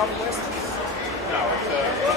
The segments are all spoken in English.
southwest? No, it's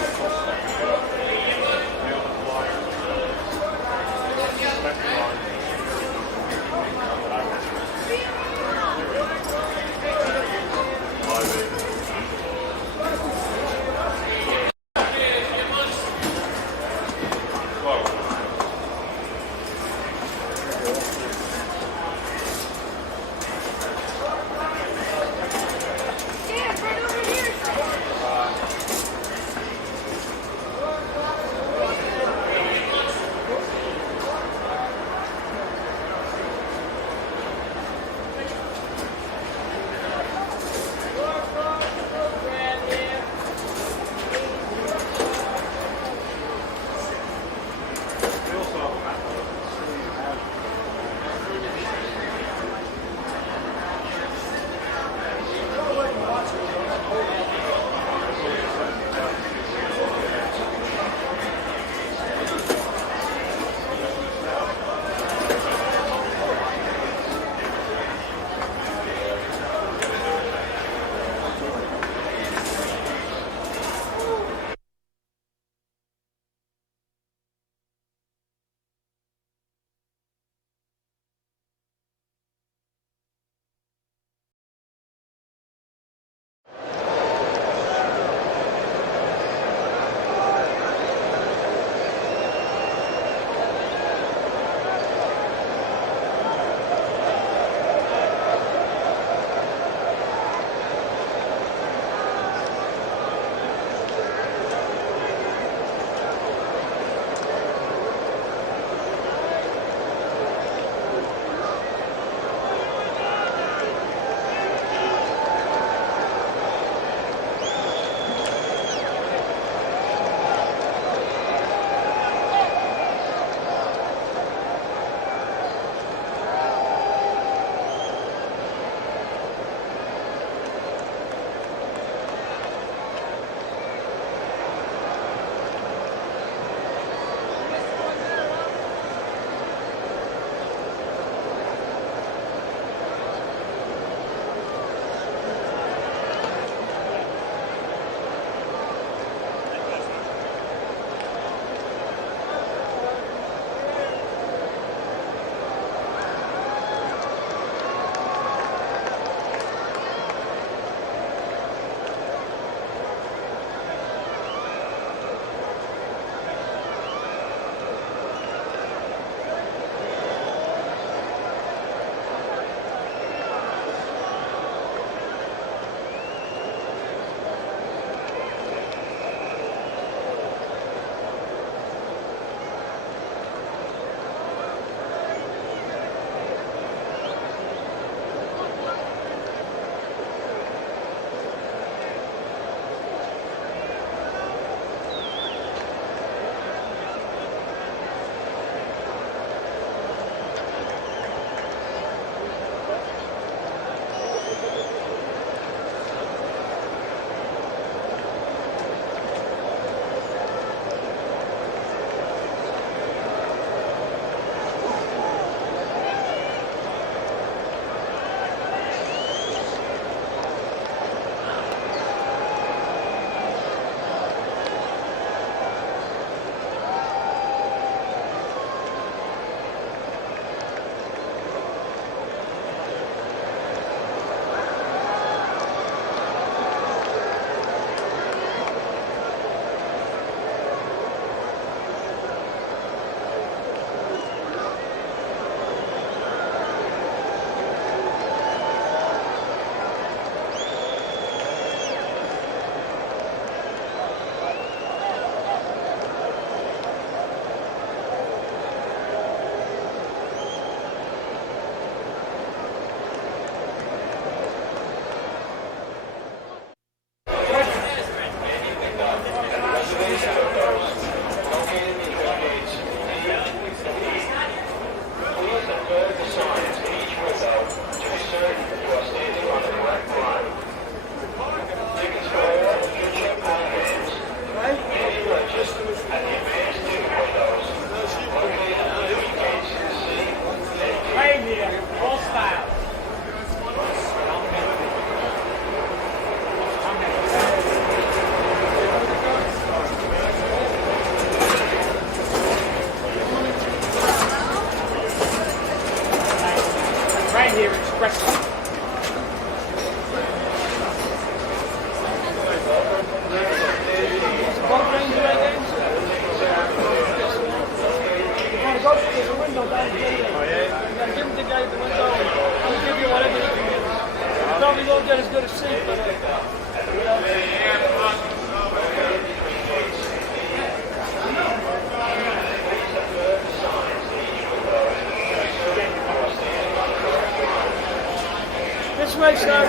This way, sir.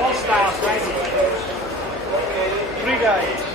All styles, right? 3 guys.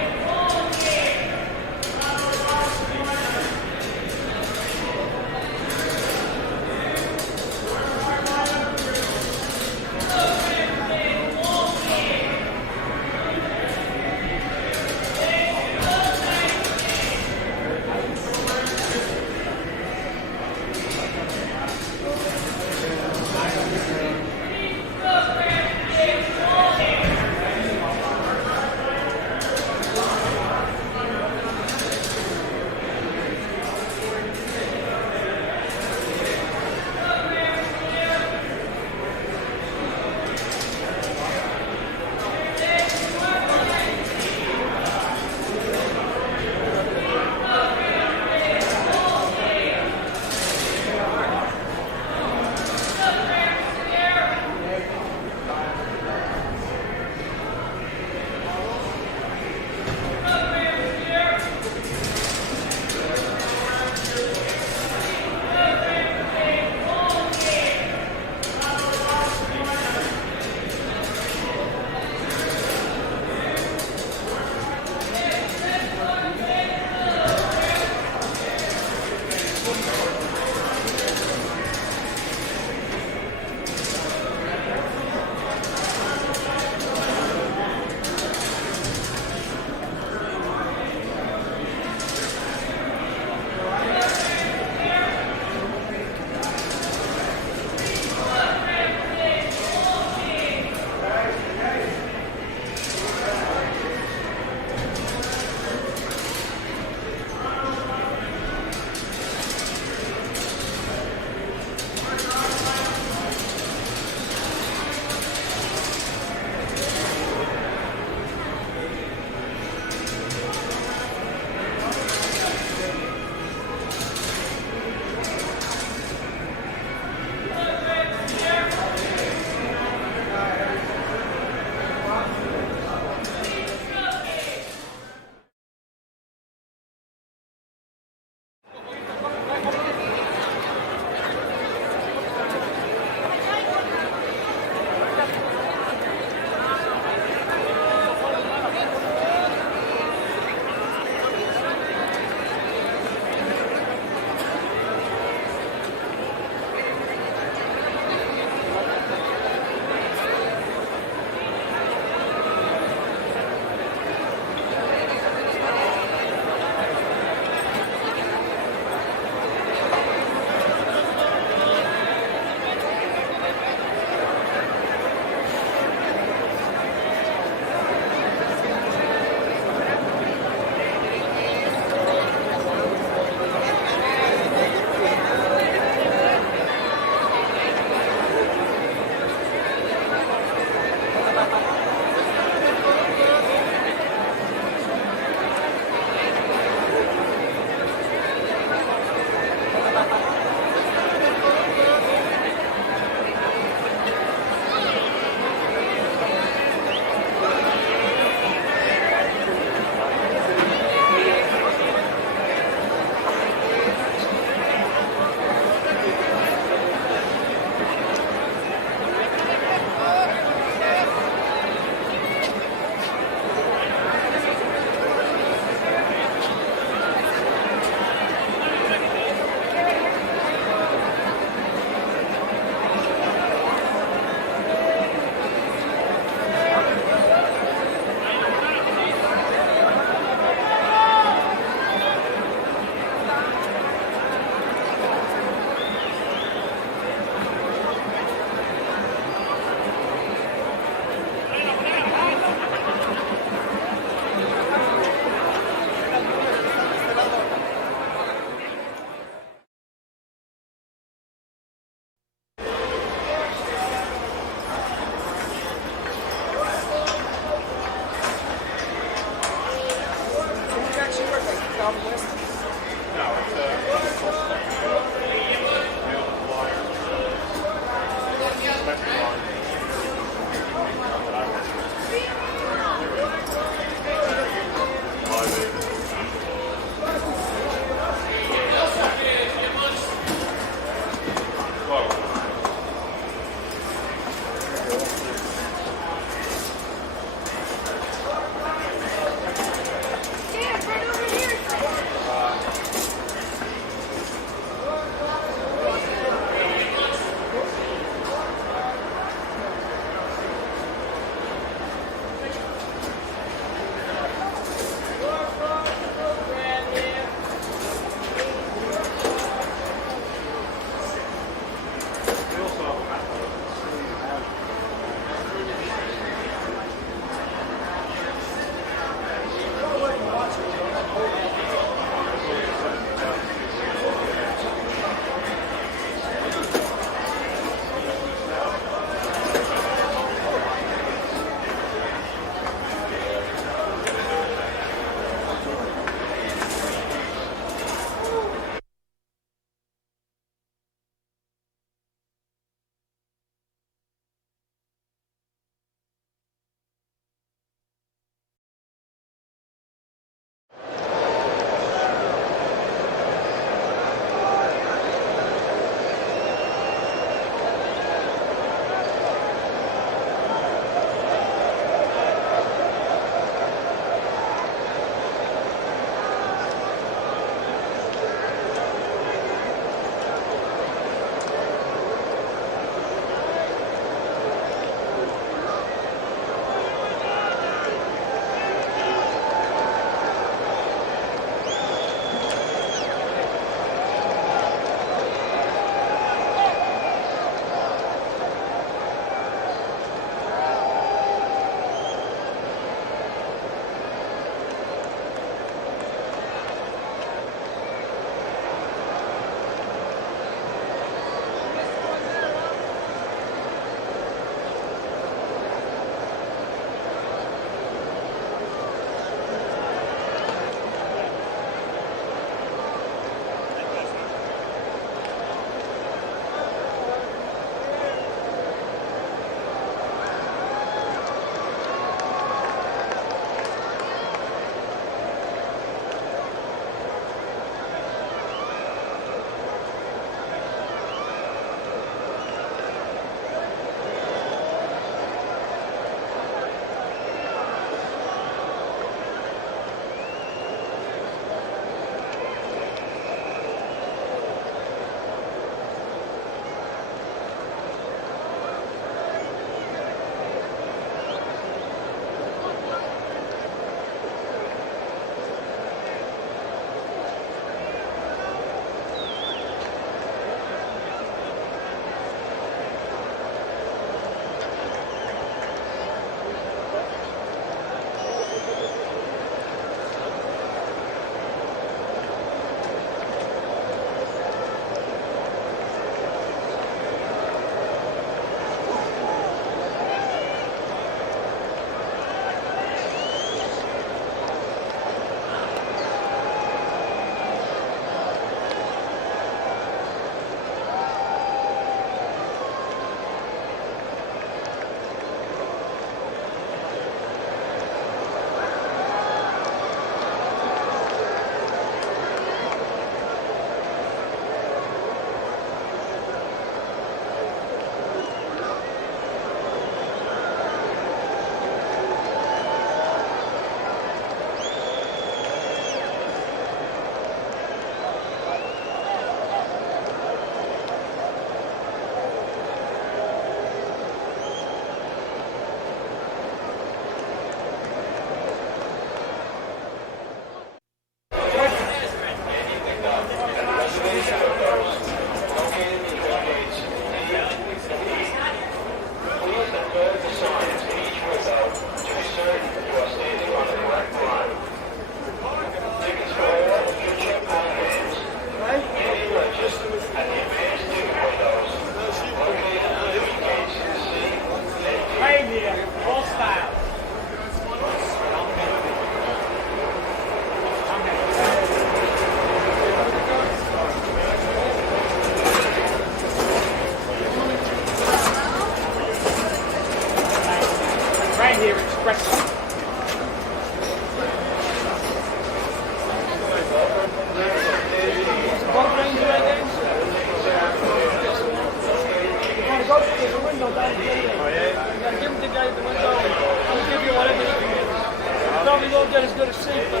get as good a seat, but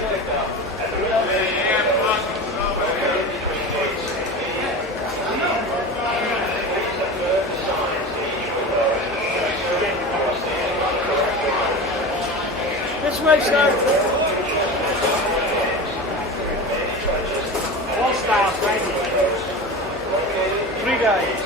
this way, Starc. All styles, right? 3 guys.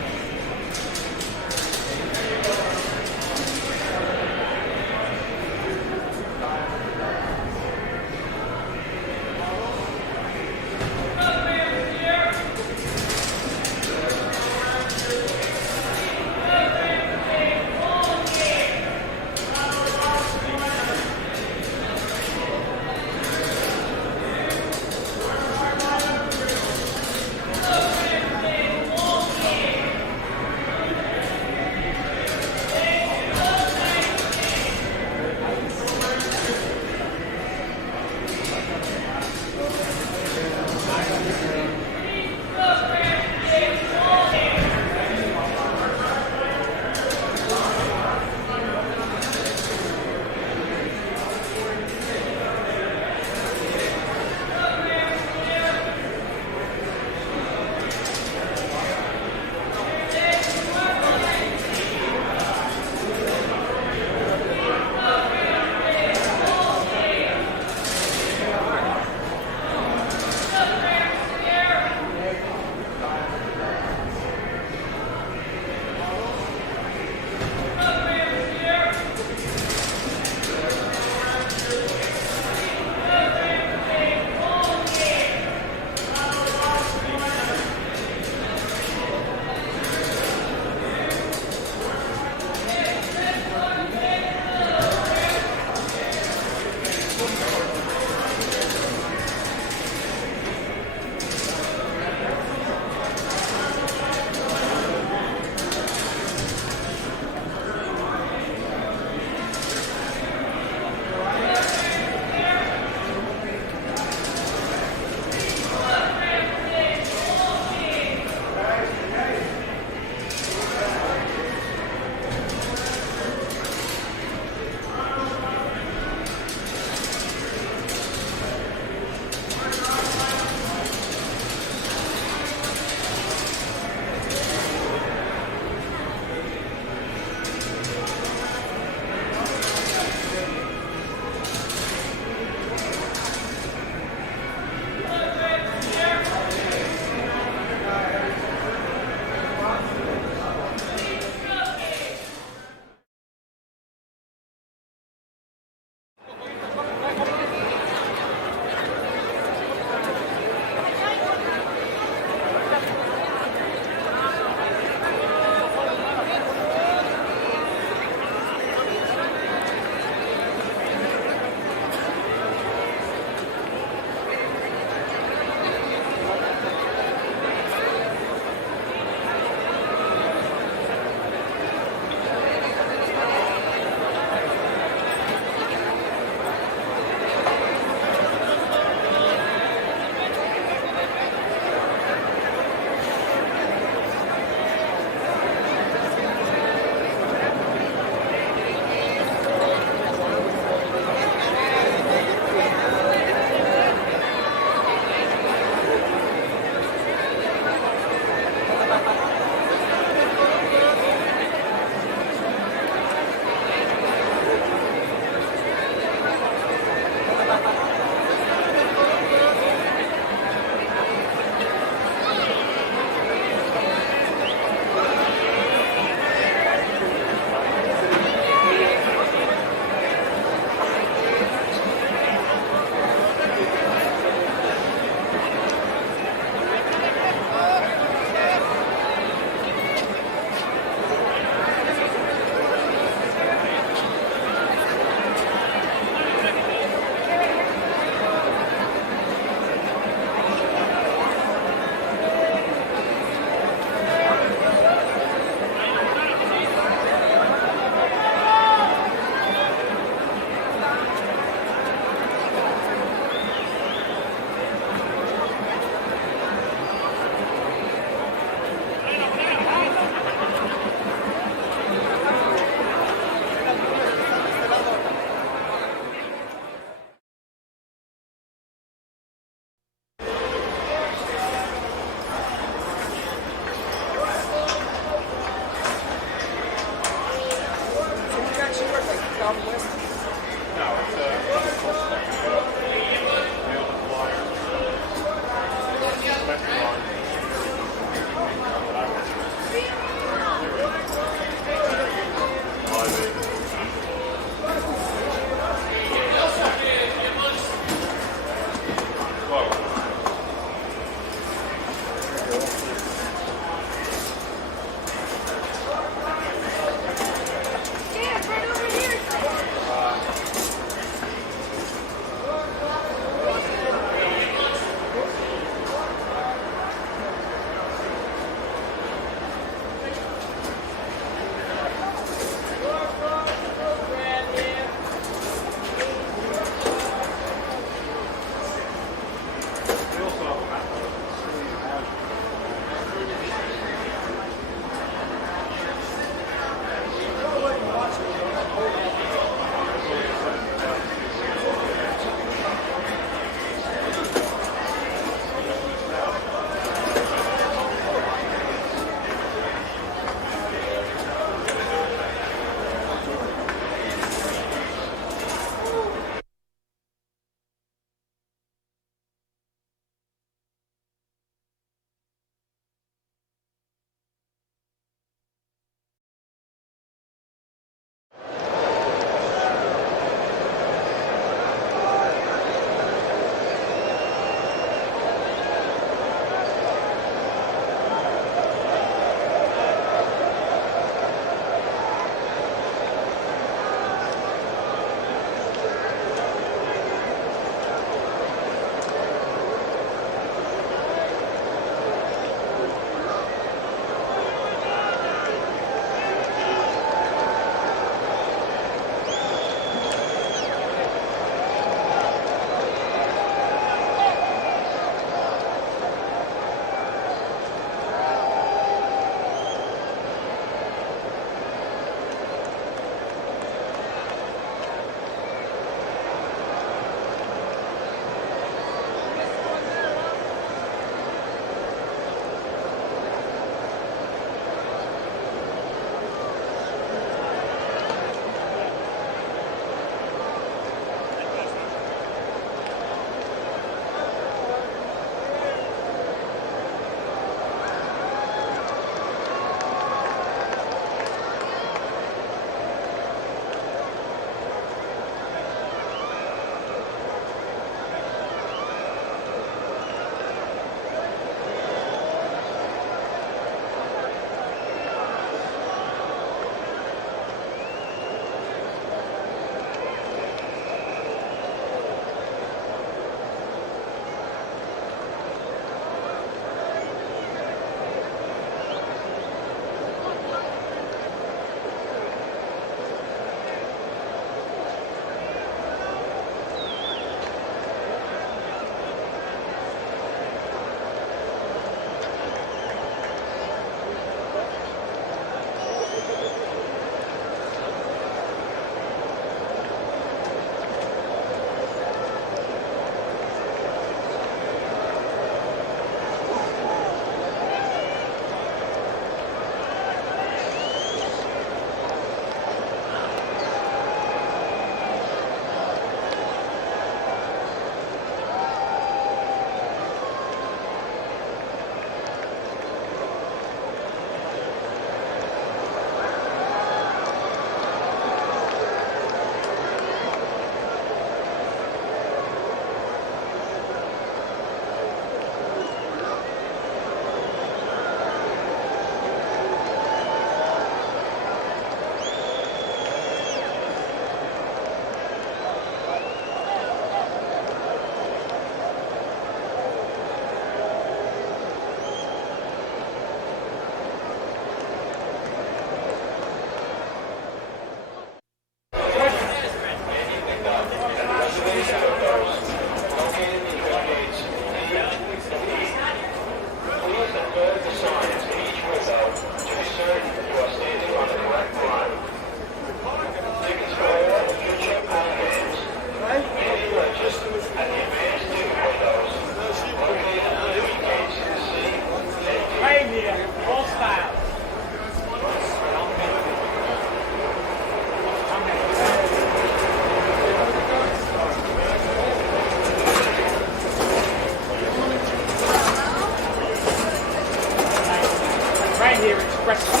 stand here expressing.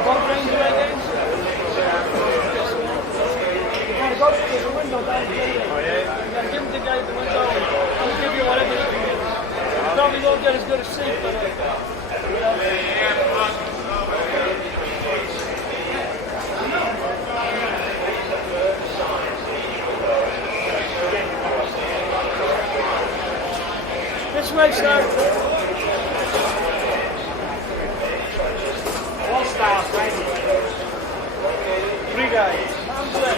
Both range away games? You want to go to the window down the gate. You got to give him the guy at the window. He'll give you whatever you can get. You probably won't get as good a seat, but this way, Starc. All styles, right? 3 guys. I'm good.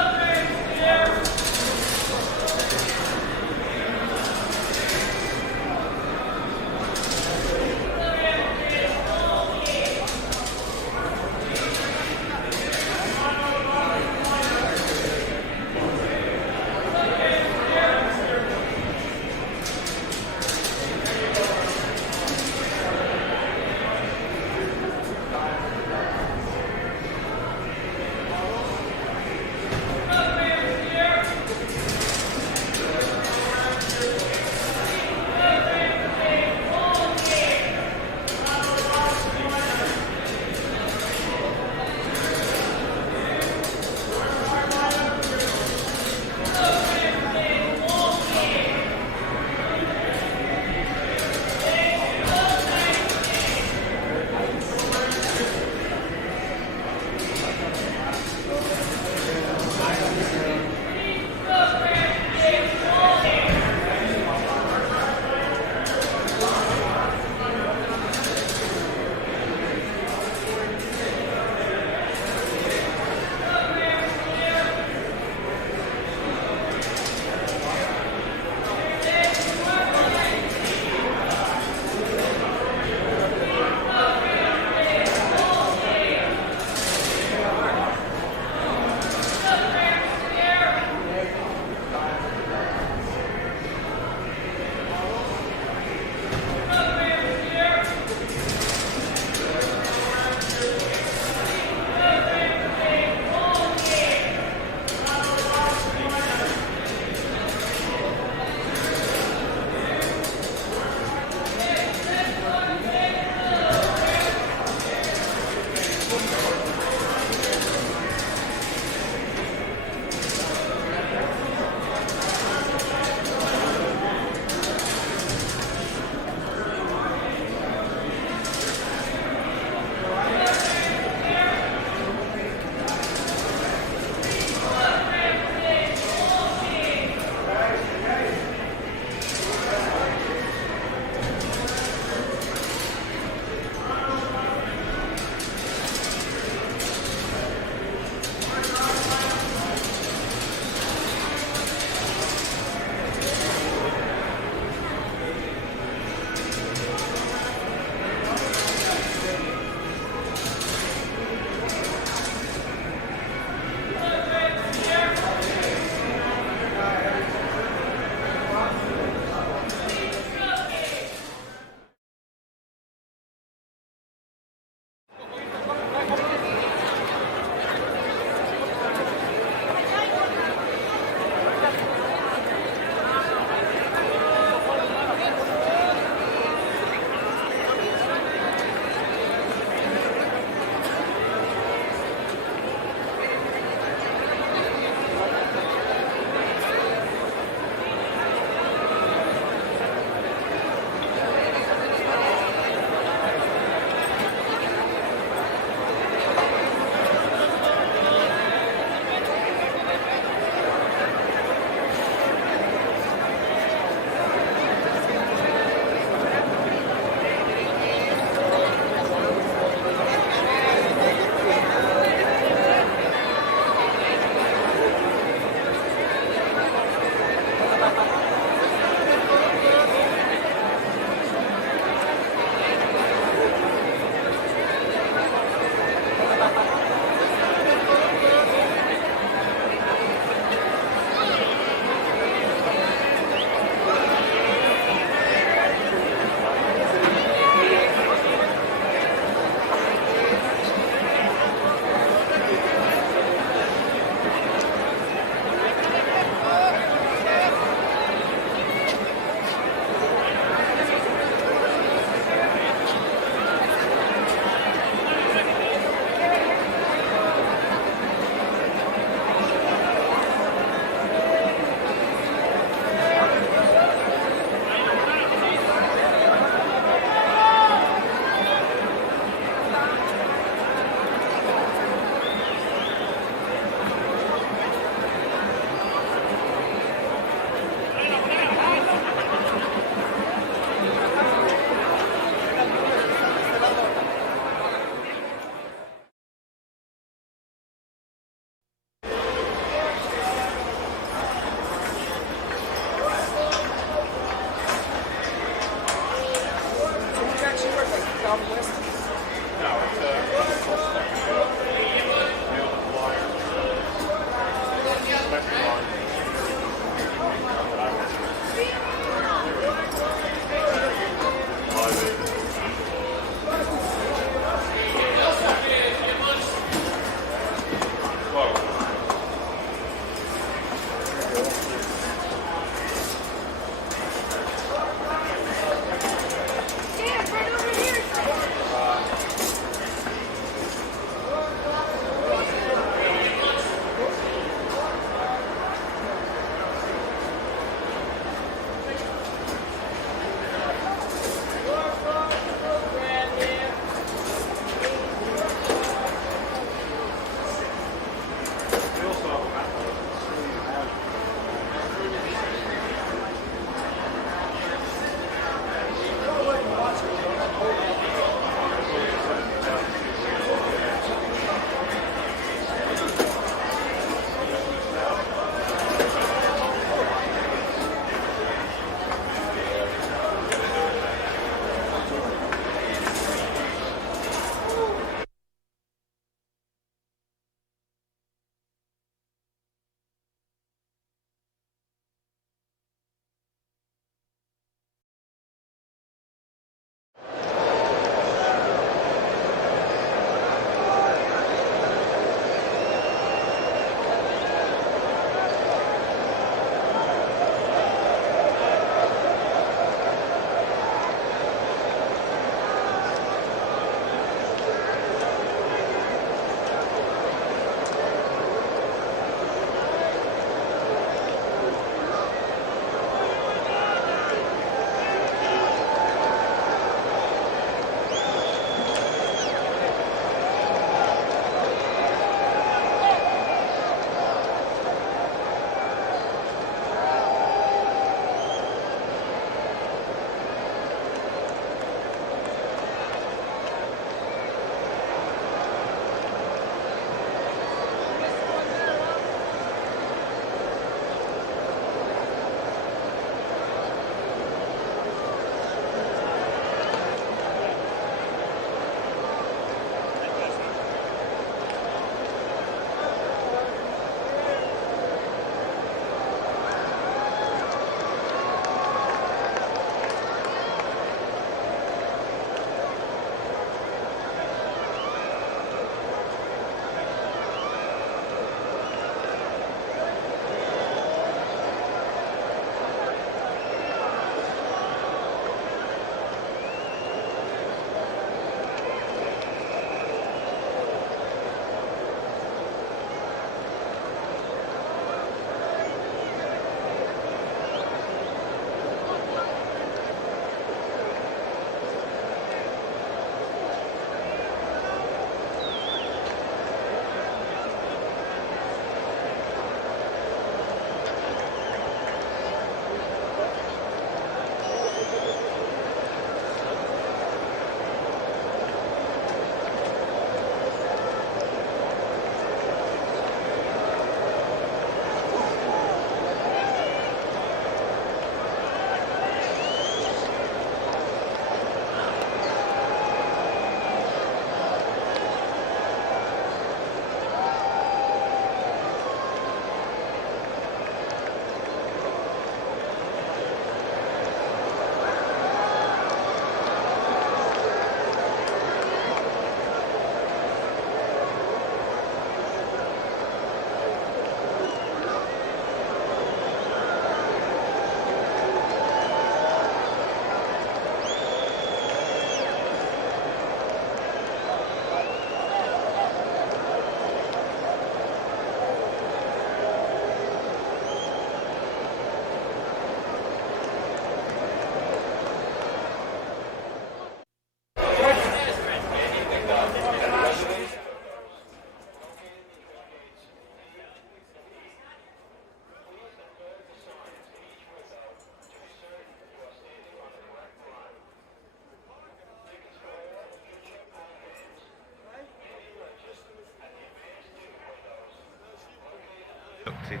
deducted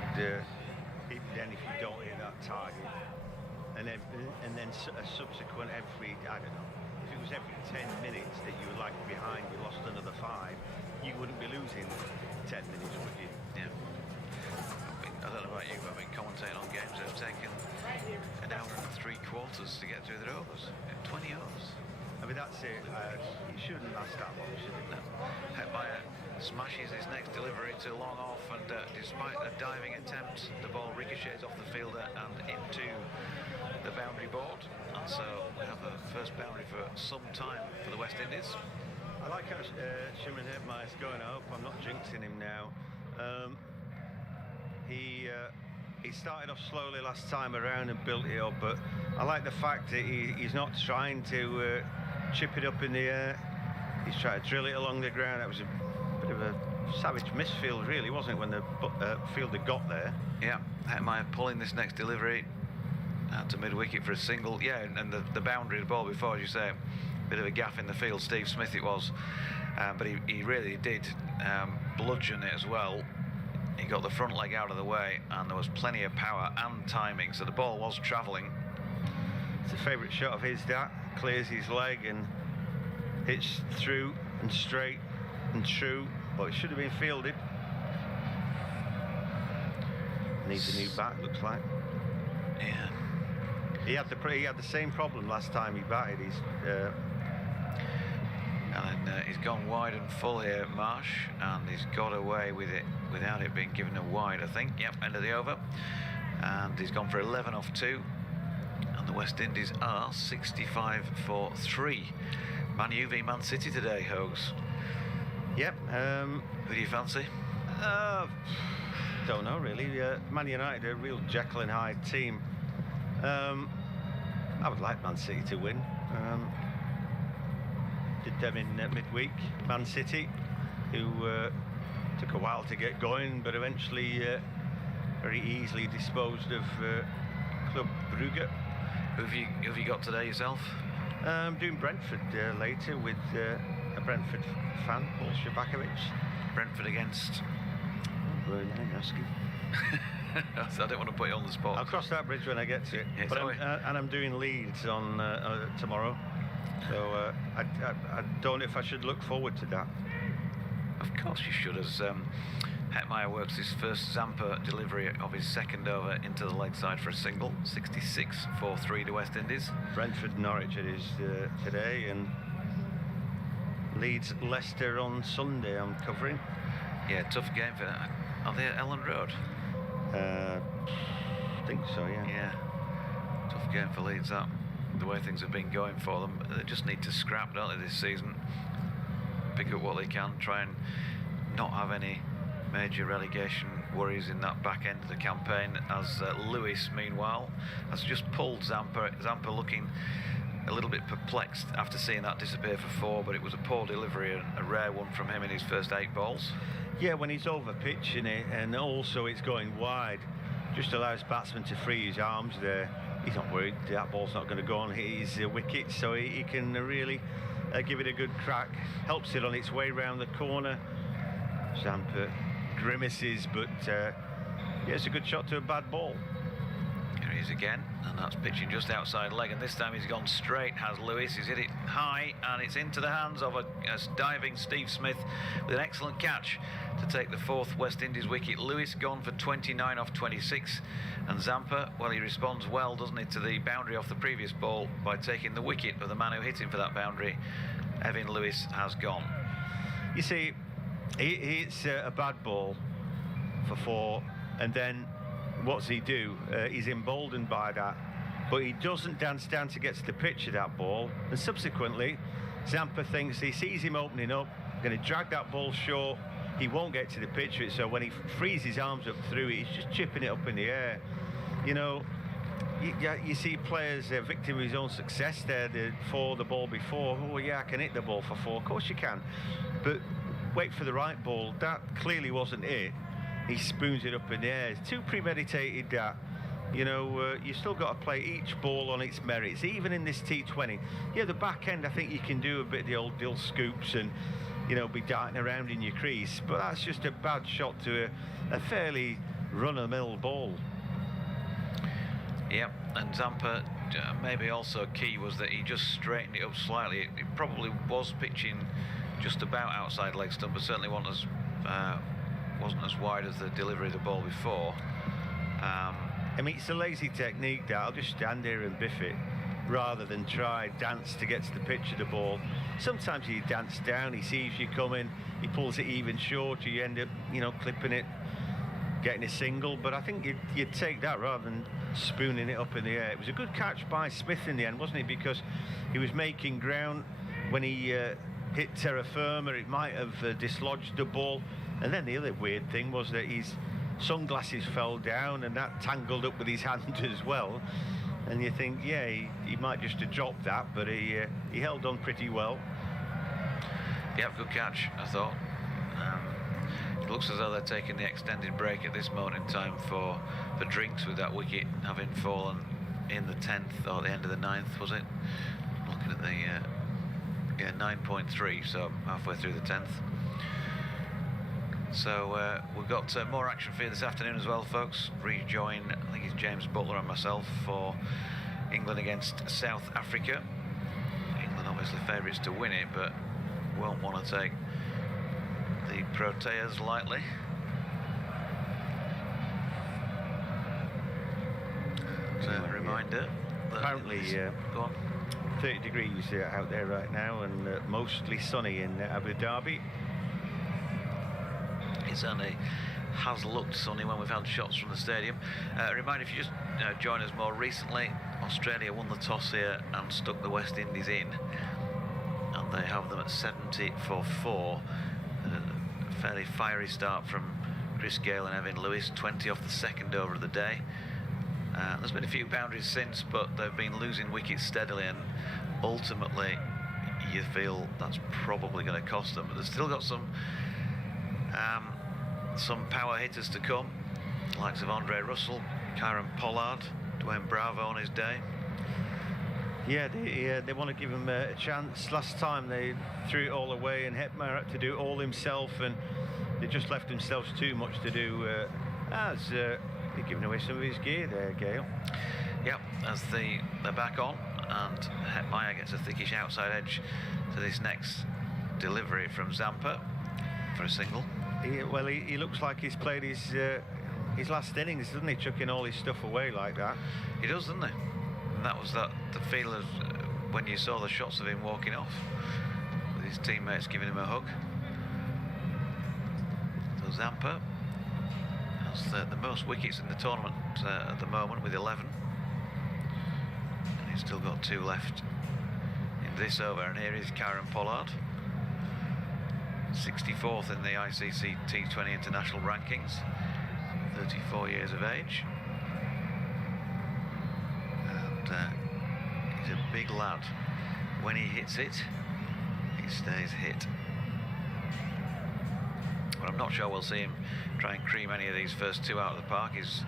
then if you don't hit that target, and then a subsequent every, I don't know, if it was every 10 minutes that you were like behind, you lost another 5, you wouldn't be losing 10 minutes, would you? Yeah. I don't know about you, but I've been commentating on games that have taken an hour and 3/4 to get through their overs. 20 overs. I mean, that's it. It shouldn't last that long, should it? No. Hetmyer smashes his next delivery to long off, and despite a diving attempt, the ball ricochets off the fielder and into the boundary board. And so we have a first boundary for some time for the West Indies. I like how Shimron Hetmyer's going. I hope I'm not jinxing him now. He started off slowly last time around and built it up, but I like the fact that he's not trying to chip it up in the air. He's trying to drill it along the ground. That was a bit of a savage misfield, really, wasn't it, when the fielder got there? Yeah, Hetmyer pulling this next delivery out to mid-wicket for a single. Yeah, and the boundary, the ball before, as you say, bit of a gaff in the field. Steve Smith it was, but he really did bludgeon it as well. He got the front leg out of the way, and there was plenty of power and timing, so the ball was travelling. It's a favourite shot of his, that clears his leg and hits through and straight and true, but it should have been fielded. Needs a new bat, looks like. Yeah. He had the same problem last time he batted. And he's gone wide and full here, Marsh, and he's got away with it without it being given a wide, I think. Yep, end of the over. And he's gone for 11 off 2. And the West Indies are 65 for 3. Man U v Man City today, Hogs. Yep. Who do you fancy? Don't know, really. Man United are a real Jekyll and Hyde team. I would like Man City to win. Did them in midweek. Man City, who took a while to get going, but eventually very easily disposed of Club Brugge. Who have you got today yourself? I'm doing Brentford later with a Brentford fan, Walsh. Brentford against? Asking. I don't want to put you on the spot. I'll cross that bridge when I get to it. Yeah, but I'm doing Leeds on tomorrow. So I don't know if I should look forward to that. Of course you should, as Hetmyer works his first Zampa delivery of his second over into the leg side for a single. 66 for 3 to West Indies. Brentford Norwich it is today, and Leeds Leicester on Sunday I'm covering. Yeah, tough game for that. Are they at Elland Road? I think so, yeah. Yeah, tough game for Leeds, that. The way things have been going for them, they just need to scrap, don't they, this season? Pick up what they can, try and not have any major relegation worries in that back end of the campaign, as Lewis, meanwhile, has just pulled Zampa. Zampa looking a little bit perplexed after seeing that disappear for 4, but it was a poor delivery, a rare one from him in his first 8 balls. Yeah, when he's over pitching it, and also it's going wide, just allows batsmen to free his arms there. He's not worried that ball's not going to go on his wicket, so he can really give it a good crack. Helps it on its way round the corner. Zampa grimaces, but yeah, it's a good shot to a bad ball. Here he is again, and that's pitching just outside leg, and this time he's gone straight, has Lewis. He's hit it high, and it's into the hands of a diving Steve Smith with an excellent catch to take the 4th West Indies wicket. Lewis gone for 29 off 26, and Zampa, well, he responds well, doesn't he, to the boundary off the previous ball by taking the wicket of the man who hit him for that boundary. Evin Lewis has gone. You see, he hits a bad ball for 4, and then what's he do? He's emboldened by that, but he doesn't dance down to get to the pitch of that ball, and subsequently Zampa thinks he sees him opening up, going to drag that ball short, he won't get to the pitch of it, so when he frees his arms up through it, he's just chipping it up in the air. You know, you see players victim of his own success there, for the ball before. Oh yeah, I can hit the ball for 4, of course you can, but wait for the right ball. That clearly wasn't it. He spoons it up in the air. It's too premeditated, that. You know, you still got to play each ball on its merits, even in this T20. Yeah, the back end, I think you can do a bit of the old dill scoops and, you know, be darting around in your crease, but that's just a bad shot to a fairly run-of-the-mill ball. Yep, and Zampa, maybe also key was that he just straightened it up slightly. It probably was pitching just about outside leg stump, but certainly wasn't as wide as the delivery of the ball before. I mean, it's a lazy technique that I'll just stand here and biff it rather than try dance to get to the pitch of the ball. Sometimes he dance down, he sees you coming, he pulls it even shorter, you end up, you know, clipping it, getting a single. But I think you'd take that rather than spooning it up in the air. It was a good catch by Smith in the end, wasn't it? Because he was making ground when he hit terra firma. It might have dislodged the ball. And then the other weird thing was that his sunglasses fell down and that tangled up with his hand as well. And you think, yeah, he might just have dropped that, but he held on pretty well. Yeah, good catch, I thought. It looks as though they're taking the extended break at this moment in time for drinks, with that wicket having fallen in the 10th or the end of the 9th, was it? Looking at the 9.3, so halfway through the 10th. So we've got more action for you this afternoon as well, folks. Rejoin, I think it's James Butler and myself for England against South Africa. England obviously favourites to win it, but won't want to take the Proteas lightly. Reminder that apparently go on. 30 degrees out there right now, and mostly sunny in Abu Dhabi. It certainly has looked sunny when we've had shots from the stadium. Reminder, if you just join us more recently, Australia won the toss here and stuck the West Indies in, and they have them at 70 for 4. A fairly fiery start from Chris Gayle and Evin Lewis, 20 off the second over of the day. There's been a few boundaries since, but they've been losing wickets steadily, and ultimately you feel that's probably going to cost them. But they've still got some power hitters to come, the likes of Andre Russell, Kieron Pollard, Dwayne Bravo on his day. Yeah, they want to give him a chance. Last time they threw it all away, and Hetmyer had to do it all himself, and they just left themselves too much to do. As they're giving away some of his gear there, Gayle. Yep, as they're back on, and Hetmyer gets a thickish outside edge to this next delivery from Zampa for a single. He looks like he's played his last innings, doesn't he? Chucking all his stuff away like that. He does, doesn't he? And that was the feel of when you saw the shots of him walking off, with his teammates giving him a hug. So Zampa has the most wickets in the tournament at the moment, with 11. And he's still got 2 left in this over. And here is Kieron Pollard, 64th in the ICC T20 international rankings, 34 years of age. And he's a big lad. When he hits it, he stays hit. But I'm not sure we'll see him try and cream any of these first 2 out of the park. It's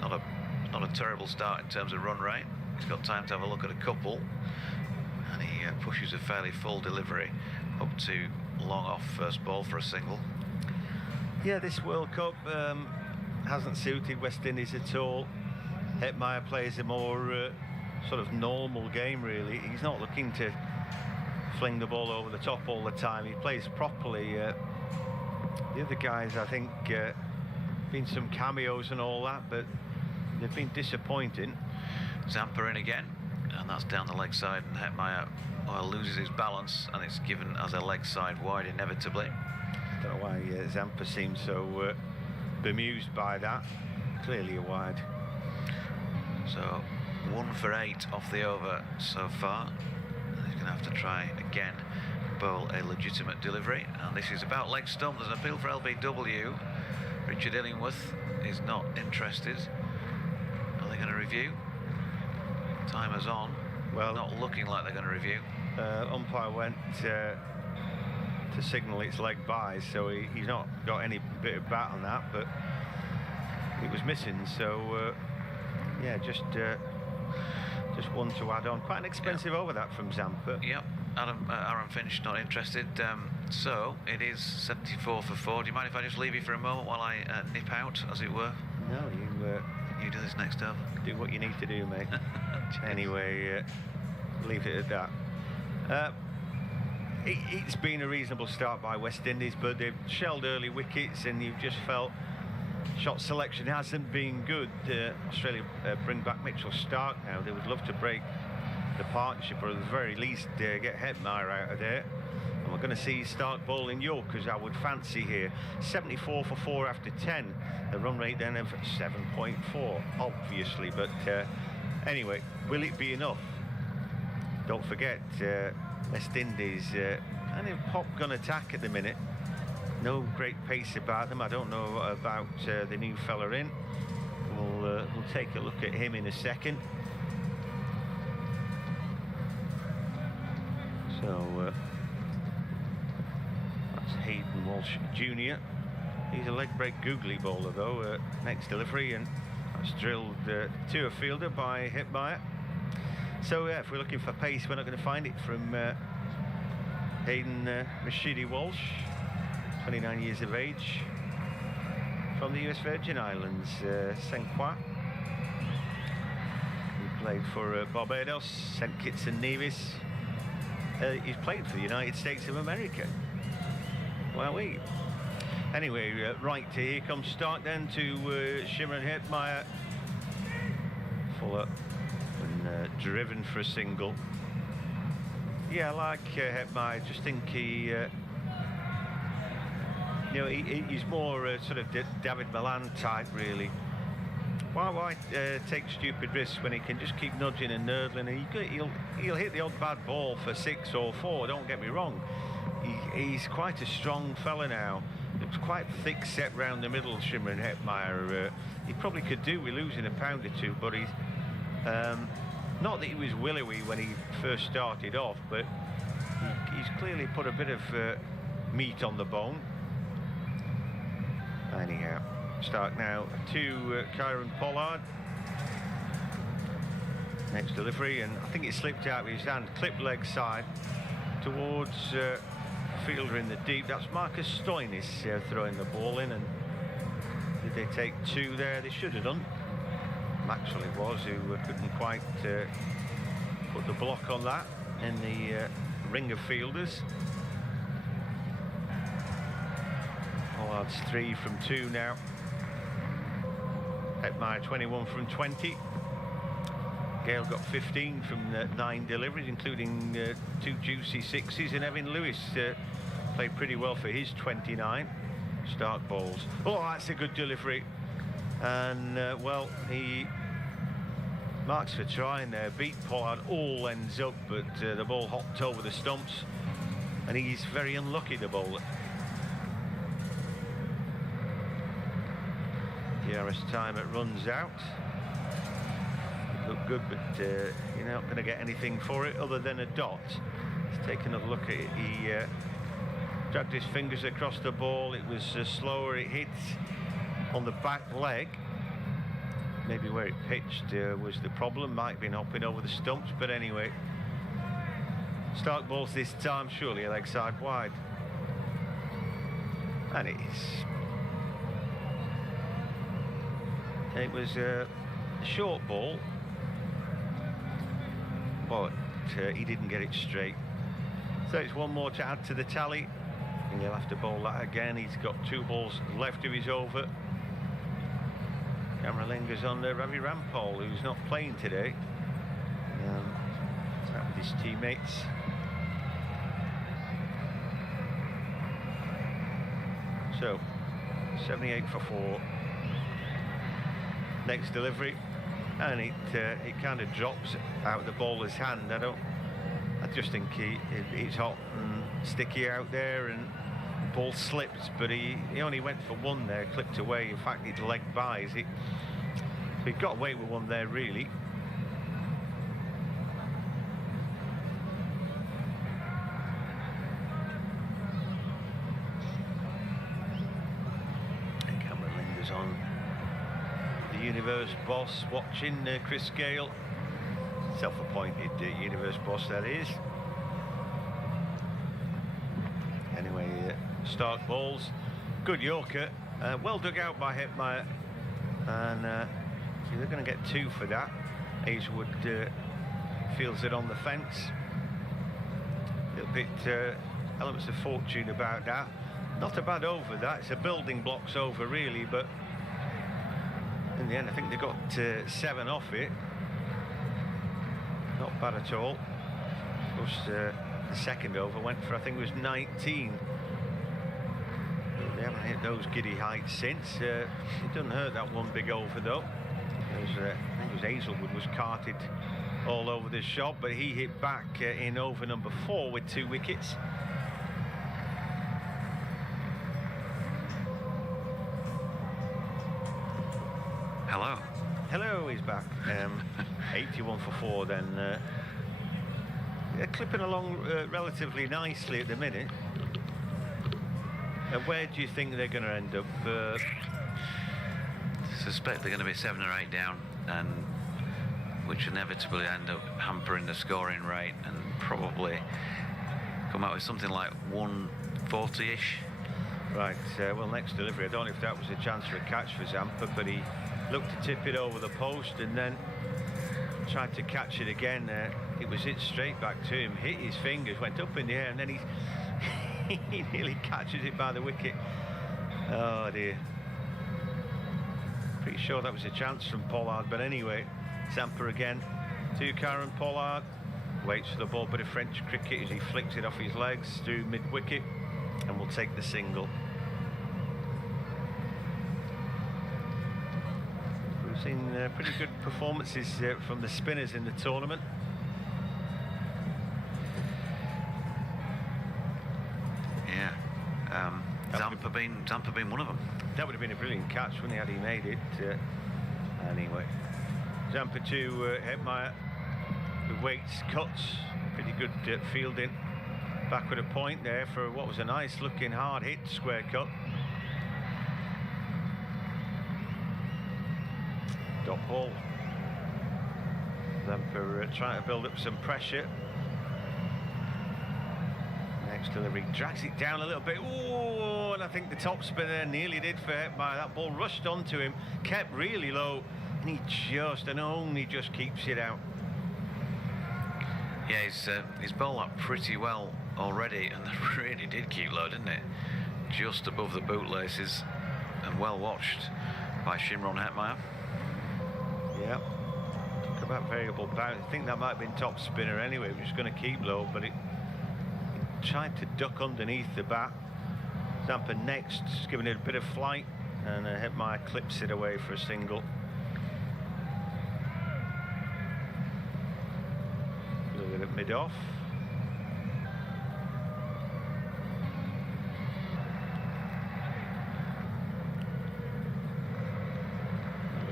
not a terrible start in terms of run rate. He's got time to have a look at a couple, and he pushes a fairly full delivery up to long off first ball for a single. Yeah, this World Cup hasn't suited West Indies at all. Hetmyer plays a more sort of normal game, really. He's not looking to fling the ball over the top all the time. He plays properly. The other guys, I think, been some cameos and all that, but they've been disappointing. Zampa in again, and that's down the leg side, and Hetmyer loses his balance, and it's given as a leg side wide inevitably. I don't know why Zampa seems so bemused by that. Clearly a wide. So 1 for 8 off the over so far. He's going to have to try again, bowl a legitimate delivery, and this is about leg stump. There's an appeal for LBW. Richard Illingworth is not interested. Are they going to review? Timer's on. Well, not looking like they're going to review. Umpire went to signal its leg by, so he's not got any bit of bat on that, but it was missing. So yeah, just one to add on. Quite an expensive over that from Zampa. Yep, Aaron Finch not interested. So it is 74 for 4. Do you mind if I just leave you for a moment while I nip out, as it were? No, You do this next over. do what you need to do, mate. Anyway, leave it at that. It's been a reasonable start by West Indies, but they've shelled early wickets, and you've just felt shot selection hasn't been good. Australia bring back Mitchell Starc now. They would love to break the partnership, or at the very least get Hetmyer out of there. And we're going to see Starc bowling York, as I would fancy here. 74 for 4 after 10. The run rate then of 7.4, obviously. But anyway, will it be enough? Don't forget, West Indies kind of pop-gun attack at the minute. No great pace about them. I don't know about the new fella in. We'll take a look at him in a second. So that's Hayden Walsh Jr. He's a leg break googly bowler though. Next delivery, and that's drilled to a fielder by Hetmyer. So yeah, if we're looking for pace, we're not going to find it from Hayden Rashidi Walsh, 29 years of age, from the US Virgin Islands, St. Croix. He played for Barbados, St. Kitts and Nevis. He's played for the United States of America. Wowee. Anyway, right, here comes Starc then to Shimron Hetmyer. Full up and driven for a single. Yeah, I like Hetmyer. Just think he, he's more sort of David Milan type, really. Why take stupid risks when he can just keep nudging and nurdling? And he'll hit the odd bad ball for 6 or 4. Don't get me wrong. He's quite a strong fella now. Looks quite thick set round the middle, Shimron Hetmyer. He probably could do with losing a pound or two, but he's not that he was willowy when he first started off, but he's clearly put a bit of meat on the bone. Anyhow, Starc now to Kieron Pollard. Next delivery, and I think it slipped out of his hand. Clip leg side towards fielder in the deep. That's Marcus Stoinis throwing the ball in, and did they take 2 there? They should have done. Maxwell it was, who couldn't quite put the block on that in the ring of fielders. Pollard's 3 from 2 now. Hetmyer 21 from 20. Gayle got 15 from 9 deliveries, including 2 juicy 6s, and Evin Lewis played pretty well for his 29 Starc balls. Oh, that's a good delivery. And well, he marks for trying there, beat Pollard all ends up, but the ball hopped over the stumps, and he's very unlucky, the bowler. DRS time, it runs out. It looked good, but you're not going to get anything for it other than a dot. Let's take another look at it. He dragged his fingers across the ball. It was slower. It hit on the back leg. Maybe where it pitched was the problem. Might have been hopping over the stumps, but anyway. Starc balls this time, surely a leg side wide. And it is. It was a short ball, but he didn't get it straight. So it's 1 more to add to the tally, and he'll have to bowl that again. He's got 2 balls left of his over. Camera lingers on Ravi Rampal, who's not playing today. He's out with his teammates. So 78 for 4. Next delivery, and it kind of drops out of the bowler's hand. I just think it's hot and sticky out there, and the ball slipped, but he only went for 1 there, clipped away. In fact, he'd leg buys it. So he got away with 1 there, really. The camera lingers on the Universe boss watching Chris Gayle, self-appointed Universe boss that is. Starc balls. Good Yorker, well dug out by Hetmyer, and so they're going to get 2 for that. Hazlewood feels it on the fence. A little bit elements of fortune about that. Not a bad over that. It's a building blocks over really, but in the end I think they got 7 off it. Not bad at all. Of course, the second over went for, I think it was 19. They haven't hit those giddy heights since. It doesn't hurt that one big over though. I think it was Hazlewood was carted all over the shop, but he hit back in over number 4 with 2 wickets. Hello. Hello, he's back. 81 for 4 then. They're clipping along relatively nicely at the minute. Where do you think they're going to end up? Suspect they're going to be 7 or 8 down, and which inevitably end up hampering the scoring rate and probably come out with something like 140-ish. Right, well, next delivery, I don't know if that was a chance for a catch for Zampa, but he looked to tip it over the post and then tried to catch it again. It was hit straight back to him, hit his fingers, went up in the air, and then he nearly catches it by the wicket. Oh dear. Pretty sure that was a chance from Pollard, but anyway, Zampa again to Kieron. Pollard waits for the ball, bit of French cricket as he flicks it off his legs through mid-wicket, and will take the single. We've seen pretty good performances from the spinners in the tournament. Yeah, Zampa being one of them. That would have been a brilliant catch when he made it. Anyway, Zampa to Hetmyer, who waits, cuts, pretty good fielding. Back with a point there for what was a nice looking hard hit square cut. Dot ball. Zampa trying to build up some pressure. Next delivery drags it down a little bit. Ooh, and I think the top spinner nearly did for Hetmyer. That ball rushed onto him, kept really low, and he just and only just keeps it out. Yeah, he's bowled up pretty well already, and it really did keep low, didn't it? Just above the bootlaces, and well watched by Shimron Hetmyer. Yeah. Talk about variable bounce. I think that might have been top spinner anyway. It was just going to keep low, but it tried to duck underneath the bat. Zampa next, just giving it a bit of flight, and Hetmyer clips it away for a single. Look at it mid-off.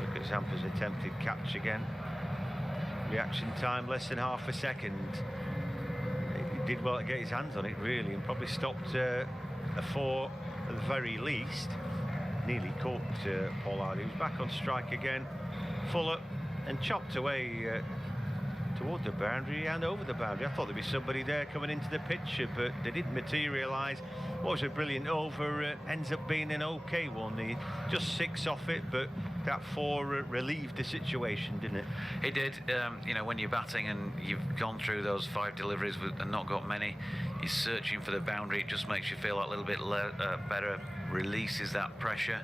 Look at Zampa's attempted catch again. Reaction time less than half a second. He did well to get his hands on it really, and probably stopped a 4 at the very least. Nearly caught Pollard. He was back on strike again, fuller, and chopped away toward the boundary and over the boundary. I thought there'd be somebody there coming into the picture, but they didn't materialise. What was a brilliant over ends up being an okay one. He just 6 off it, but that 4 relieved the situation, didn't it? It did. You know, when you're batting and you've gone through those 5 deliveries and not got many, you're searching for the boundary. It just makes you feel a little bit better, releases that pressure.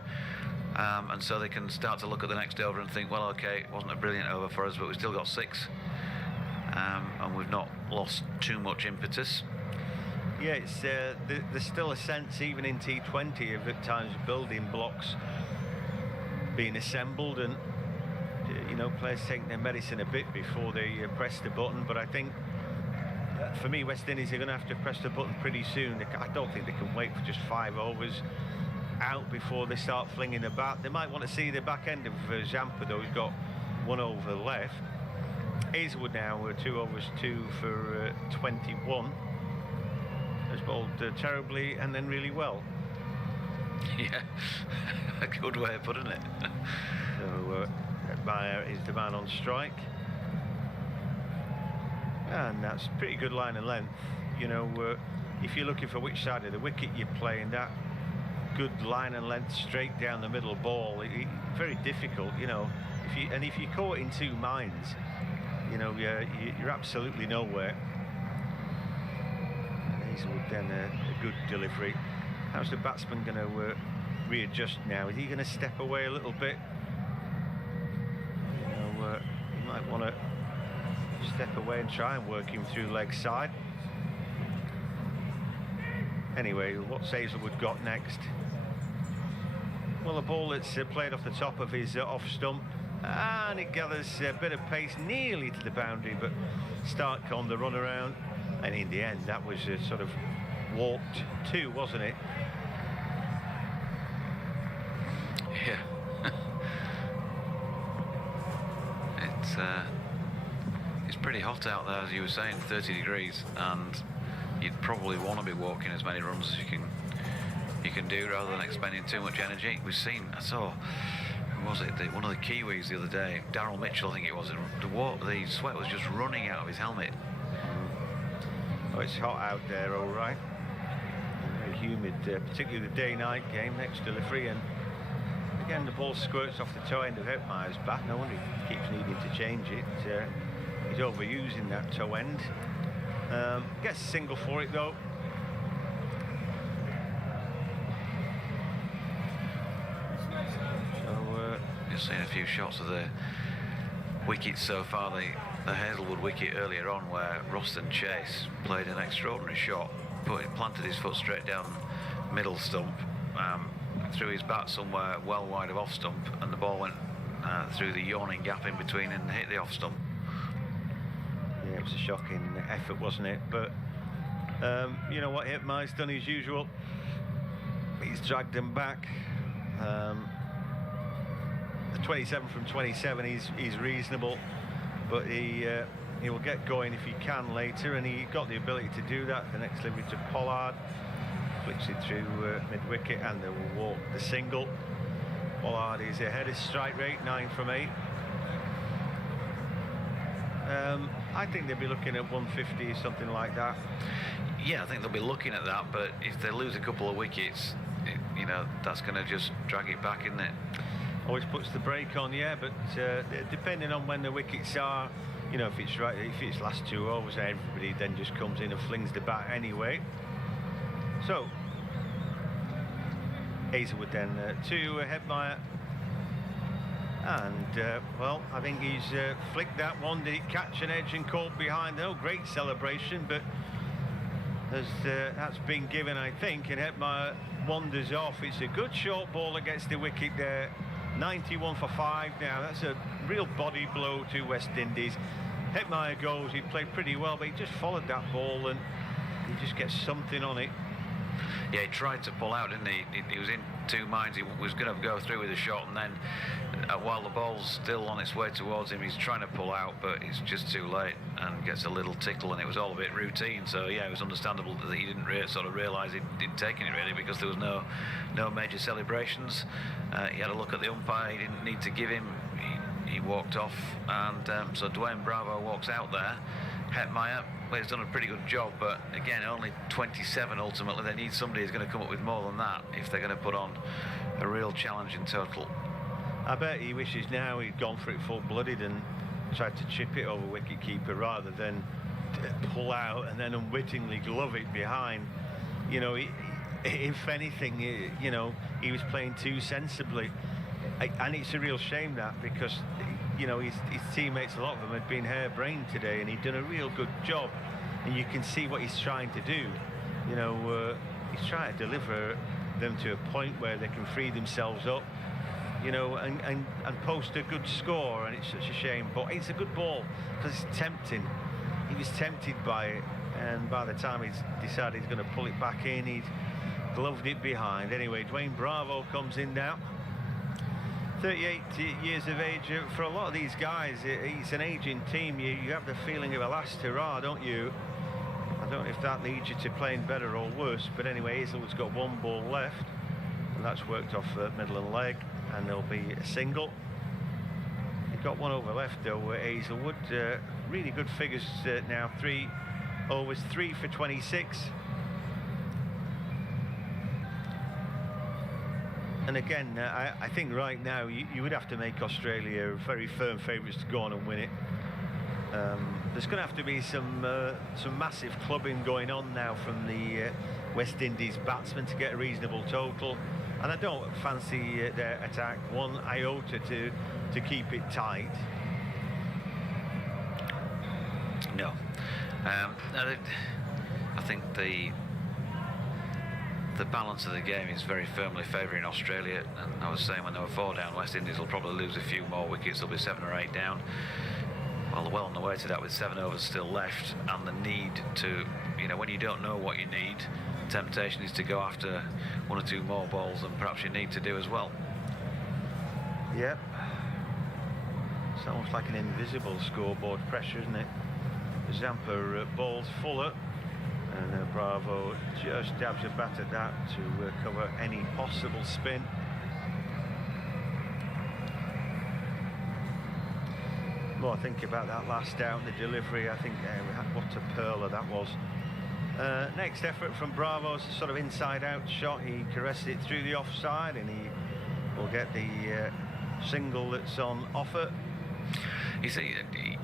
And so they can start to look at the next over and think, well, okay, it wasn't a brilliant over for us, but we still got 6. And we've not lost too much impetus. Yeah, it's there's still a sense, even in T20, of at times building blocks being assembled, and you know, players taking their medicine a bit before they press the button. But I think for me, West Indies are going to have to press the button pretty soon. I don't think they can wait for just 5 overs out before they start flinging the bat. They might want to see the back end of Zampa, though. He's got 1 over left. Hazlewood now 2 overs 2 for 21. Has bowled terribly and then really well. Yeah, a good way of putting it. So Hetmyer is the man on strike, and that's pretty good line and length. You know, if you're looking for which side of the wicket you're playing, that good line and length straight down the middle ball, very difficult, you know. If you're caught in two minds, you know, you're absolutely nowhere. And Hazlewood then a good delivery. How's the batsman going to readjust now? Is he going to step away a little bit? You know, he might want to step away and try and work him through leg side. Anyway, what's Hazlewood got next? Well, a ball that's played off the top of his off stump, and it gathers a bit of pace nearly to the boundary, but Starc on the run around, and in the end that was sort of walked too, wasn't it? Yeah. It's pretty hot out there, as you were saying, 30 degrees, and you'd probably want to be walking as many runs as you can do rather than expending too much energy. We've seen, I saw, who was it? One of the Kiwis the other day, Daryl Mitchell, I think it was. The sweat was just running out of his helmet. Oh, it's hot out there, all right. Very humid, particularly the day-night game. Next delivery, and again the ball squirts off the toe end of Hetmyer's bat. No wonder he keeps needing to change it. He's overusing that toe end. Gets a single for it though. So just seen a few shots of the wickets so far. The Hazlewood wicket earlier on, where Roston Chase played an extraordinary shot, planted his foot straight down middle stump, threw his bat somewhere well wide of off stump, and the ball went through the yawning gap in between and hit the off stump. Yeah, it was a shocking effort, wasn't it? But you know what Hetmyer's done as usual. He's dragged them back. The 27 from 27, he's reasonable, but he will get going if he can later, and he got the ability to do that. The next delivery to Pollard, flicks it through mid-wicket, and they will walk the single. Pollard is ahead of strike rate, 9 from 8. I think they'll be looking at 150 or something like that. Yeah, I think they'll be looking at that, but if they lose a couple of wickets, you know, that's going to just drag it back, isn't it? Always puts the brake on, yeah, but depending on when the wickets are, you know, if it's last 2 overs, everybody then just comes in and flings the bat anyway. So Hazlewood then to Hetmyer, and well, I think he's flicked that one. Did it catch an edge and caught behind? No great celebration, but that's been given, I think, and Hetmyer wanders off. It's a good short ball against the wicket there. 91 for 5 now. That's a real body blow to West Indies. Hetmyer goes, he played pretty well, but he just followed that ball and he just gets something on it. Yeah, he tried to pull out, didn't he? He was in two minds. He was going to go through with a shot, and then while the ball's still on its way towards him, he's trying to pull out, but it's just too late and gets a little tickle, and it was all a bit routine. So yeah, it was understandable that he didn't sort of realise he'd taken it really, because there was no major celebrations. He had a look at the umpire. He didn't need to give him. He walked off, and so Dwayne Bravo walks out there. Hetmyer, well, he's done a pretty good job, but again, only 27 ultimately. They need somebody who's going to come up with more than that if they're going to put on a real challenge in total. I bet he wishes now he'd gone for it full-blooded and tried to chip it over wicket-keeper rather than pull out and then unwittingly glove it behind. You know, if anything, you know, he was playing too sensibly. And it's a real shame that, because you know, his teammates, a lot of them had been harebrained today, and he'd done a real good job, and you can see what he's trying to do. You know, he's trying to deliver them to a point where they can free themselves up, you know, and post a good score. And it's such a shame, but it's a good ball because it's tempting. He was tempted by it, and by the time he's decided he's going to pull it back in, he'd gloved it behind. Anyway, Dwayne Bravo comes in now. 38 years of age. For a lot of these guys, it's an aging team. You have the feeling of a last hurrah, don't you? I don't know if that leads you to playing better or worse, but anyway, Hazlewood's got one ball left, and that's worked off middle and leg, and there'll be a single. You've got one over left though, Hazlewood. Really good figures now. 3 overs, 3 for 26. And again, I think right now you would have to make Australia very firm favourites to go on and win it. There's going to have to be some massive clubbing going on now from the West Indies batsmen to get a reasonable total. And I don't fancy their attack one iota to keep it tight. No. I think the balance of the game is very firmly favouring Australia. And I was saying when they were 4 down, West Indies will probably lose a few more wickets. They'll be 7 or 8 down. Well, they're well on the way to that with 7 overs still left, and the need to, you know, when you don't know what you need, temptation is to go after 1 or 2 more balls than perhaps you need to do as well. Yep. It's almost like an invisible scoreboard pressure, isn't it? Zampa balls Fuller, and Bravo just dabs a bat at that to cover any possible spin. More I think about that last out, the delivery, I think what a perler that was. Next effort from Bravo's sort of inside-out shot. He caressed it through the offside, and he will get the single that's on offer. You see,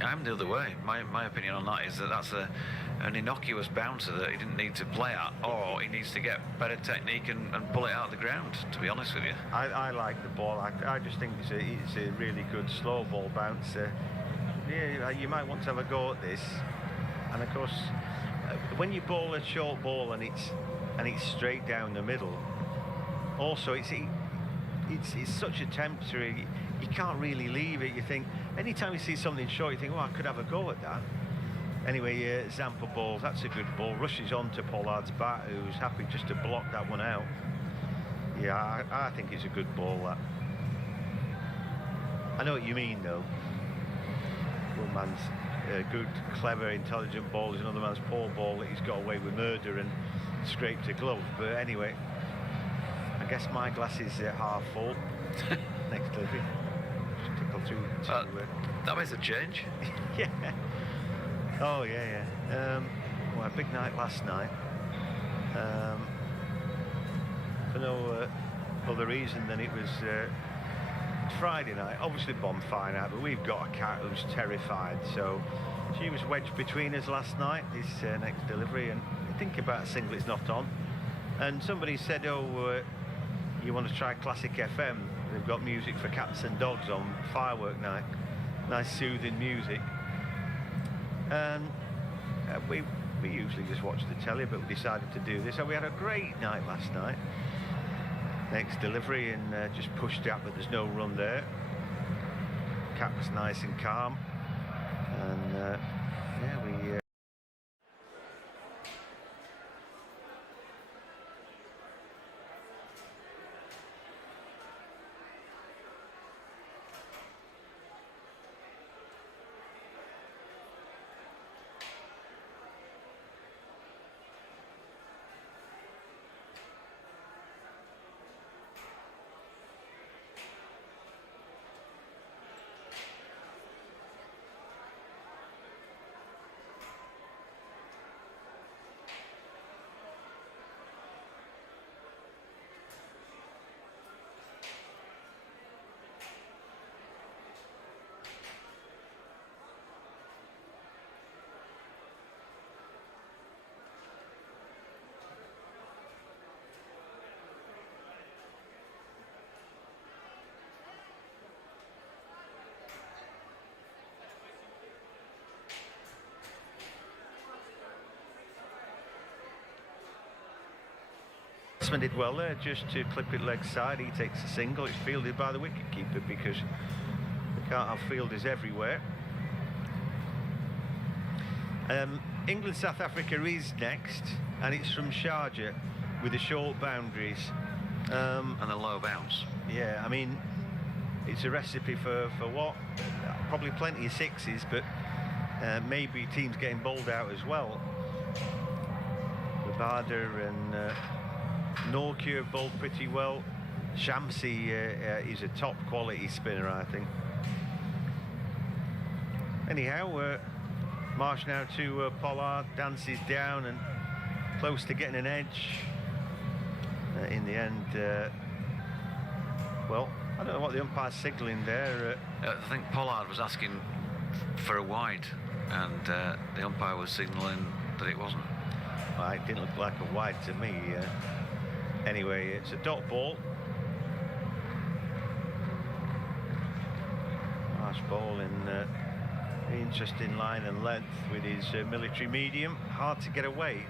I'm the other way. My opinion on that is that that's an innocuous bouncer that he didn't need to play at, or he needs to get better technique and pull it out of the ground, to be honest with you. I like the ball. I just think it's a really good slow ball bouncer. Yeah, you might want to have a go at this. And of course, when you bowl a short ball and it's straight down the middle, also it's such a tempter. You can't really leave it. You think anytime you see something short, you think, well, I could have a go at that. Anyway, Zampa balls. That's a good ball. Rushes on to Pollard's bat, who's happy just to block that one out. Yeah, I think it's a good ball. That. I know what you mean, though. One man's good, clever, intelligent ball is another man's poor ball that he's got away with murder and scraped a glove. But anyway, I guess my glass is half full. Next delivery. Just tickle through to, that makes a change. Yeah. Oh yeah. Well, a big night last night. For no other reason than it was Friday night. Obviously bonfire night, but we've got a cat who's terrified, so she was wedged between us last night, this next delivery, and think about a single it's not on. And somebody said, oh, you want to try Classic FM? They've got music for cats and dogs on firework night. Nice soothing music. And we usually just watch the telly, but we decided to do this. So we had a great night last night. Next delivery, and just pushed out, but there's no run there. Cat was nice and calm, and yeah, we did well there, just to clip it leg side. He takes a single. It's fielded by the wicketkeeper because we can't have fielders everywhere. England South Africa is next, and it's from Sharjah with the short boundaries and a low bounce. Yeah, I mean, it's a recipe for what? Probably plenty of sixes, but maybe teams getting bowled out as well. Rabada and Nortje have bowled pretty well. Shamsi is a top quality spinner, I think. Anyhow, Marsh now to Pollard, dances down and close to getting an edge. In the end, Well, I don't know what the umpire's signalling there. I think Pollard was asking for a wide, and the umpire was signalling that it wasn't. Well, it didn't look like a wide to me. Anyway, it's a dot ball. Marsh ball in interesting line and length with his military medium. Hard to get away.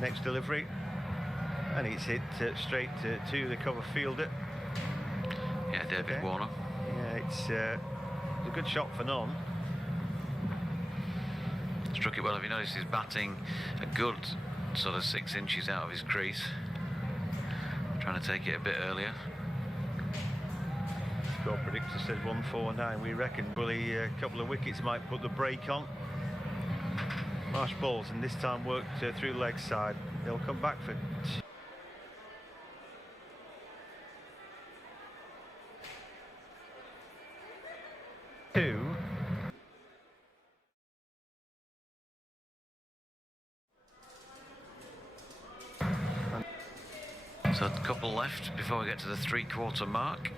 Next delivery. And it's hit straight to the cover fielder. Yeah, David Warner. Yeah, it's a good shot for none. Struck it well. If you notice, he's batting a good sort of 6 inches out of his crease. Trying to take it a bit earlier. Score predictor says 149. We reckon Bully a couple of wickets might put the brake on. Marsh balls, and this time worked through leg side. They'll come back for two. So a couple left before we get to the 3/4 mark.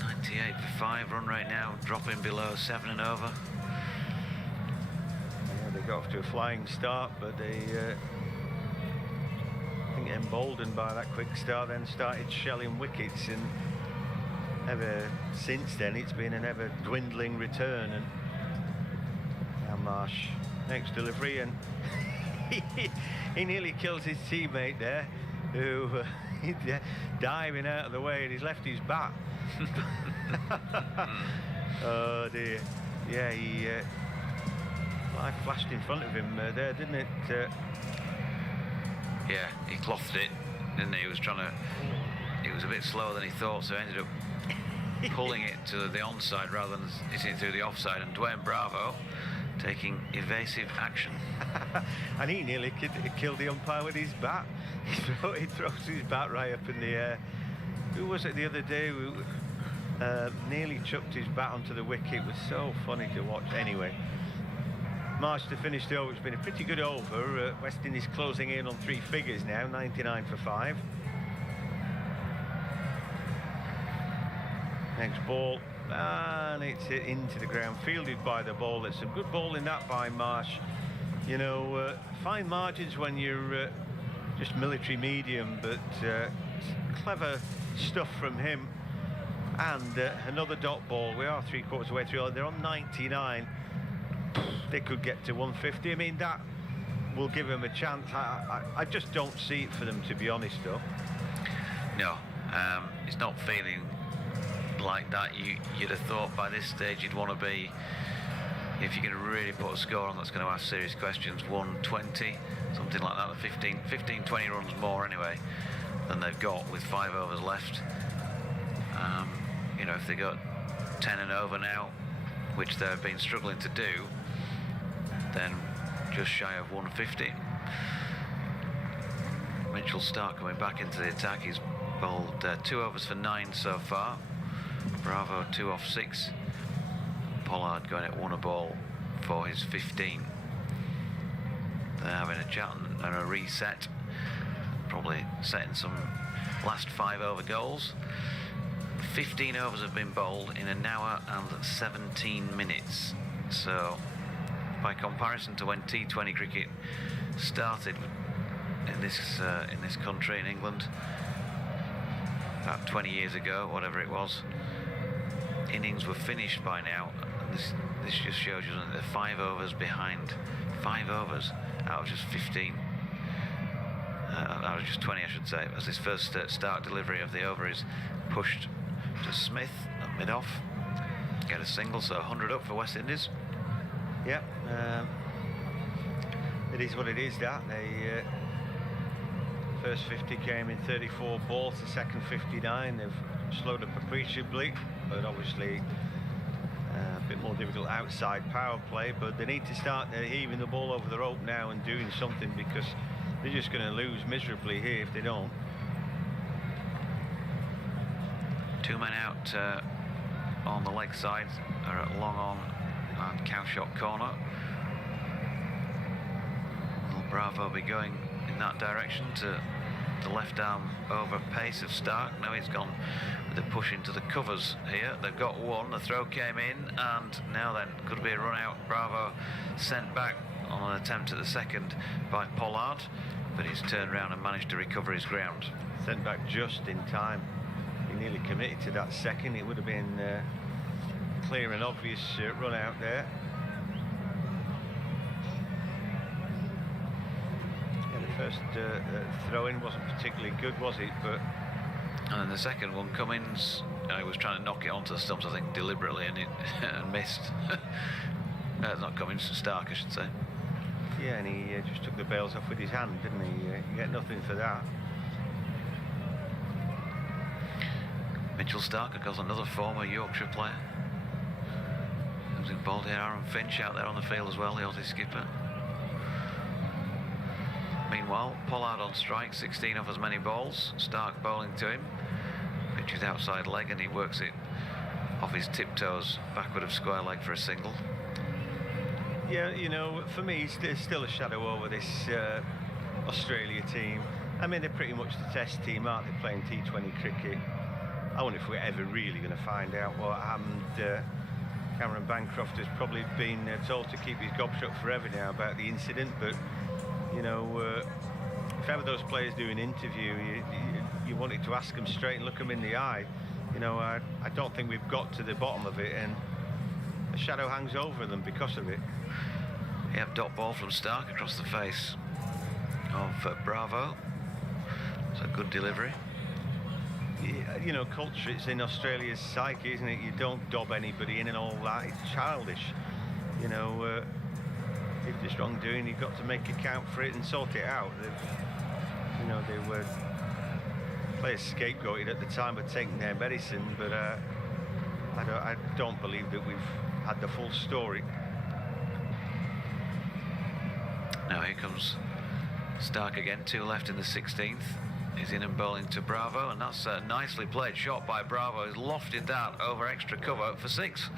98 for 5, run rate now dropping below 7 and over. Yeah, they got off to a flying start, but they I think emboldened by that quick start, then started shelling wickets, and ever since then it's been an ever dwindling return. And now Marsh, next delivery, and he nearly kills his teammate there, who diving out of the way, and he's left his bat. Oh dear. Yeah, life flashed in front of him there, didn't it? Yeah, he clothed it, didn't he? He was trying to. It was a bit slower than he thought, so he ended up pulling it to the onside rather than hitting it through the offside. And Dwayne Bravo taking evasive action. And he nearly killed the umpire with his bat. He throws his bat right up in the air. Who was it the other day who nearly chucked his bat onto the wicket? It was so funny to watch. Anyway, Marsh to finish the over. It's been a pretty good over. West Indies closing in on 3 figures now, 99 for 5. Next ball, and it's hit into the ground, fielded by the ball. There's some good bowling that by Marsh. You know, fine margins when you're just military medium, but clever stuff from him. And another dot ball. We are 3/4 of the way through. They're on 99. They could get to 150. I mean, that will give them a chance. I just don't see it for them, to be honest, though. No, it's not feeling like that. You'd have thought by this stage you'd want to be, if you're going to really put a score on that's going to ask serious questions, 120, something like that. 15, 20 runs more anyway than they've got with 5 overs left. You know, if they got 10 and over now, which they've been struggling to do, then just shy of 150. Mitchell Starc coming back into the attack. He's bowled 2 overs for 9 so far. Bravo 2 off 6. Pollard going at 1 a ball for his 15. They're having a chat and a reset, probably setting some last 5 over goals. 15 overs have been bowled in 1 hour and 17 minutes. So by comparison to when T20 cricket started in this country, in England, about 20 years ago, whatever it was, innings were finished by now. This just shows you that they're 5 overs behind. 5 overs out of just 15. Out of just 20, I should say, as this first start delivery of the over is pushed to Smith at mid-off. Get a single, so 100 up for West Indies. Yeah, it is what it is, that. They first 50 came in 34 balls, the second 59. They've slowed up appreciably, but obviously a bit more difficult outside power play. But they need to start heaving the ball over the rope now and doing something, because they're just going to lose miserably here if they don't. 2 men out on the leg side are at long on and Cowshot corner. Will Bravo be going in that direction to the left arm over pace of Starc. Now he's gone with a push into the covers here. They've got one, the throw came in, and now then could be a run out. Bravo sent back on an attempt at the second by Pollard, but he's turned around and managed to recover his ground. Sent back just in time. He nearly committed to that second. It would have been clear and obvious run out there. Yeah, the first throw-in wasn't particularly good, was it? But and then the second one, Cummins, he was trying to knock it onto the stumps, I think, deliberately, and it and missed. Not Cummins, Starc, I should say. yeah, and he just took the bails off with his hand, didn't he? You get nothing for that. Mitchell Starc, of course, another former Yorkshire player. Comes involved here. Aaron Finch out there on the field as well, the Aussie skipper. Meanwhile, Pollard on strike, 16 off as many balls. Starc bowling to him. Pitches outside leg, and he works it off his tiptoes, backward of square leg for a single. Yeah, you know, for me, there's still a shadow over this Australia team. I mean, they're pretty much the test team, aren't they, playing T20 cricket? I wonder if we're ever really going to find out what happened. Cameron Bancroft has probably been told to keep his gob shut forever now about the incident, but, you know, if ever those players do an interview, you wanted to ask them straight and look them in the eye. You know, I don't think we've got to the bottom of it, and a shadow hangs over them because of it. We have dot ball from Starc across the face of Bravo. It's a good delivery. Yeah, you know, culture, it's in Australia's psyche, isn't it? You don't dob anybody in and all that. It's childish. You know, if there's wrongdoing, you've got to make account for it and sort it out. You know, they were players scapegoated at the time of taking their medicine, but I don't believe that we've had the full story. Now here comes Starc again, 2 left in the 16th. He's in and bowling to Bravo, and that's a nicely played shot by Bravo. He's lofted that over extra cover for 6.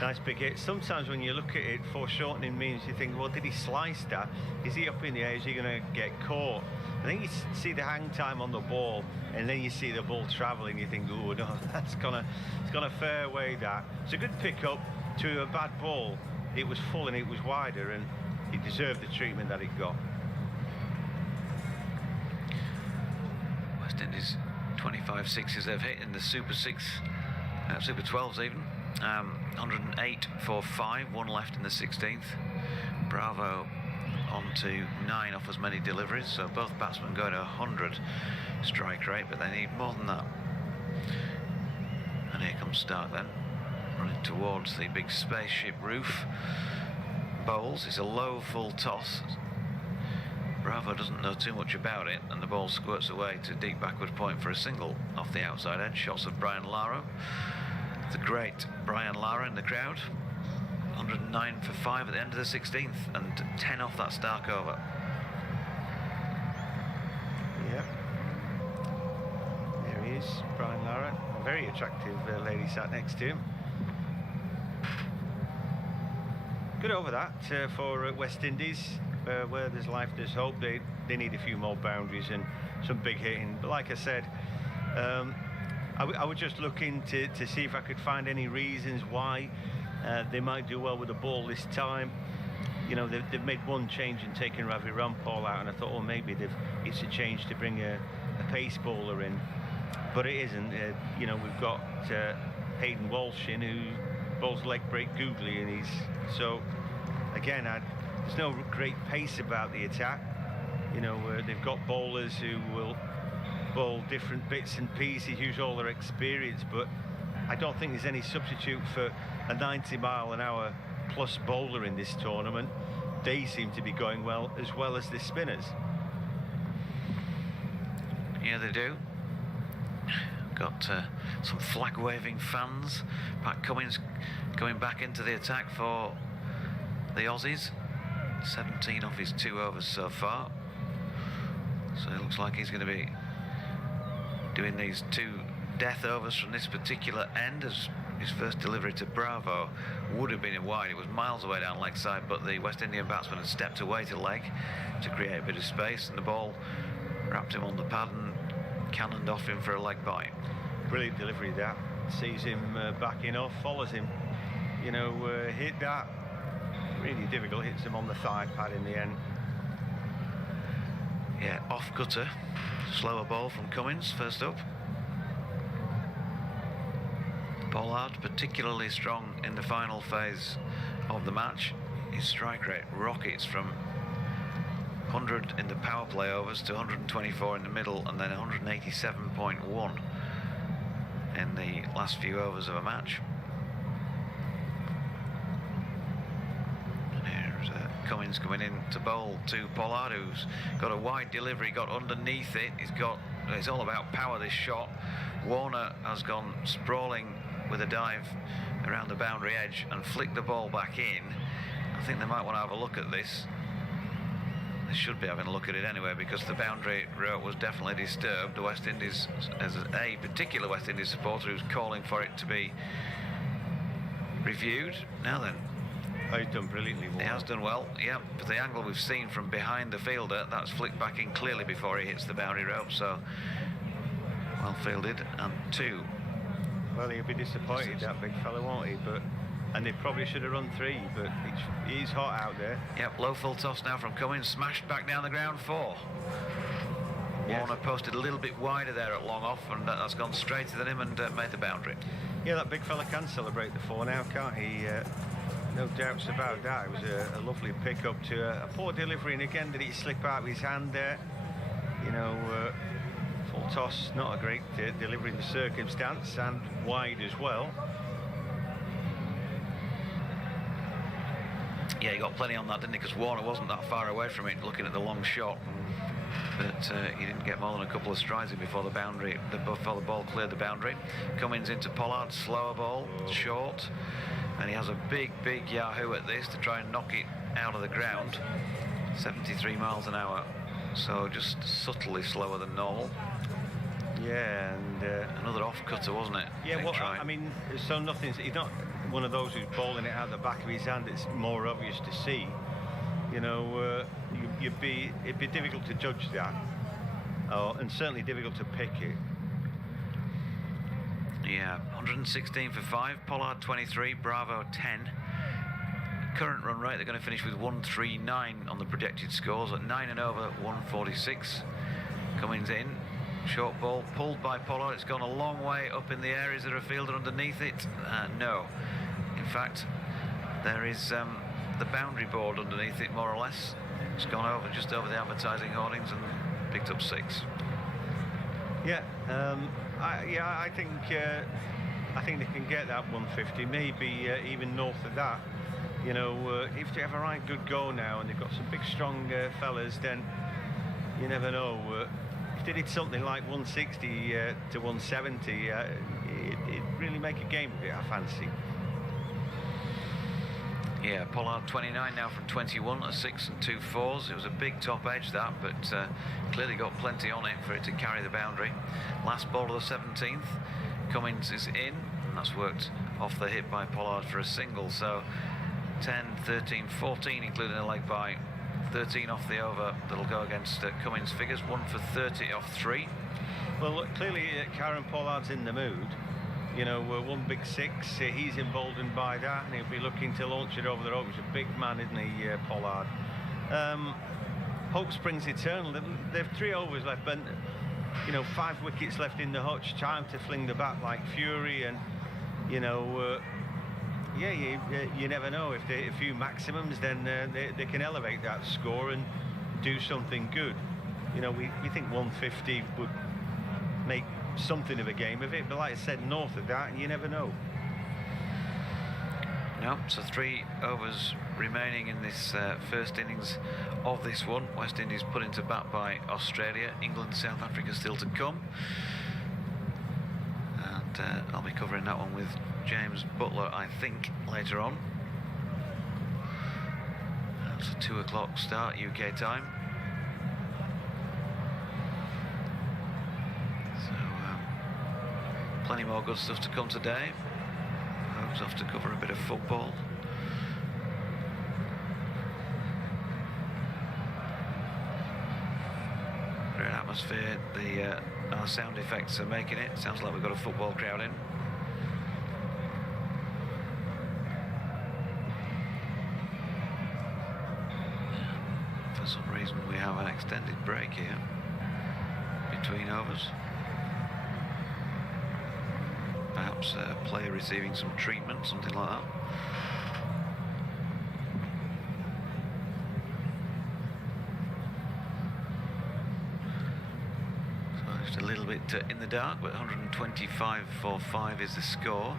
Nice big hit. Sometimes when you look at it, foreshortening means you think, well, did he slice that? Is he up in the air? Is he going to get caught? I think you see the hang time on the ball, and then you see the ball travelling. You think, oh no, it's gone a fair way. That it's a good pick up to a bad ball. It was full and it was wider, and he deserved the treatment that he got. West Indies 25 sixes they've hit in the Super 6, Super 12s even. 108 for 5, 1 left in the 16th. Bravo on to 9 off as many deliveries, so both batsmen go to 100 strike rate, but they need more than that. And here comes Starc then, running towards the big spaceship roof. Bowls, it's a low full toss. Bravo doesn't know too much about it, and the ball squirts away to deep backward point for a single off the outside edge. Shots of Brian Lara, the great Brian Lara in the crowd. 109 for 5 at the end of the 16th, and 10 off that Starc over. Yep. There he is, Brian Lara. A very attractive lady sat next to him. Good over that for West Indies. Where there's life, there's hope. They need a few more boundaries and some big hitting. But like I said, I would just look into to see if I could find any reasons why they might do well with the ball this time. You know, they've made one change in taking Ravi Rampal out, and I thought, well, maybe it's a change to bring a pace bowler in. But it isn't. You know, we've got Hayden Walsh in, who bowls leg break googly, and so again, there's no great pace about the attack. You know, they've got bowlers who will bowl different bits and pieces, use all their experience, but I don't think there's any substitute for a 90-mile-an-hour plus bowler in this tournament. They seem to be going well as the spinners. Yeah, they do. Got some flag-waving fans. Pat Cummins going back into the attack for the Aussies. 17 off his 2 overs so far. So it looks like he's going to be doing these 2 death overs from this particular end, as his first delivery to Bravo would have been in wide. It was miles away down leg side, but the West Indian batsman had stepped away to leg to create a bit of space, and the ball wrapped him on the pad and cannoned off him for a leg bite. Brilliant delivery that. Sees him backing off, follows him. You know, hit that. Really difficult, hits him on the thigh pad in the end. Yeah, off cutter. Slower ball from Cummins, first up. Pollard, particularly strong in the final phase of the match. His strike rate rockets from 100 in the power play overs to 124 in the middle, and then 187.1 in the last few overs of a match. And here's Cummins coming in to bowl to Pollard, who's got a wide delivery, got underneath it. It's all about power, this shot. Warner has gone sprawling with a dive around the boundary edge and flicked the ball back in. I think they might want to have a look at this. They should be having a look at it anyway, because the boundary route was definitely disturbed. The West Indies, as a particular West Indies supporter who's calling for it to be reviewed. Now then. Oh, he's done brilliantly well. He has done well, yeah. But the angle we've seen from behind the fielder, that's flicked back in clearly before he hits the boundary rope, so well fielded. And 2. Well, he'll be disappointed, that big fella, won't he? And they probably should have run 3, but he's hot out there. Yep, low full toss now from Cummins, smashed back down the ground 4. Yes. Warner posted a little bit wider there at long off, and that's gone straighter than him and made the boundary. Yeah, that big fella can celebrate the 4 now, can't he? No doubts about that. It was a lovely pick-up to a poor delivery, and again, did he slip out of his hand there? You know, full toss, not a great delivery in the circumstance, and wide as well. Yeah, he got plenty on that, didn't he? Because Warner wasn't that far away from it, looking at the long shot. But he didn't get more than a couple of strides in before the ball cleared the boundary. Cummins into Pollard, slower ball, short. And he has a big yahoo at this to try and knock it out of the ground. 73 miles an hour. So just subtly slower than normal. Yeah, and another off cutter, wasn't it? Yeah, well, I mean, so he's not one of those who's bowling it out the back of his hand. It's more obvious to see. You know, it'd be difficult to judge that, and certainly difficult to pick it. Yeah, 116 for 5, Pollard 23, Bravo 10. Current run rate, they're going to finish with 139 on the projected scores at 9 and over, 146. Cummins in. Short ball pulled by Pollard. It's gone a long way up in the air. Is there a fielder underneath it? No. In fact, there is the boundary board underneath it, more or less. It's gone over just over the advertising hoardings and picked up 6. Yeah, I think they can get that 150, maybe even north of that. You know, if they have a right good go now and they've got some big strong fellas, then you never know. If they did something like 160 to 170, it'd really make a game of it, I fancy. Yeah, Pollard 29 now from 21, a 6 and 2 4s. It was a big top edge that, but clearly got plenty on it for it to carry the boundary. Last ball of the 17th, Cummins is in, and that's worked off the hip by Pollard for a single. So 10, 13, 14, including a leg by 13 off the over. That'll go against Cummins' figures. 1 for 30 off 3. Well, look, clearly Kieron Pollard's in the mood. You know, 1 big 6, he's emboldened by that, and he'll be looking to launch it over the rope. He's a big man, isn't he, Pollard? Hope springs eternal. They've 3 overs left, but, you know, 5 wickets left in the hutch. Time to fling the bat like fury, and, you know, yeah, you never know. If they a few maximums, then they can elevate that score and do something good. You know, we think 150 would make something of a game of it, but like I said, north of that, you never know. No, so 3 overs remaining in this first innings of this one. West Indies put into bat by Australia. England, South Africa still to come. And I'll be covering that one with James Butler, I think, later on. It's a 2 o'clock start UK time. Plenty more good stuff to come today. Hope's off to cover a bit of football. Great atmosphere, our sound effects are making it. Sounds like we've got a football crowd in. For some reason we have an extended break here between overs. Perhaps a player receiving some treatment, something like that. A little bit in the dark, but 125 for 5 is the score.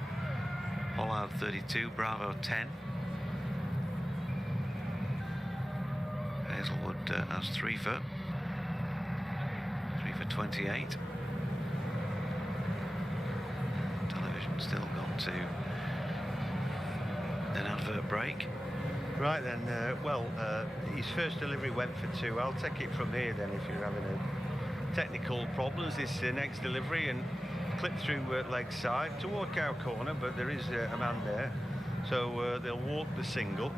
Pollard 32, Bravo 10. Hazlewood has 3 for 28. Television still gone to an advert break. Right then, his first delivery went for 2. I'll take it from here then if you're having technical problems. This next delivery and clip through leg side toward cow corner, but there is a man there, so they'll walk the single.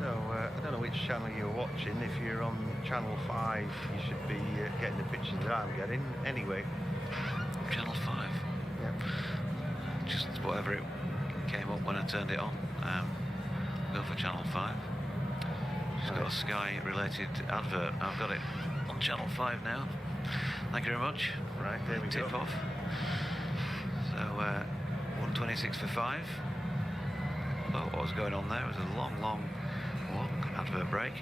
So I don't know which channel you're watching. If you're on channel 5, you should be getting the pictures that I'm getting. Anyway, channel 5. Yep. Just whatever it came up when I turned it on. Go for channel 5. Just got a Sky related advert. I've got it on channel 5 now. Thank you very much. Right, there we go. Tip off. So 126 for 5. Oh, what was going on there? It was a long advert break.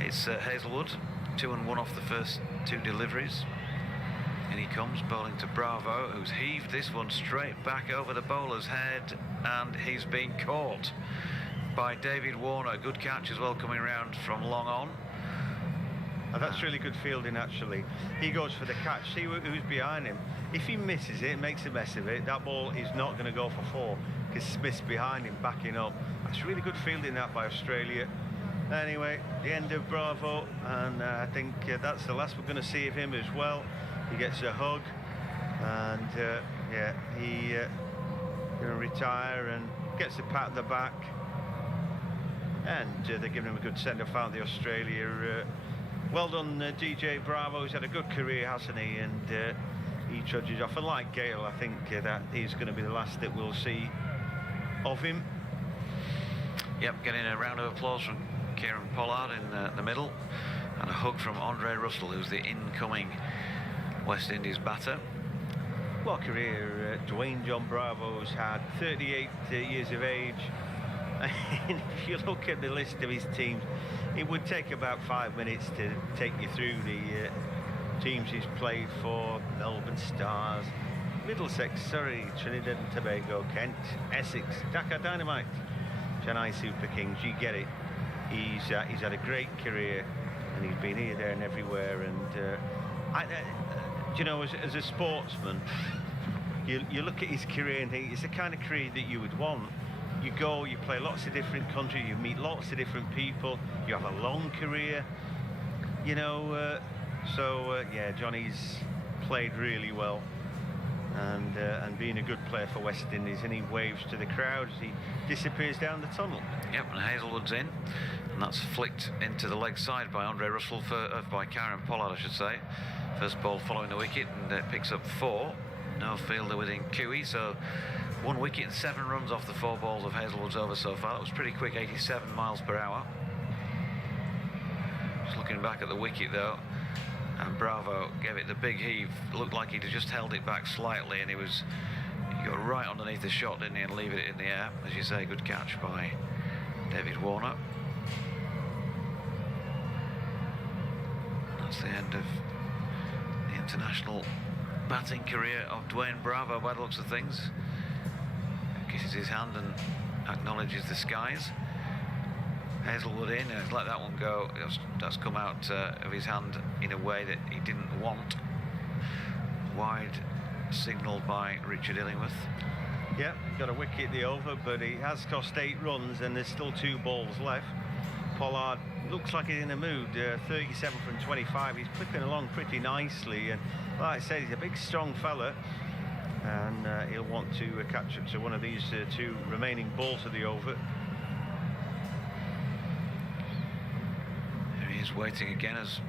It's Hazlewood, 2 and 1 off the first 2 deliveries. And he comes bowling to Bravo, who's heaved this one straight back over the bowler's head, and he's been caught by David Warner. Good catch as well, coming round from long on. That's really good fielding, actually. He goes for the catch. See who's behind him. If he misses it, makes a mess of it, that ball is not going to go for 4 because Smith's behind him, backing up. That's really good fielding, that, by Australia. Anyway, the end of Bravo, and I think that's the last we're going to see of him as well. He gets a hug, and yeah, he going to retire and gets a pat on the back. And they're giving him a good send-off out of the Australia. Well done, DJ Bravo. He's had a good career, hasn't he? And he trudges off. And like Gayle, I think that he's going to be the last that we'll see of him. Yep, getting a round of applause from Kieron Pollard in the middle, and a hug from Andre Russell, who's the incoming West Indies batter. What a career Dwayne John Bravo's had, 38 years of age. And if you look at the list of his teams, it would take about 5 minutes to take you through the teams he's played for. Melbourne Stars, Middlesex, Surrey, Trinidad and Tobago, Kent, Essex, Dhaka Dynamite, Chennai Super Kings. You get it. He's had a great career, and he's been here, there and everywhere. And you know, as a sportsman, you look at his career and think it's the kind of career that you would want. You go, you play lots of different countries, you meet lots of different people, you have a long career, you know, yeah, Johnny's played really well, and being a good player for West Indies, and he waves to the crowd as he disappears down the tunnel. Yep, and Hazlewood's in, and that's flicked into the leg side by Andre Russell, by Kieron Pollard, I should say. First ball following the wicket, and it picks up 4. No fielder within QE, so 1 wicket and 7 runs off the 4 balls of Hazlewood's over so far. That was pretty quick, 87 miles per hour. Just looking back at the wicket though, and Bravo gave it the big heave. Looked like he'd just held it back slightly, and he got right underneath the shot, didn't he, and leave it in the air. As you say, good catch by David Warner. That's the end of the international batting career of Dwayne Bravo by the looks of things. Kisses his hand and acknowledges the skies. Hazlewood in, and he's let that one go. That's come out of his hand in a way that he didn't want. Wide signal by Richard Illingworth. Yeah, got a wicket at the over, but he has cost 8 runs, and there's still 2 balls left. Pollard looks like he's in a mood. 37 from 25. He's clipping along pretty nicely, and like I said, he's a big, strong fella, and he'll want to catch up to one of these 2 remaining balls of the over. Just waiting again as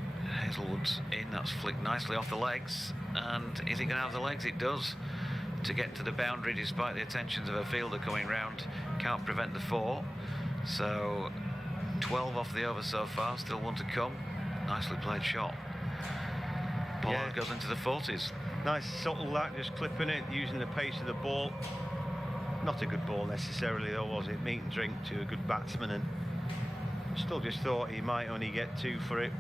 Hazlewood's in. That's flicked nicely off the legs. And is it going to have the legs? It does. To get to the boundary despite the attentions of a fielder coming round. Can't prevent the 4. So 12 off the over so far. Still one to come. Nicely played shot. Pollard goes into the 40s. Nice subtle that, just clipping it, using the pace of the ball. Not a good ball necessarily though, was it? Meat and drink to a good batsman, and still just thought he might only get 2 for it.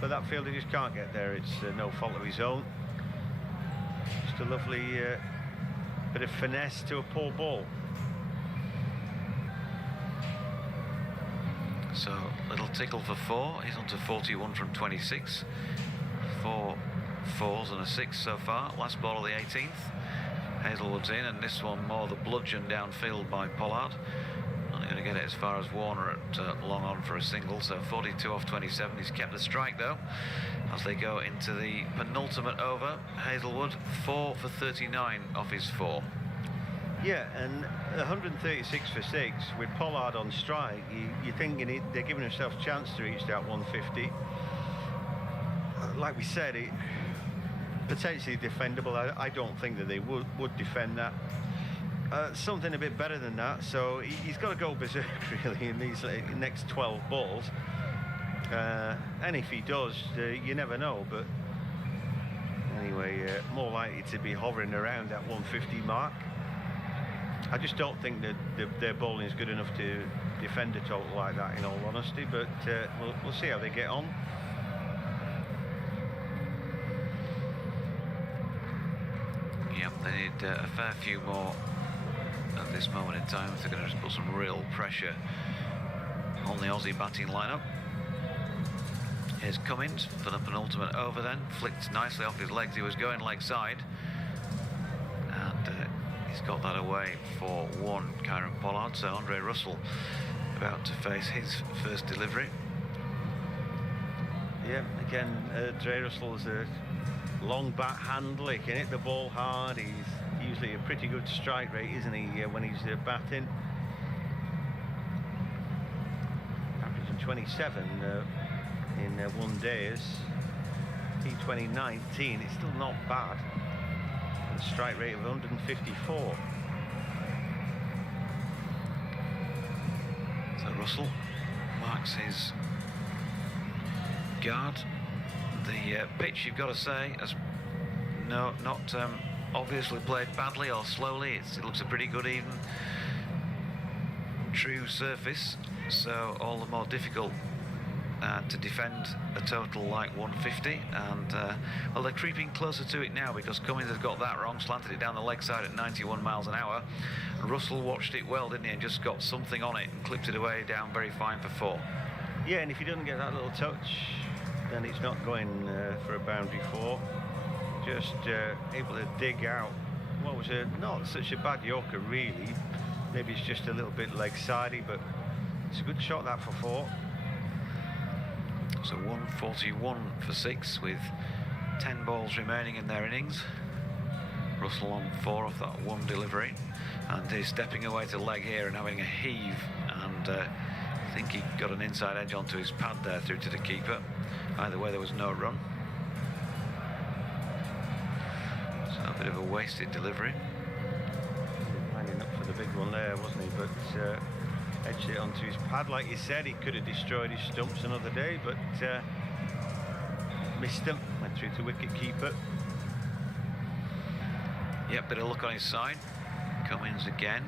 But that fielder just can't get there. It's no fault of his own. Just a lovely bit of finesse to a poor ball. So little tickle for 4. He's on to 41 from 26. 4 4s and a 6 so far. Last ball of the 18th. Hazlewood's in, and this one more the bludgeon downfield by Pollard. Only going to get it as far as Warner at long on for a single. So 42 off 27. He's kept the strike though as they go into the penultimate over. Hazlewood 4 for 39 off his 4. Yeah, and 136 for 6 with Pollard on strike. You're thinking they're giving themselves a chance to reach that 150. Like we said, it potentially defendable. I don't think that they would defend that. Something a bit better than that. So he's got to go berserk really in these next 12 balls. And if he does, you never know. But anyway, more likely to be hovering around that 150 mark. I just don't think that their bowling is good enough to defend a total like that, in all honesty. But we'll see how they get on. Yep, they need a fair few more at this moment in time if they're going to put some real pressure on the Aussie batting lineup. Here's Cummins for the penultimate over then. Flicked nicely off his legs. He was going leg side. And he's got that away for 1, Kieron Pollard. So Andre Russell about to face his first delivery. Yeah, again, Dre Russell's a long bat handler. He can hit the ball hard. He's usually a pretty good strike rate, isn't he, when he's batting? Averaging 27 in 1 days. T20 19. It's still not bad. A strike rate of 154. So Russell marks his guard. The pitch, you've got to say, has not obviously played badly or slowly. It looks a pretty good, even, true surface. So all the more difficult to defend a total like 150. And well, they're creeping closer to it now because Cummins has got that wrong, slanted it down the leg side at 91 miles an hour. And Russell watched it well, didn't he, and just got something on it and clipped it away down very fine for 4. Yeah, and if he doesn't get that little touch, then it's not going for a boundary 4. Just able to dig out what was not such a bad Yorker really. Maybe it's just a little bit leg-sidey, but it's a good shot that for 4. So 141 for 6 with 10 balls remaining in their innings. Russell on 4 off that 1 delivery, and he's stepping away to leg here and having a heave, and I think he got an inside edge onto his pad there through to the keeper. Either way, there was no run. So a bit of a wasted delivery. Lining up for the big one there, wasn't he? But edged it onto his pad. Like you said, he could have destroyed his stumps another day, but missed them. Went through to wicket keeper. Yep, bit of luck on his side. Cummins again.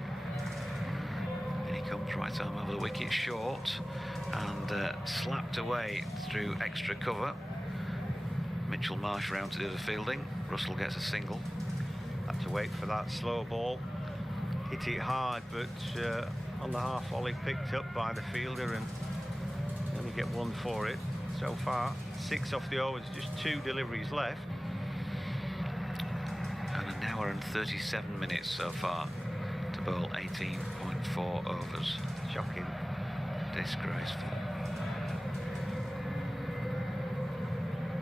And he comes right arm over the wicket short and slapped away through extra cover. Mitchell Marsh round to do the fielding. Russell gets a single. Had to wait for that slow ball. Hit it hard, but on the half volley picked up by the fielder, and only get 1 for it. So far, 6 off the overs, just 2 deliveries left. And an hour and 37 minutes so far to bowl 18.4 overs. Shocking. Disgraceful.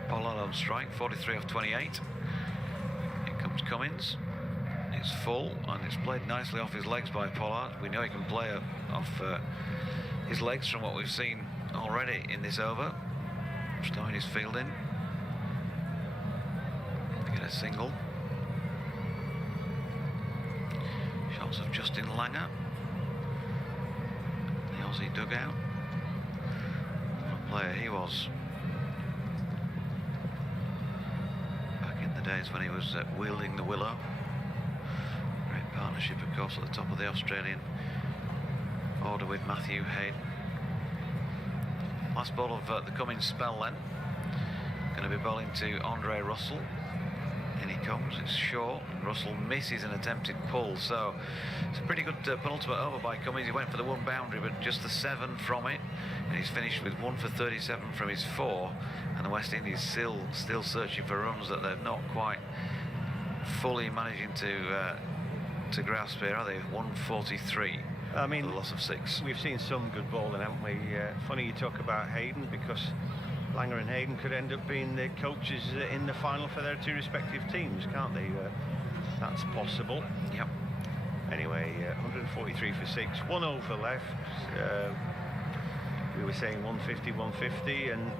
Pollard on strike, 43 off 28. Here comes Cummins. It's full, and it's played nicely off his legs by Pollard. We know he can play off his legs from what we've seen already in this over. Stoinis fielding. They get a single. Shots of Justin Langer. The Aussie dugout. What a player he was. Back in the days when he was wielding the willow. Great partnership, of course, at the top of the Australian order with Matthew Hayden. Last ball of the Cummins spell then. Going to be bowling to Andre Russell. In he comes, it's short, and Russell misses an attempted pull, so it's a pretty good penultimate over by Cummins. He went for the one boundary, but just the 7 from it, and he's finished with 1 for 37 from his 4, and the West Indies still searching for runs that they've not quite fully managing to grasp here, are they? 143. I mean, the loss of 6. We've seen some good bowling, haven't we? Funny you talk about Hayden, because Langer and Hayden could end up being the coaches in the final for their 2 respective teams, can't they? That's possible. Yep. Anyway, 143 for 6, 1 over left. We were saying 150, 150, and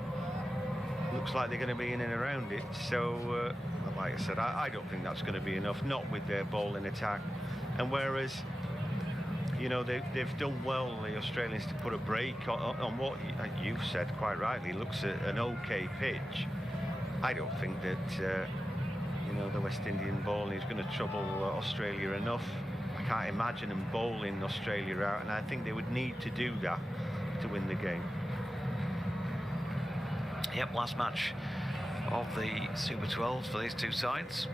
looks like they're going to be in and around it. So, like I said, I don't think that's going to be enough, not with their bowling attack. And whereas, you know, they've done well, the Australians, to put a break on what you've said quite rightly looks at an okay pitch. I don't think that you know, the West Indian bowling is going to trouble Australia enough. I can't imagine them bowling Australia out, and I think they would need to do that to win the game. Yep, last match of the Super 12s for these two sides.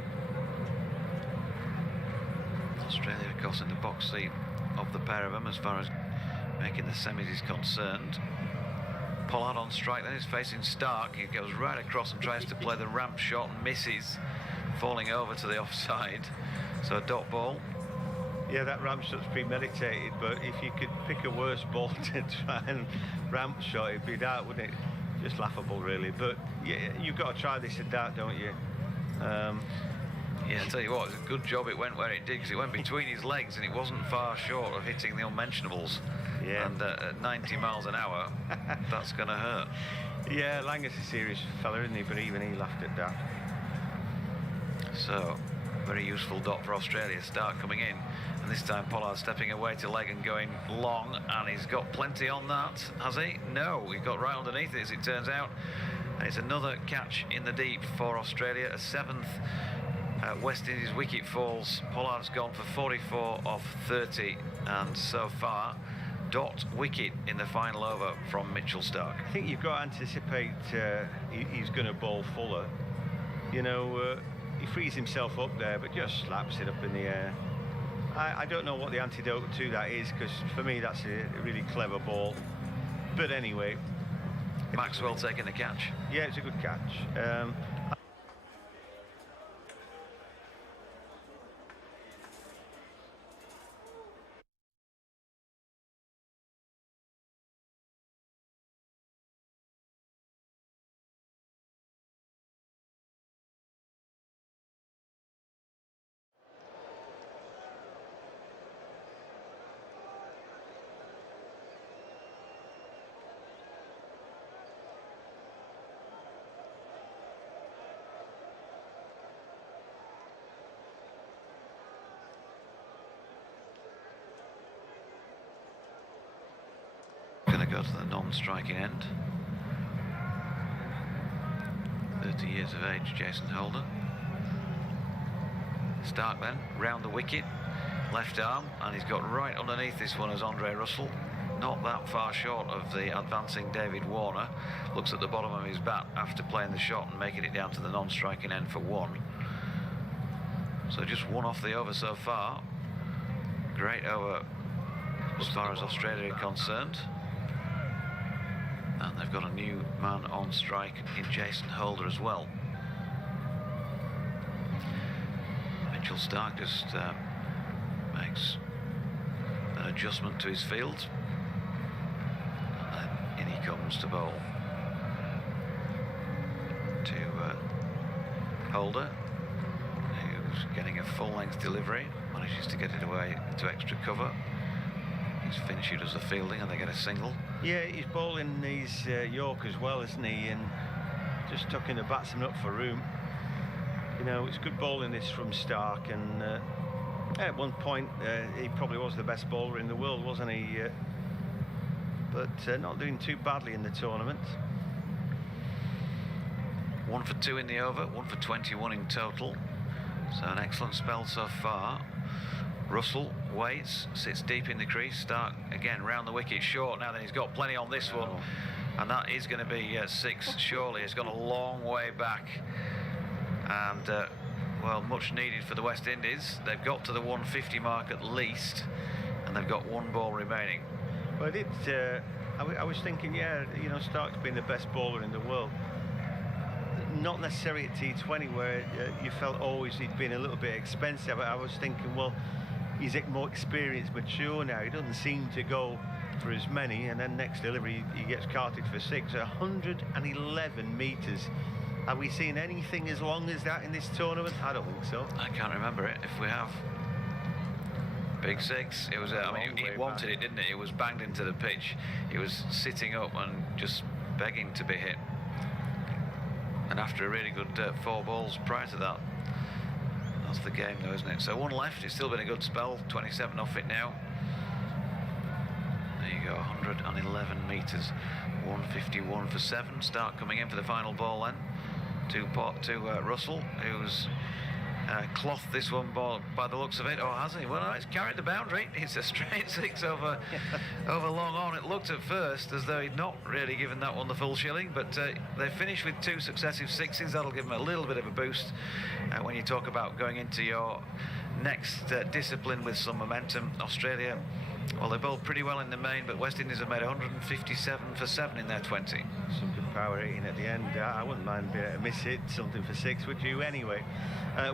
Australia, of course, in the box seat of the pair of them as far as making the semis is concerned. Pollard on strike, then is facing Starc. He goes right across and tries to play the ramp shot and misses, falling over to the offside. So a dot ball. Yeah, that ramp shot's premeditated, but if you could pick a worse ball to try and ramp shot, it'd be that, wouldn't it? Just laughable, really. But yeah, you've got to try this at that, don't you? Yeah, I tell you what, it's a good job it went where it did, because it went between his legs and it wasn't far short of hitting the unmentionables. Yeah. And at 90 miles an hour, that's going to hurt. Yeah, Langer's a serious fella, isn't he? But even he laughed at that. So, very useful dot for Australia. Starc coming in, and this time Pollard stepping away to leg and going long, and he's got plenty on that, has he? No, he got right underneath it, as it turns out. And it's another catch in the deep for Australia, a 7th West Indies wicket falls. Pollard's gone for 44 off 30, and so far dot wicket in the final over from Mitchell Starc. I think you've got to anticipate he's going to bowl fuller. You know, he frees himself up there, but just slaps it up in the air. I don't know what the antidote to that is, because for me that's a really clever ball. But anyway, Maxwell taking the catch. Yeah, it's a good catch. Going to go to the non-striking end. 30 years of age, Jason Holder. Starc then, round the wicket, left arm, and he's got right underneath this one as Andre Russell. Not that far short of the advancing David Warner. Looks at the bottom of his bat after playing the shot and making it down to the non-striking end for 1. So just 1 off the over so far. Great over as far as Australia are concerned. And they've got a new man on strike in Jason Holder as well. Mitchell Starc just makes an adjustment to his field. And then in he comes to bowl. To Holder, who's getting a full-length delivery, manages to get it away to extra cover. It's Finch who does the fielding, and they get a single. Yeah, he's bowling his York as well, isn't he? And just tucking the batsman up for room. You know, it's good bowling this from Starc, and at one point he probably was the best bowler in the world, wasn't he? But not doing too badly in the tournament. 1 for 2 in the over, 1 for 21 in total. So an excellent spell so far. Russell waits, sits deep in the crease. Starc again round the wicket short now. Then he's got plenty on this one, and that is going to be 6 surely. It's gone a long way back, and well, much needed for the West Indies. They've got to the 150 mark at least, and they've got 1 ball remaining. Well, I was thinking, yeah, you know, Starc's been the best bowler in the world. Not necessarily at T20, where you felt always he'd been a little bit expensive. I was thinking, well, he's more experienced, mature now. He doesn't seem to go for as many, and then next delivery he gets carted for 6. 111 metres. Have we seen anything as long as that in this tournament? I don't think so. I can't remember it. If we have. Big 6. It was. I mean, he wanted it, didn't it? It was banged into the pitch. He was sitting up and just begging to be hit. And after a really good 4 balls prior to that, that's the game, though, isn't it? So 1 left. It's still been a good spell. 27 off it now. There you go. 111 metres. 151 for 7. Starc coming in for the final ball then. To Russell, who's clothed this one ball by the looks of it. Oh, has he? Well, no, it's carried the boundary. It's a straight 6 over long on. It looked at first as though he'd not really given that one the full shilling, but they finished with 2 successive 6s. That'll give them a little bit of a boost when you talk about going into your next discipline with some momentum. Australia, well, they bowled pretty well in the main, but West Indies have made 157 for 7 in their 20. Some good power hitting at the end. I wouldn't mind a miss hit, something for 6, would you? Anyway,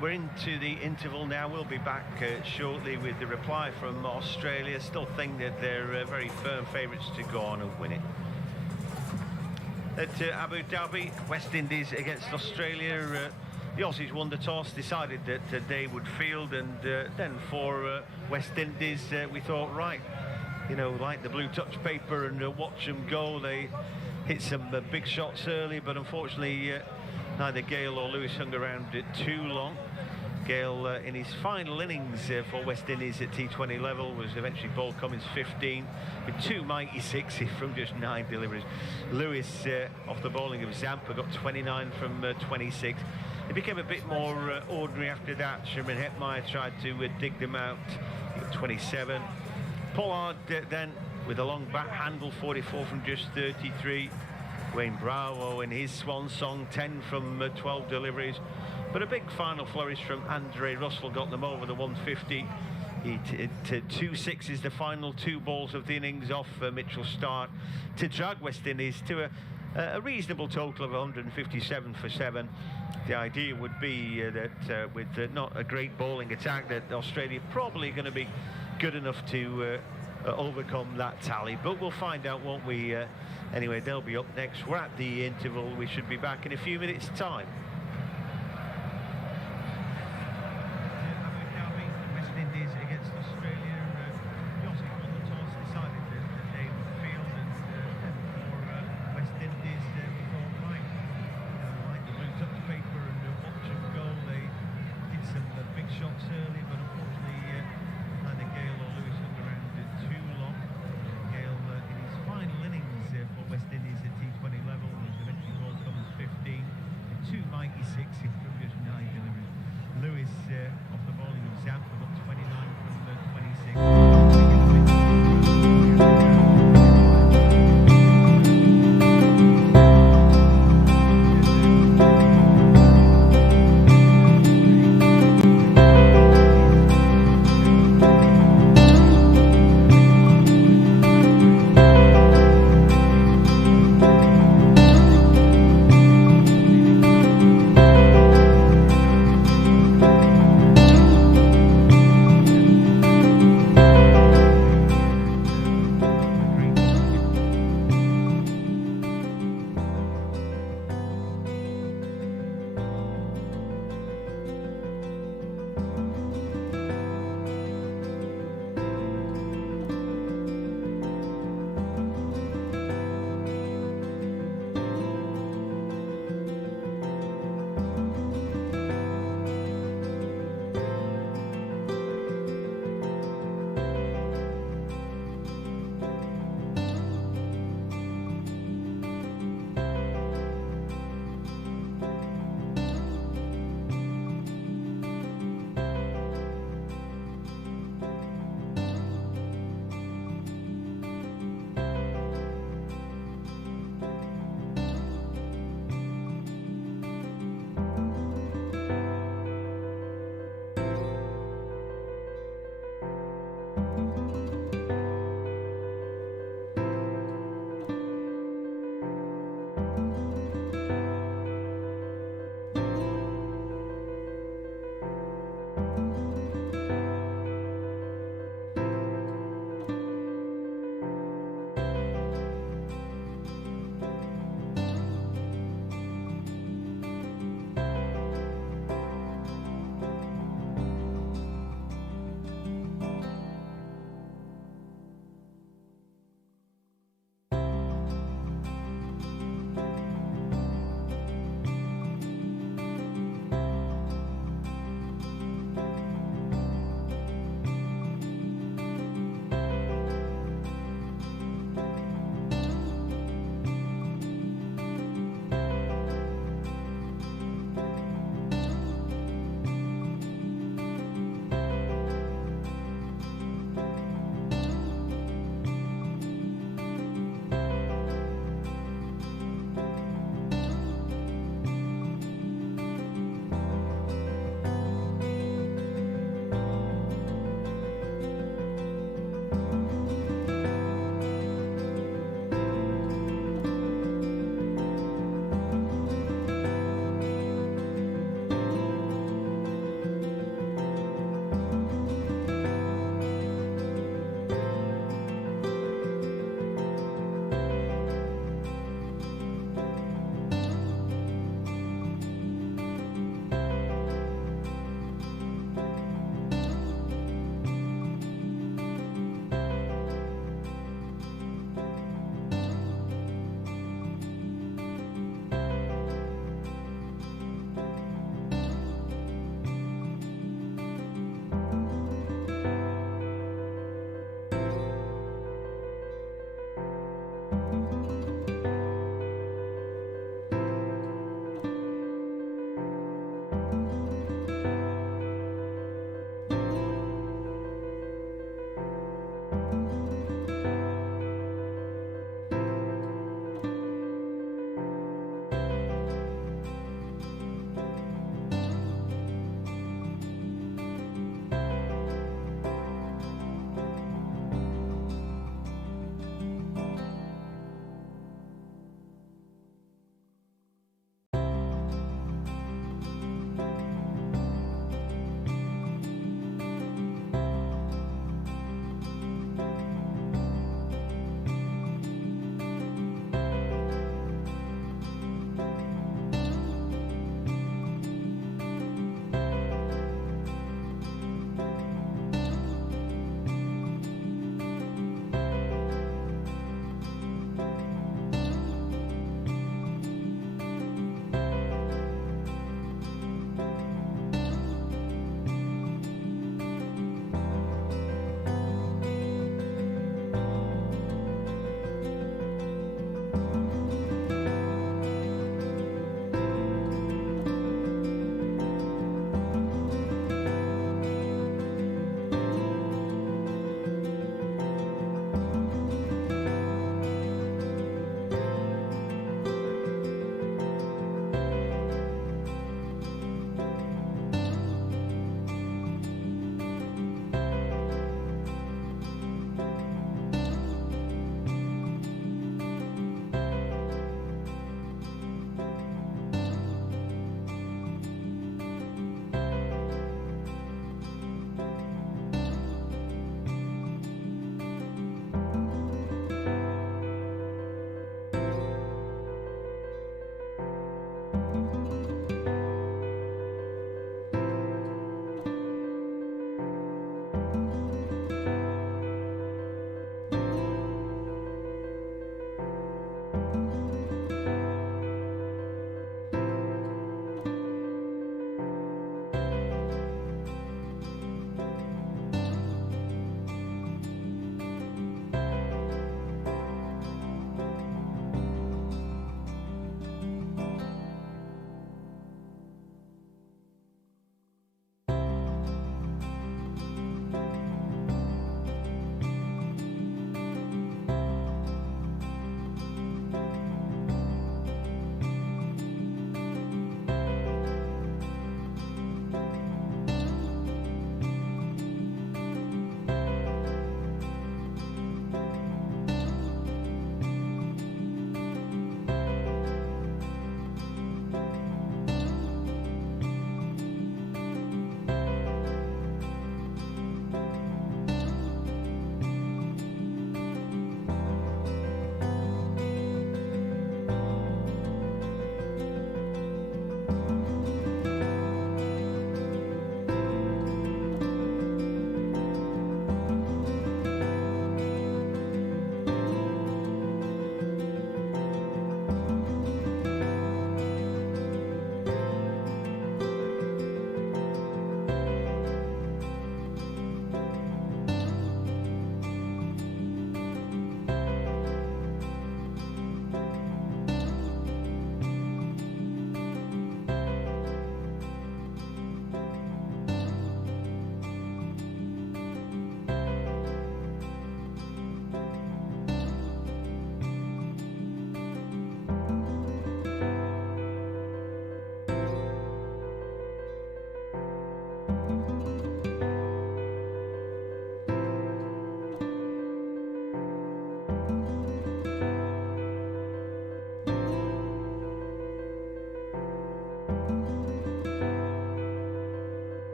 we're into the interval now. We'll be back shortly with the reply from Australia. Still think that they're very firm favourites to go on and win it. At Abu Dhabi, West Indies against Australia. The Aussies won the toss, decided that they would field, and then for West Indies, we thought, right, you know, like the blue touch paper and watch them go. They hit some big shots early, but unfortunately neither Gayle or Lewis hung around too long. Gayle in his final innings for West Indies at T20 level was eventually bowled Cummins 15 with 2 mighty 6s from just 9 deliveries. Lewis off the bowling of Zampa got 29 from 26. It became a bit more ordinary after that. Shimron Hetmyer tried to dig them out. He got 27. Pollard then with a long back handle, 44 from just 33. Dwayne Bravo in his swan song, 10 from 12 deliveries. But a big final flourish from Andre Russell got them over the 150. He to 2 6s, the final 2 balls of the innings off Mitchell Starc to drag West Indies to a reasonable total of 157 for 7. The idea would be that with not a great bowling attack, that Australia probably going to be good enough to overcome that tally. But we'll find out, won't we? Anyway, they'll be up next. We're at the interval. We should be back in a few minutes' time. West Indies against Australia. The Aussies won the toss, decided that they would field, and for West Indies, we thought, right, like the blue touch paper and watch them go. They did some big shots early, but unfortunately neither Gayle or Lewis hung around too long. Gayle in his final innings for West Indies at T20 level was eventually bowled Cummins 15 with 2 mighty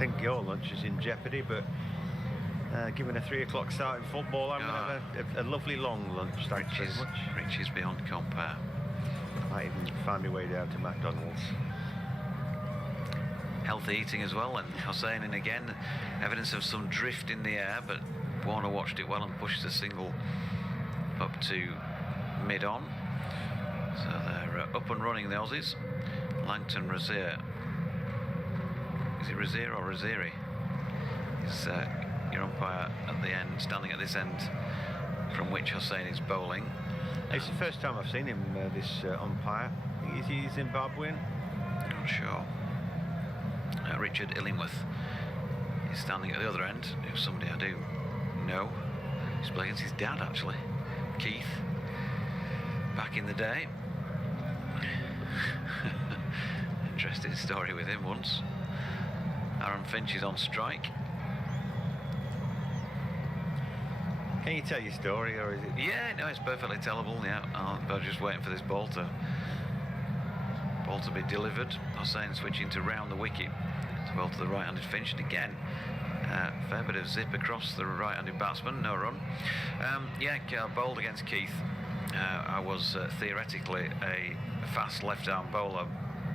think your lunch is in jeopardy, but given a 3 o'clock start in football, I'm going to have a lovely long lunch. Thanks very much. Rich is beyond compare. Might even find my way down to McDonald's. Healthy eating as well, and Hosein in again. Evidence of some drift in the air, but Warner watched it well and pushed the single up to mid-on. So they're up and running, the Aussies. Langton Razier. Is it Razier or Raziri? Is your umpire at the end, standing at this end from which Hosein is bowling. It's the first time I've seen him, this umpire. Is he Zimbabwean? Not sure. Richard Illingworth is standing at the other end, who's somebody I do know. He's playing against his dad, actually, Keith, back in the day. Interesting story with him once. Aaron Finch is on strike. Can you tell your story, or is it? Yeah, no, it's perfectly tellable. Yeah, I'm just waiting for this ball to be delivered. Hosein switching to round the wicket. Well to the right-handed Finch, and again fair bit of zip across the right-handed batsman, no run. Bowled against Keith. I was theoretically a fast left-arm bowler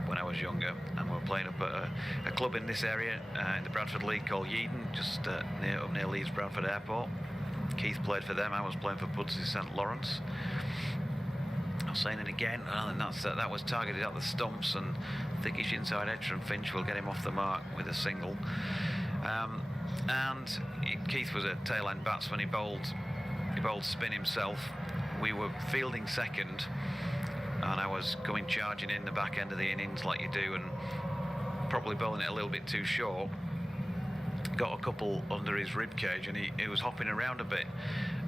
when I was younger, and we were playing up at a club in this area in the Bradford League called Hayden, just near Leeds Bradford Airport. Keith played for them, I was playing for Pudsey St Lawrence. Hosein in again, and that was targeted at the stumps, and thickish inside edge from Finch will get him off the mark with a single. Keith was a tail end batsman. He bowled spin himself. We were fielding second, and I was coming charging in the back end of the innings like you do, and probably bowling it a little bit too short. Got a couple under his rib cage, and he was hopping around a bit,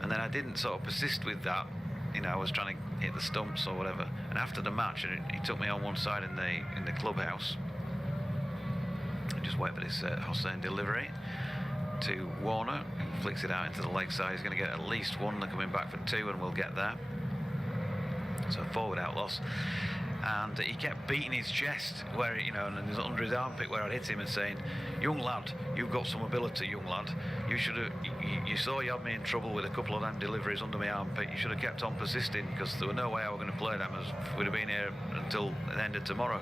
and then I didn't sort of persist with that. I was trying to hit the stumps or whatever. And after the match, he took me on one side in the clubhouse. I just wait for this Hosein delivery to Warner, who flicks it out into the leg side. He's going to get at least one. They're coming back for 2, and we'll get there. So forward out loss. And he kept beating his chest where, and under his armpit where I'd hit him and saying, "Young lad, you've got some ability, young lad. You should have, you saw you had me in trouble with a couple of them deliveries under my armpit. You should have kept on persisting, because there was no way I were going to play them, as we'd have been here until the end of tomorrow."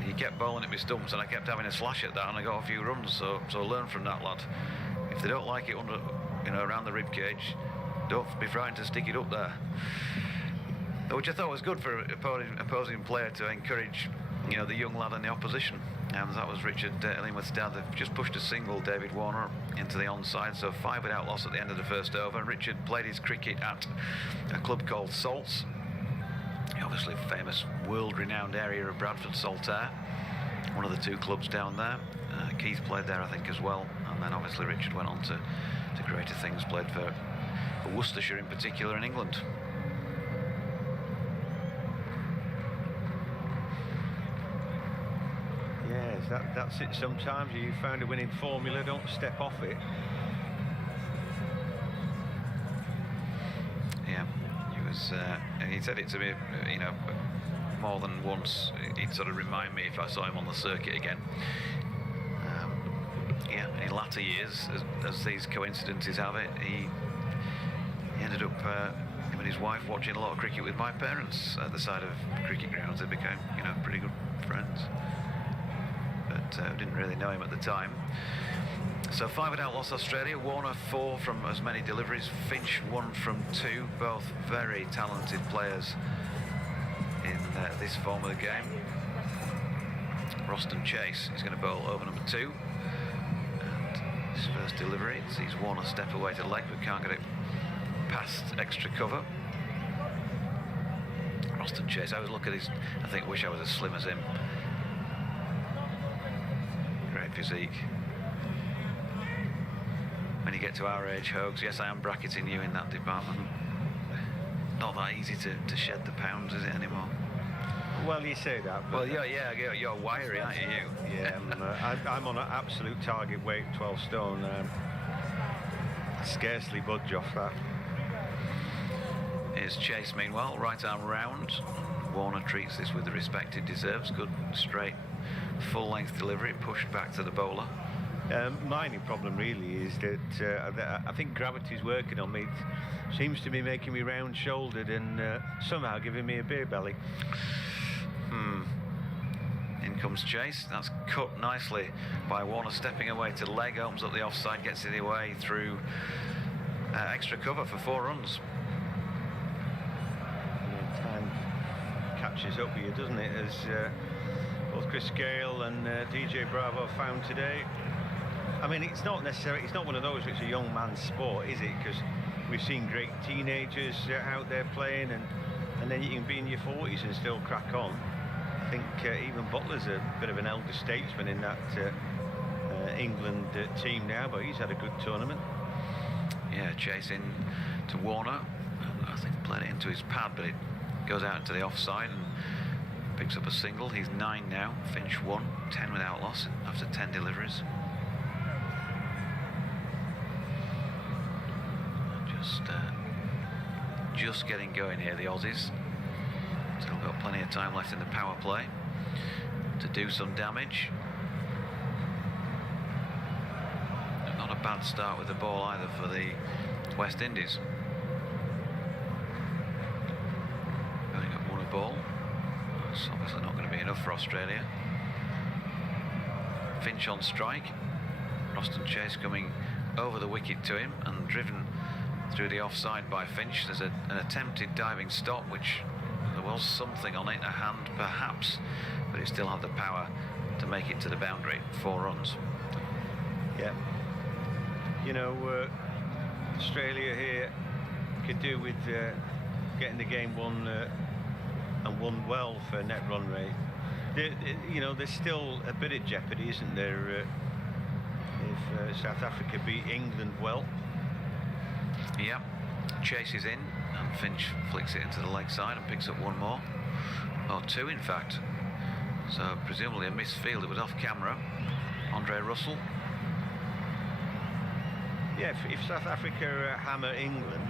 He kept bowling at me stumps, and I kept having a slash at that, and I got a few runs. So learn from that, lad. If they don't like it under, around the rib cage, don't be frightened to stick it up there. Which I thought was good for an opposing player to encourage, the young lad in the opposition. And that was Richard Illingworth's dad. They've just pushed a single, David Warner, into the onside. So 5 without loss at the end of the first over. Richard played his cricket at a club called Salts. Obviously famous, world-renowned area of Bradford, Saltaire. One of the 2 clubs down there. Keith played there, I think, as well. And then obviously Richard went on to greater things, played for Worcestershire in particular in England. Yes, that's it. Sometimes you found a winning formula, don't step off it. Yeah, he was, and he said it to me, more than once. He'd sort of remind me if I saw him on the circuit again. In latter years, as these coincidences have it, he ended up, him and his wife, watching a lot of cricket with my parents at the side of cricket grounds. They became, pretty good friends. But didn't really know him at the time. So 5 without loss, Australia. Warner 4 from as many deliveries. Finch 1 from 2. Both very talented players in this form of the game. Roston Chase is going to bowl over number 2. And his first delivery sees Warner step away to leg, but can't get it past extra cover. Roston Chase, I always look at his, wish I was as slim as him. Great physique. When you get to our age, Hogs, yes, I am bracketing you in that department. Not that easy to shed the pounds, is it, anymore? Well, you say that. Well, you're wiry, aren't you? Yeah, I'm on an absolute target weight, 12 stone. I scarcely budge off that. Here's Chase, meanwhile, right arm round. Warner treats this with the respect it deserves. Good, straight, full-length delivery, pushed back to the bowler. My only problem really is that I think gravity's working on me. It seems to be making me round-shouldered and somehow giving me a beer belly. In comes chase. That's cut nicely by Warner, stepping away to leg, opens up the offside, gets it away through extra cover for 4 runs. Time catches up with you, doesn't it? As both Chris Gayle and DJ Bravo found today. I mean, it's not necessarily, it's not one of those which is a young man's sport, is it? Because we've seen great teenagers out there playing, and then you can be in your 40s and still crack on. I think even Butler's a bit of an elder statesman in that England team now, but he's had a good tournament. Yeah, chasing to Warner. I think played it into his pad, but it goes out into the offside and picks up a single. He's 9 now. Finch 1, 10 without loss after 10 deliveries. Just getting going here, the Aussies. Still got plenty of time left in the power play to do some damage. Not a bad start with the ball either for the West Indies. Going up one a ball. It's obviously not going to be enough for Australia. Finch on strike. Roston chase coming over the wicket to him and driven through the offside by Finch. There's an attempted diving stop, which there was something on it, a hand perhaps, but it still had the power to make it to the boundary. 4 runs. Yeah. You know, Australia here could do with getting the game won and won well for net run rate. You know, there's still a bit of jeopardy, isn't there, if South Africa beat England well. Yeah, chase is in, and Finch flicks it into the leg side and picks up 1 more, or 2 in fact. So presumably a missed field. It was off camera. Andre Russell. Yeah, if South Africa hammer England,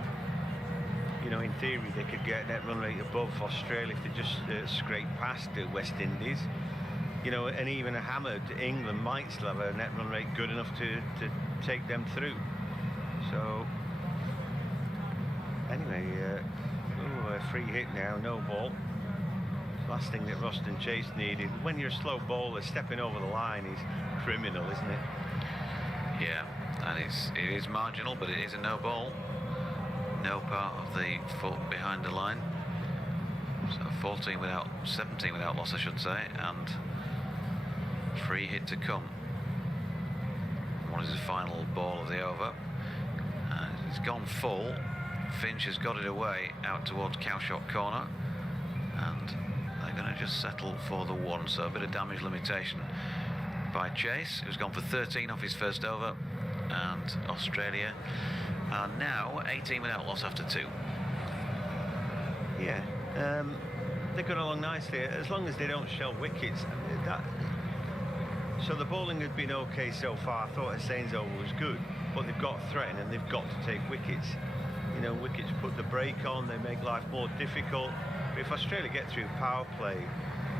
you know, in theory they could get net run rate above Australia if they just scrape past the West Indies. You know, and even a hammered England might still have a net run rate good enough to take them through. So anyway, a free hit now, no ball. Last thing that Roston Chase needed. When you're a slow bowler, stepping over the line is criminal, isn't it? Yeah, and it is marginal, but it is a no ball. No part of the foot behind the line. So 17 without loss, I should say, and free hit to come. What is the final ball of the over? And it's gone full. Finch has got it away out towards Cowshot corner, and they're going to just settle for the 1. So a bit of damage limitation by Chase, who's gone for 13 off his first over, and Australia are now 18 without loss after 2. Yeah, they've gone along nicely as long as they don't shell wickets. So the bowling had been okay so far. I thought Hosein's over was good, but they've got to threaten and they've got to take wickets. You know, wickets put the brake on, they make life more difficult. But if Australia get through power play,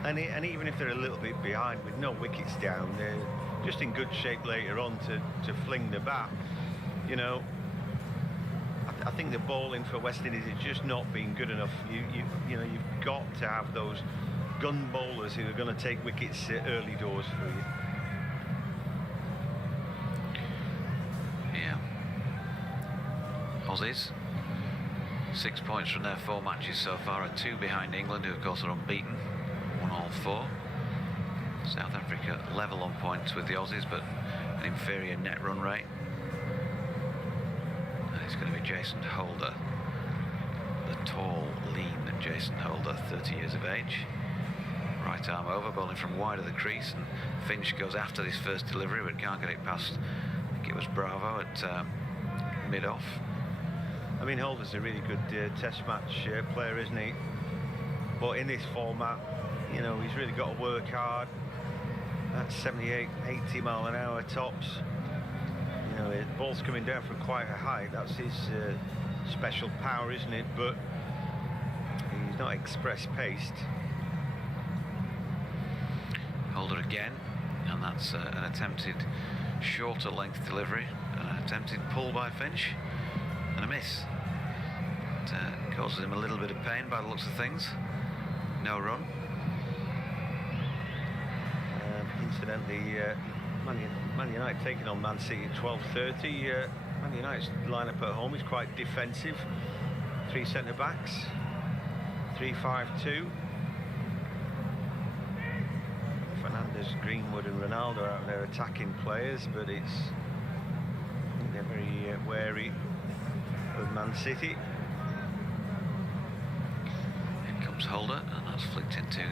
and even if they're a little bit behind with no wickets down, they're just in good shape later on to fling the bat. You know, I think the bowling for West Indies has just not been good enough. You know, you've got to have those gun bowlers who are going to take wickets early doors for you. Yeah. Aussies, 6 points from their 4 matches so far, are 2 behind England, who of course are unbeaten, 1 all 4. South Africa level on points with the Aussies, but an inferior net run rate. And it's going to be Jason Holder, the tall, lean Jason Holder, 30 years of age. Right arm over, bowling from wide of the crease, and Finch goes after this first delivery but can't get it past. I think it was Bravo at mid-off. I mean, Holder's a really good test match player, isn't he? But in this format, you know, he's really got to work hard. That's 78, 80 mile an hour tops. You know, the ball's coming down from quite a height. That's his special power, isn't it? But not express-paced. Holder again, and that's an attempted shorter length delivery, an attempted pull by Finch, and a miss. It causes him a little bit of pain by the looks of things. No run. Incidentally, Man United taking on Man City at 12:30. Man United's lineup at home is quite defensive. 3 centre-backs, 3-5-2. Fernandes, Greenwood and Ronaldo are out there attacking players, but I think they're very wary of Man City. In comes Holder, and that's flicked into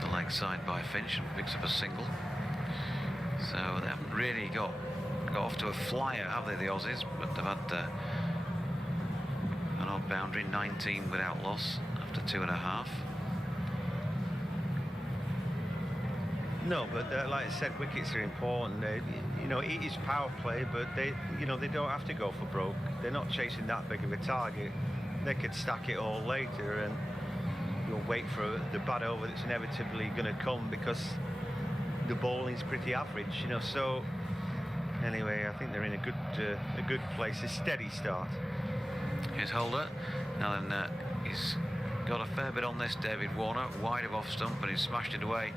the leg side by Finch and picks up a single. So they haven't really got off to a flyer, have they, the Aussies? But they've had an odd boundary, 19 without loss after 2.5. No, but like I said, wickets are important. You know, it is power play, but they don't have to go for broke. They're not chasing that big of a target. They could stack it all later, and you'll wait for the bad over that's inevitably going to come because the bowling's pretty average. You know, so anyway, I think they're in a good place. A steady start. Here's Holder. Now then, he's got a fair bit on this. David Warner wide of off stump, and he's smashed it away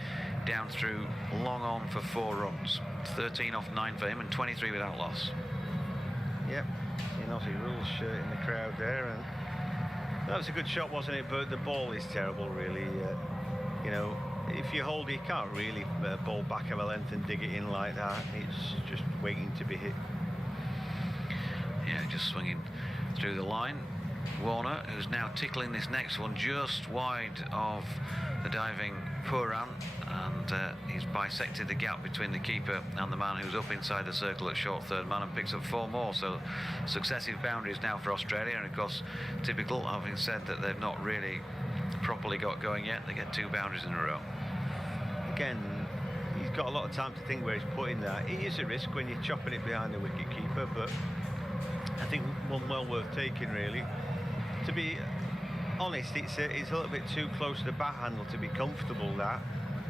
down through long on for 4 runs. 13 off 9 for him and 23 without loss. Yep, seeing Aussie rules shirt in the crowd there, and that was a good shot, wasn't it? But the ball is terrible, really. You know, if you hold it, you can't really bowl back of a length and dig it in like that. It's just waiting to be hit. Yeah, just swinging through the line. Warner, who's now tickling this next one just wide of the diving Pooran, and he's bisected the gap between the keeper and the man who's up inside the circle at short third man, and picks up 4 more. So successive boundaries now for Australia, and of course typical, having said that they've not really properly got going yet, they get 2 boundaries in a row. Again, he's got a lot of time to think where he's putting that. It is a risk when you're chopping it behind the wicket keeper, but I think one well worth taking, really. To be honest, it's a little bit too close to the bat handle to be comfortable, that.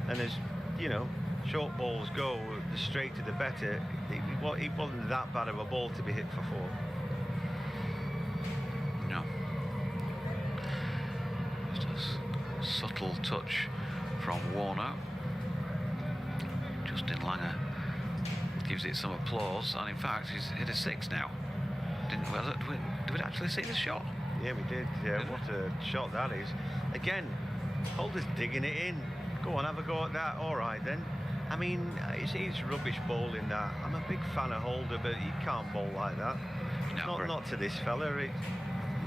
And as you know, short balls go, the straighter the better. It wasn't that bad of a ball to be hit for 4. No. Just a subtle touch from Warner. Justin Langer gives it some applause, and in fact he's hit a 6 now. Did we actually see the shot? Yeah, we did. Yeah, what a shot that is. Again, Holder's digging it in. Go on, have a go at that. All right, then. I mean, it's rubbish bowling, that. I'm a big fan of Holder, but he can't bowl like that. No, not to this fella. It's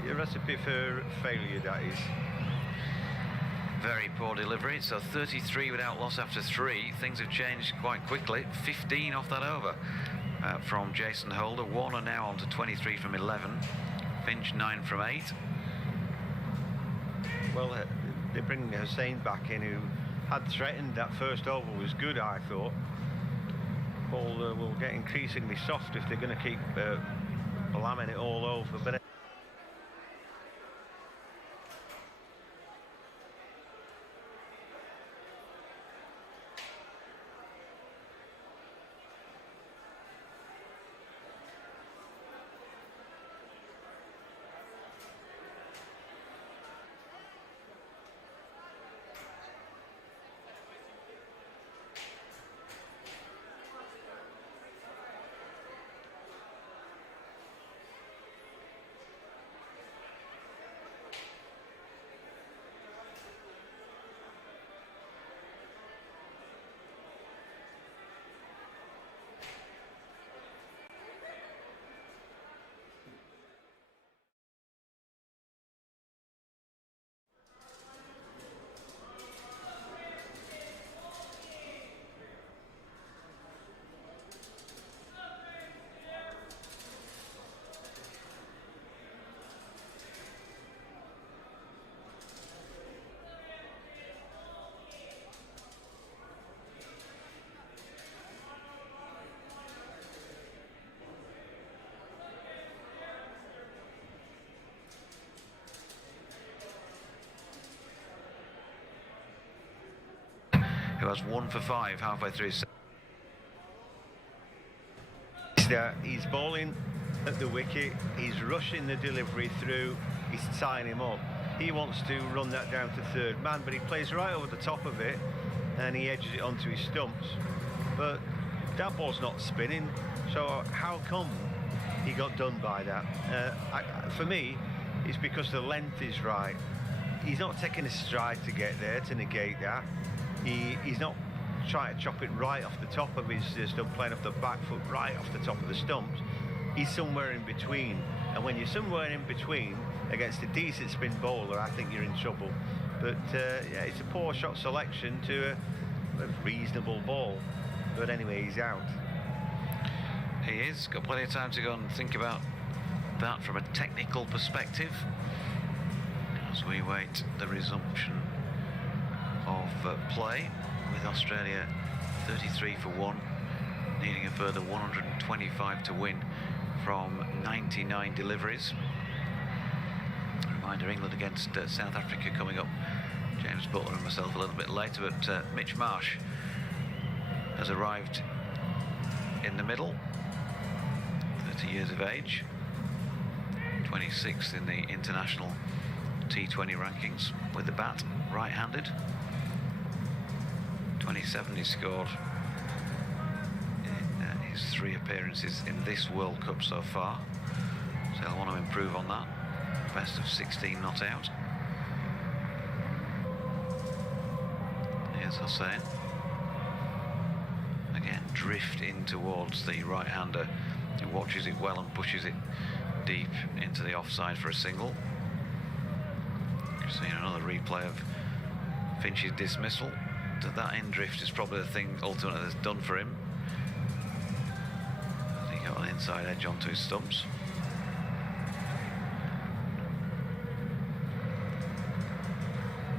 a recipe for failure, that is. Very poor delivery. So 33 without loss after 3. Things have changed quite quickly. 15 off that over from Jason Holder. Warner now on to 23 from 11. Finch 9 from 8. Well, they bring Hosein back in, who had threatened. That first over was good, I thought. Ball will get increasingly soft if they're going to keep lambing it all over. But who has 1 for 5 halfway through his He's bowling at the wicket, he's rushing the delivery through, he's tying him up. He wants to run that down to third man, but he plays right over the top of it and he edges it onto his stumps. But that ball's not spinning, so how come he got done by that? For me, it's because the length is right. He's not taking a stride to get there to negate that. He's not trying to chop it right off the top of his stump, playing off the back foot right off the top of the stumps. He's somewhere in between, and when you're somewhere in between against a decent spin bowler, I think you're in trouble. But yeah, it's a poor shot selection to a reasonable ball. But anyway, he's out. He is. Got plenty of time to go and think about that from a technical perspective as we wait the resumption of play, with Australia 33 for 1, needing a further 125 to win from 99 deliveries. Reminder, England against South Africa coming up. James Butler and myself a little bit later, but Mitch Marsh has arrived in the middle, 30 years of age, 26th in the international T20 rankings with the bat, right-handed. 27 he scored in his 3 appearances in this World Cup so far, so I want to improve on that. Best of 16 not out. Here's Hosein. Again, drift in towards the right-hander, who watches it well and pushes it deep into the offside for a single. You've seen another replay of Finch's dismissal. That in drift is probably the thing ultimately that's done for him. He got an inside edge onto his stumps.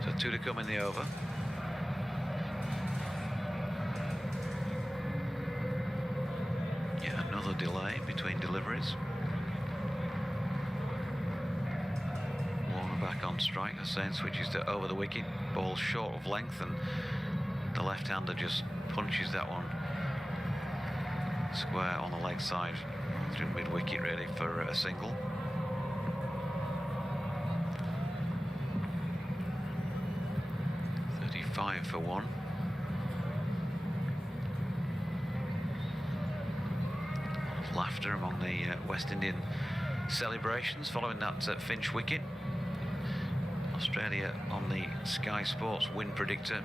So 2 to come in the over. Yeah, another delay between deliveries. Warner back on strike. Hosein switches to over the wicket. Ball short of length, and the left-hander just punches that one square on the leg side through mid-wicket, really, for a single. .35 for 1. Laughter among the West Indian celebrations following that Finch wicket. Australia on the Sky Sports win predictor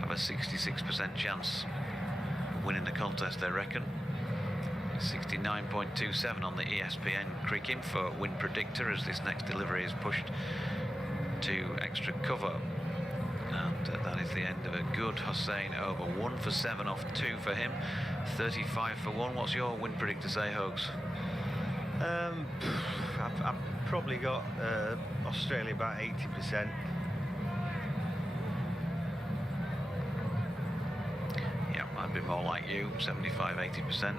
have a 66% chance of winning the contest, they reckon. 69.27 on the ESPN Crick Info win predictor, as this next delivery is pushed to extra cover. And that is the end of a good Hosein over. 1 for 7 off 2 for him. 35 for 1. What's your win predictor say, Hogs? I've probably got Australia about 80%. Yeah, I'd be more like you, 75-80%.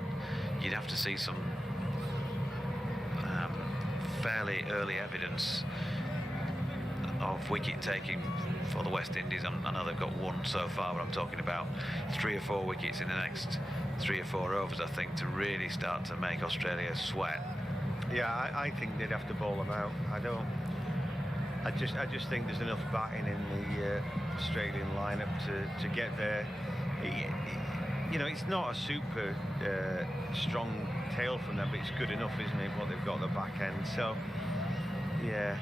You'd have to see some fairly early evidence of wicket taking for the West Indies. I know they've got 1 so far, but I'm talking about 3 or 4 wickets in the next 3 or 4 overs, I think, to really start to make Australia sweat. Yeah, I think they'd have to bowl them out. I just think there's enough batting in the Australian lineup to get there. You know, it's not a super strong tail from them, but it's good enough, isn't it, what they've got at the back end? So, yeah,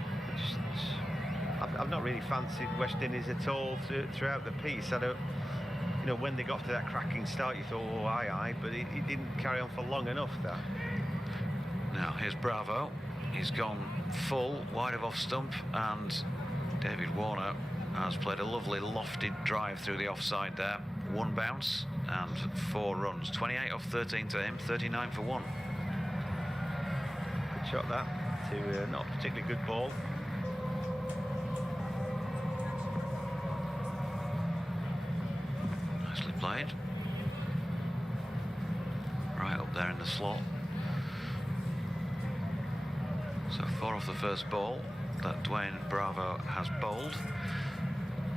I've not really fancied West Indies at all throughout the piece. I don't, you know, when they got to that cracking start, you thought, oh, aye, but it didn't carry on for long enough, that. Now, here's Bravo. He's gone full, wide of off stump, and David Warner has played a lovely lofted drive through the offside there. 1 bounce and 4 runs. 28 off 13 to him, 39 for 1. Good shot, that, to not a particularly good ball. Nicely played. Right up there in the slot. So 4 off the first ball that Dwayne Bravo has bowled.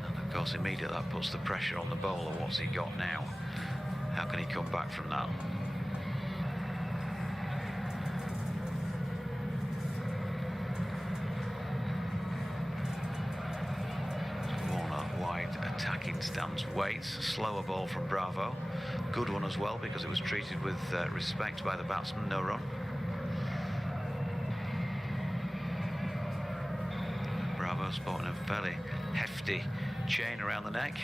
And Of course, immediately that puts the pressure on the bowler. What's he got now? How can he come back from that? Warner wide attacking stance waits. Slower ball from Bravo. Good one as well, because it was treated with respect by the batsman. No run. Bravo sporting a fairly hefty chain around the neck.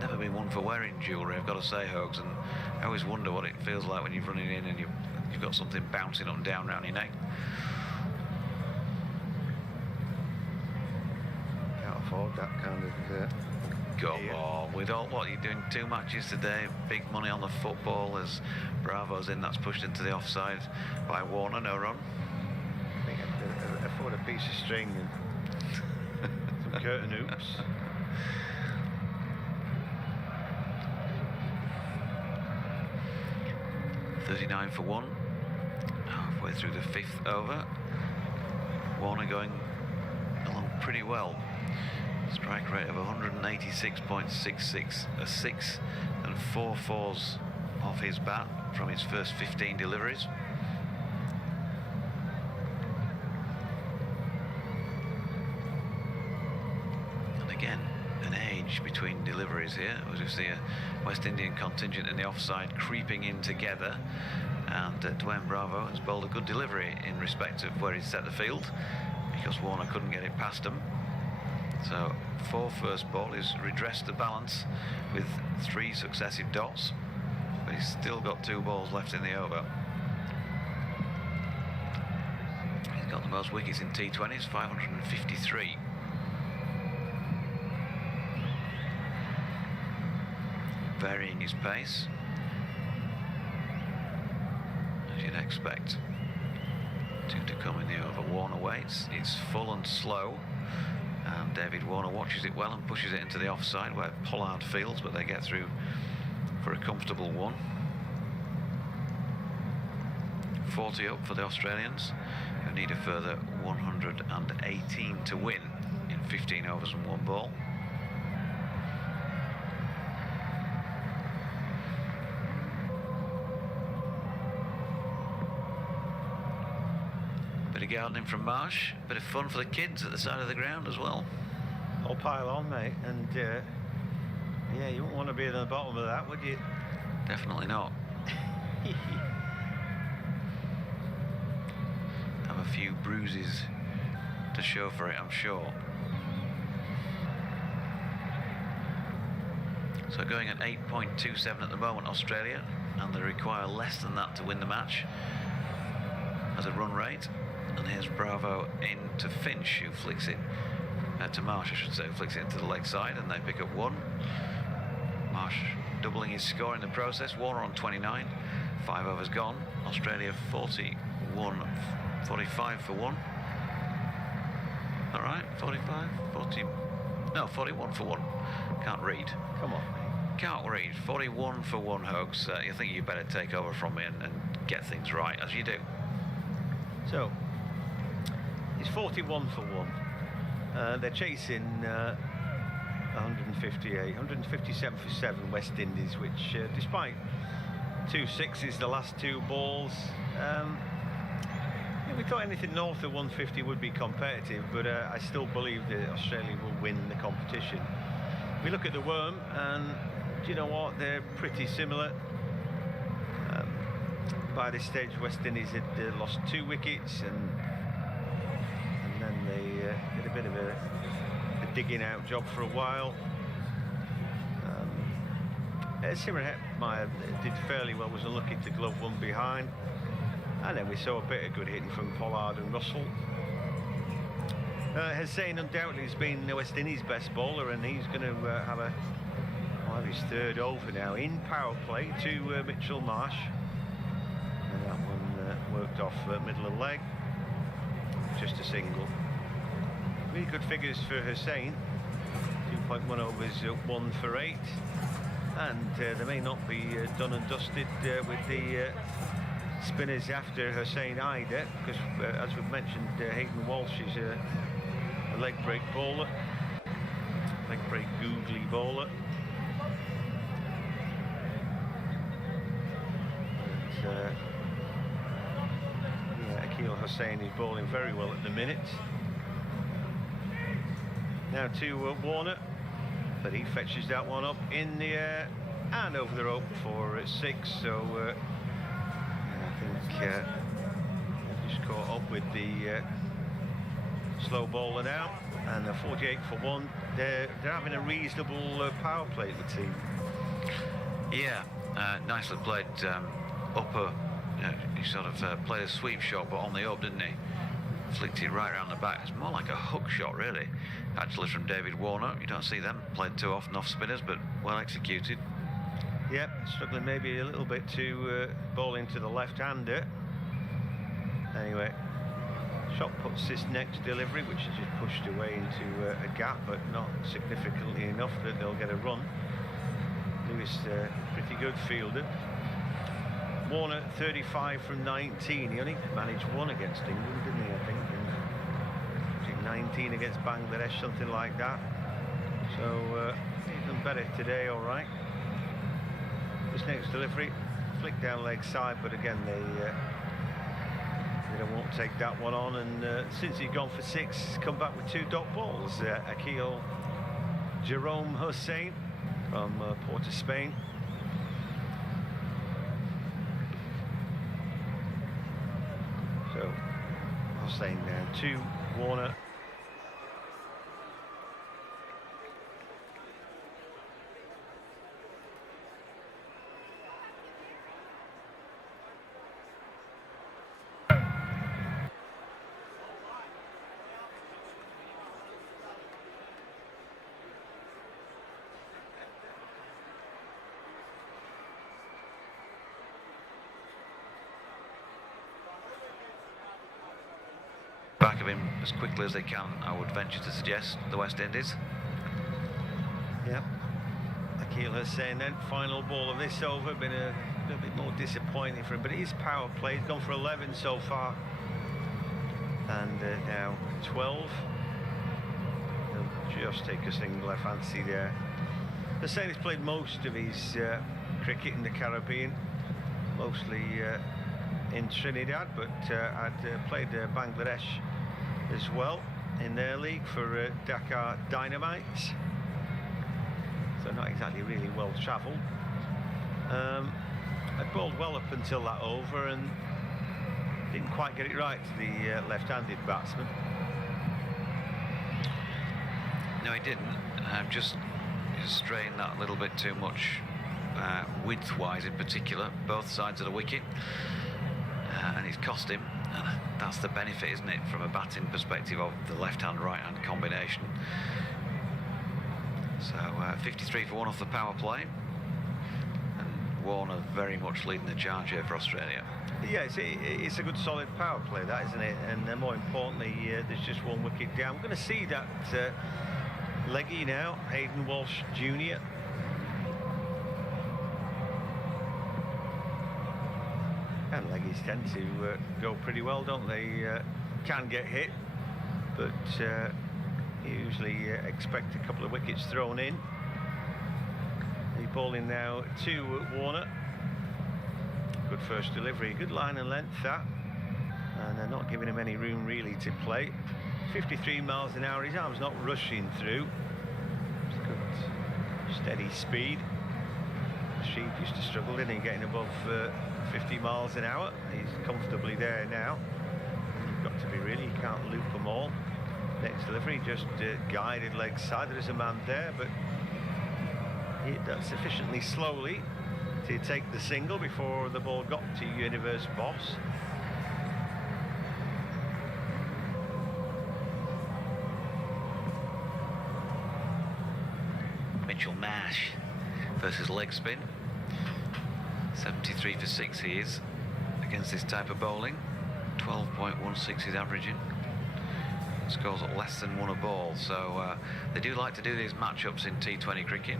Never been one for wearing jewellery, I've got to say, Hogs, and I always wonder what it feels like when you're running in and you've got something bouncing up and down around your neck. Can't afford that kind of... Come on, with all what you're doing, 2 matches today, big money on the football as Bravo's in, that's pushed into the offside by Warner, no run. I think I could afford a piece of string and some curtain hoops. .39 for 1, halfway through the 5th over. Warner going along pretty well. Strike rate of 186.66, a 6 and 4 fours off his bat from his first 15 deliveries. And again, an age between deliveries here. As you see, a West Indian contingent in the offside creeping in together, and Dwayne Bravo has bowled a good delivery in respect of where he set the field, because Warner couldn't get it past him. So 4 first ball is redressed the balance with 3 successive dots, but he's still got 2 balls left in the over. He's got the most wickets in T20s, 553. Varying his pace, as you'd expect. 2 to come in the over. Warner waits, it's full and slow. And David Warner watches it well and pushes it into the offside where Pollard fields, but they get through for a comfortable 1. 40 up for the Australians, who need a further 118 to win in 15 overs and 1 ball. Bit of gardening from Marsh, bit of fun for the kids at the side of the ground as well. I'll pile on, mate, and yeah, you wouldn't want to be at the bottom of that, would you? Definitely not. Have a few bruises to show for it, I'm sure. So going at 8.27 at the moment, Australia, and they require less than that to win the match as a run rate. And here's Bravo in to Finch, who flicks it to Marsh, I should say, who flicks it into the leg side, and they pick up 1. Marsh doubling his score in the process. Warner on 29, 5 overs gone. Australia 45 for 1. All right, 45, 40, no, 41 for 1. Can't read. Come on, mate. Can't read. 41 for 1, Hogs. You think you better take over from me and get things right, as you do. So, it's 41 for 1. They're chasing 158, 157 for 7 West Indies, which despite 2 sixes the last 2 balls, we thought anything north of 150 would be competitive, but I still believe that Australia will win the competition. We look at the worm, and do you know what? They're pretty similar. By this stage, West Indies had lost 2 wickets, and then they did a bit of a digging out job for a while. Shimron Hetmyer did fairly well, was unlucky to glove 1 behind, and then we saw a bit of good hitting from Pollard and Russell. Hosein undoubtedly has been the West Indies' best bowler, and he's going to have his 3rd over now in power play to Mitchell Marsh. And that one worked off middle of leg, just a single. Really good figures for Hosein. 2.1 overs, 1 for 8, and they may not be done and dusted with the spinners after Hosein eyed it, because as we've mentioned, Hayden Walsh is a leg break bowler, leg break googly bowler. But, yeah, Akeal Hosein is bowling very well at the minute. Now to Warner, but he fetches that one up in the air and over the rope for 6. So I think they've just caught up with the slow bowler now, and a 48 for 1. They're having a reasonable power play, the team. Yeah, nicely played upper. He sort of played a sweep shot, but on the up, didn't he? Flicked it right around the back. It's more like a hook shot, really, actually, from David Warner. You don't see them played too often off spinners, but well executed. Yep, struggling maybe a little bit to bowl into the left-hander. Anyway, shot puts this next delivery, which is just pushed away into a gap, but not significantly enough that they'll get a run. Lewis, pretty good fielder. Warner, 35 from 19. He only managed 1 against England, didn't he, I think? And 19 against Bangladesh, something like that. So he's done better today, all right. This next delivery, flick down leg side, but again, they won't take that one on. And since he's gone for 6, he's come back with 2 dot balls. Akeal Jerome Hosein from Port of Spain. So Hosein down 2, Warner. Back of him as quickly as they can, I would venture to suggest, the West Indies. Yep. Akeal Hosein then, final ball of this over, been a little bit more disappointing for him, but it is power play. He's gone for 11 so far, and now 12. He'll just take a single, I fancy there. Hosein has played most of his cricket in the Caribbean, mostly in Trinidad, but I'd played Bangladesh as well in their league for Dakar Dynamites, so not exactly really well travelled. I bowled well up until that over and didn't quite get it right to the left-handed batsman. No, he didn't. Just strained that a little bit too much, width-wise in particular, both sides of the wicket. And it's cost him, and that's the benefit, isn't it, from a batting perspective of the left-hand, right-hand combination. So 53 for 1 off the power play, and Warner very much leading the charge here for Australia. Yeah, it's a good solid power play, that, isn't it? And more importantly, there's just 1 wicket down. We're going to see that leggy now, Hayden Walsh Jr. And leggies tend to go pretty well, don't they? Can get hit, but usually expect a couple of wickets thrown in. He's bowling now to Warner. Good first delivery, good line and length that, and they're not giving him any room really to play. 53 miles an hour, his arm's not rushing through. It's good, steady speed. Sheep used to struggle, didn't he, getting above 50 miles an hour. He's comfortably there now. You've got to be really, you can't loop them all. Next delivery, just guided leg side. There is a man there, but hit that sufficiently slowly to take the single before the ball got to Universe Boss. Marsh versus leg spin. 73 for 6 he is against this type of bowling. 12.16 is averaging. Scores at less than 1 a ball, so they do like to do these matchups in T20 cricket.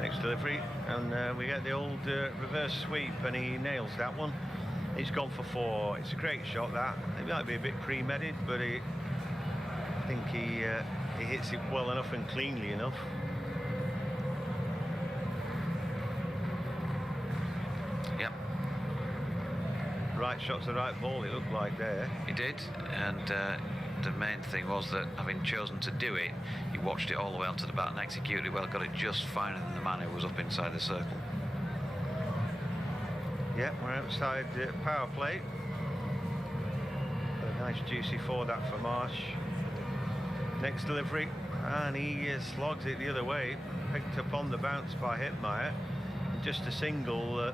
Next delivery, and we get the old reverse sweep, and he nails that one. He's gone for 4. It's a great shot, that. It might be a bit pre-meditated, but I think he hits it well enough and cleanly enough. Yep. Right shot's the right ball, it looked like there. He did, and the main thing was that having chosen to do it, he watched it all the way onto the bat and executed it well, got it just finer than the man who was up inside the circle. Yeah, we're outside power play. A nice juicy 4 that for Marsh. Next delivery, and he slogs it the other way. Picked up on the bounce by Hetmyer. Just a single,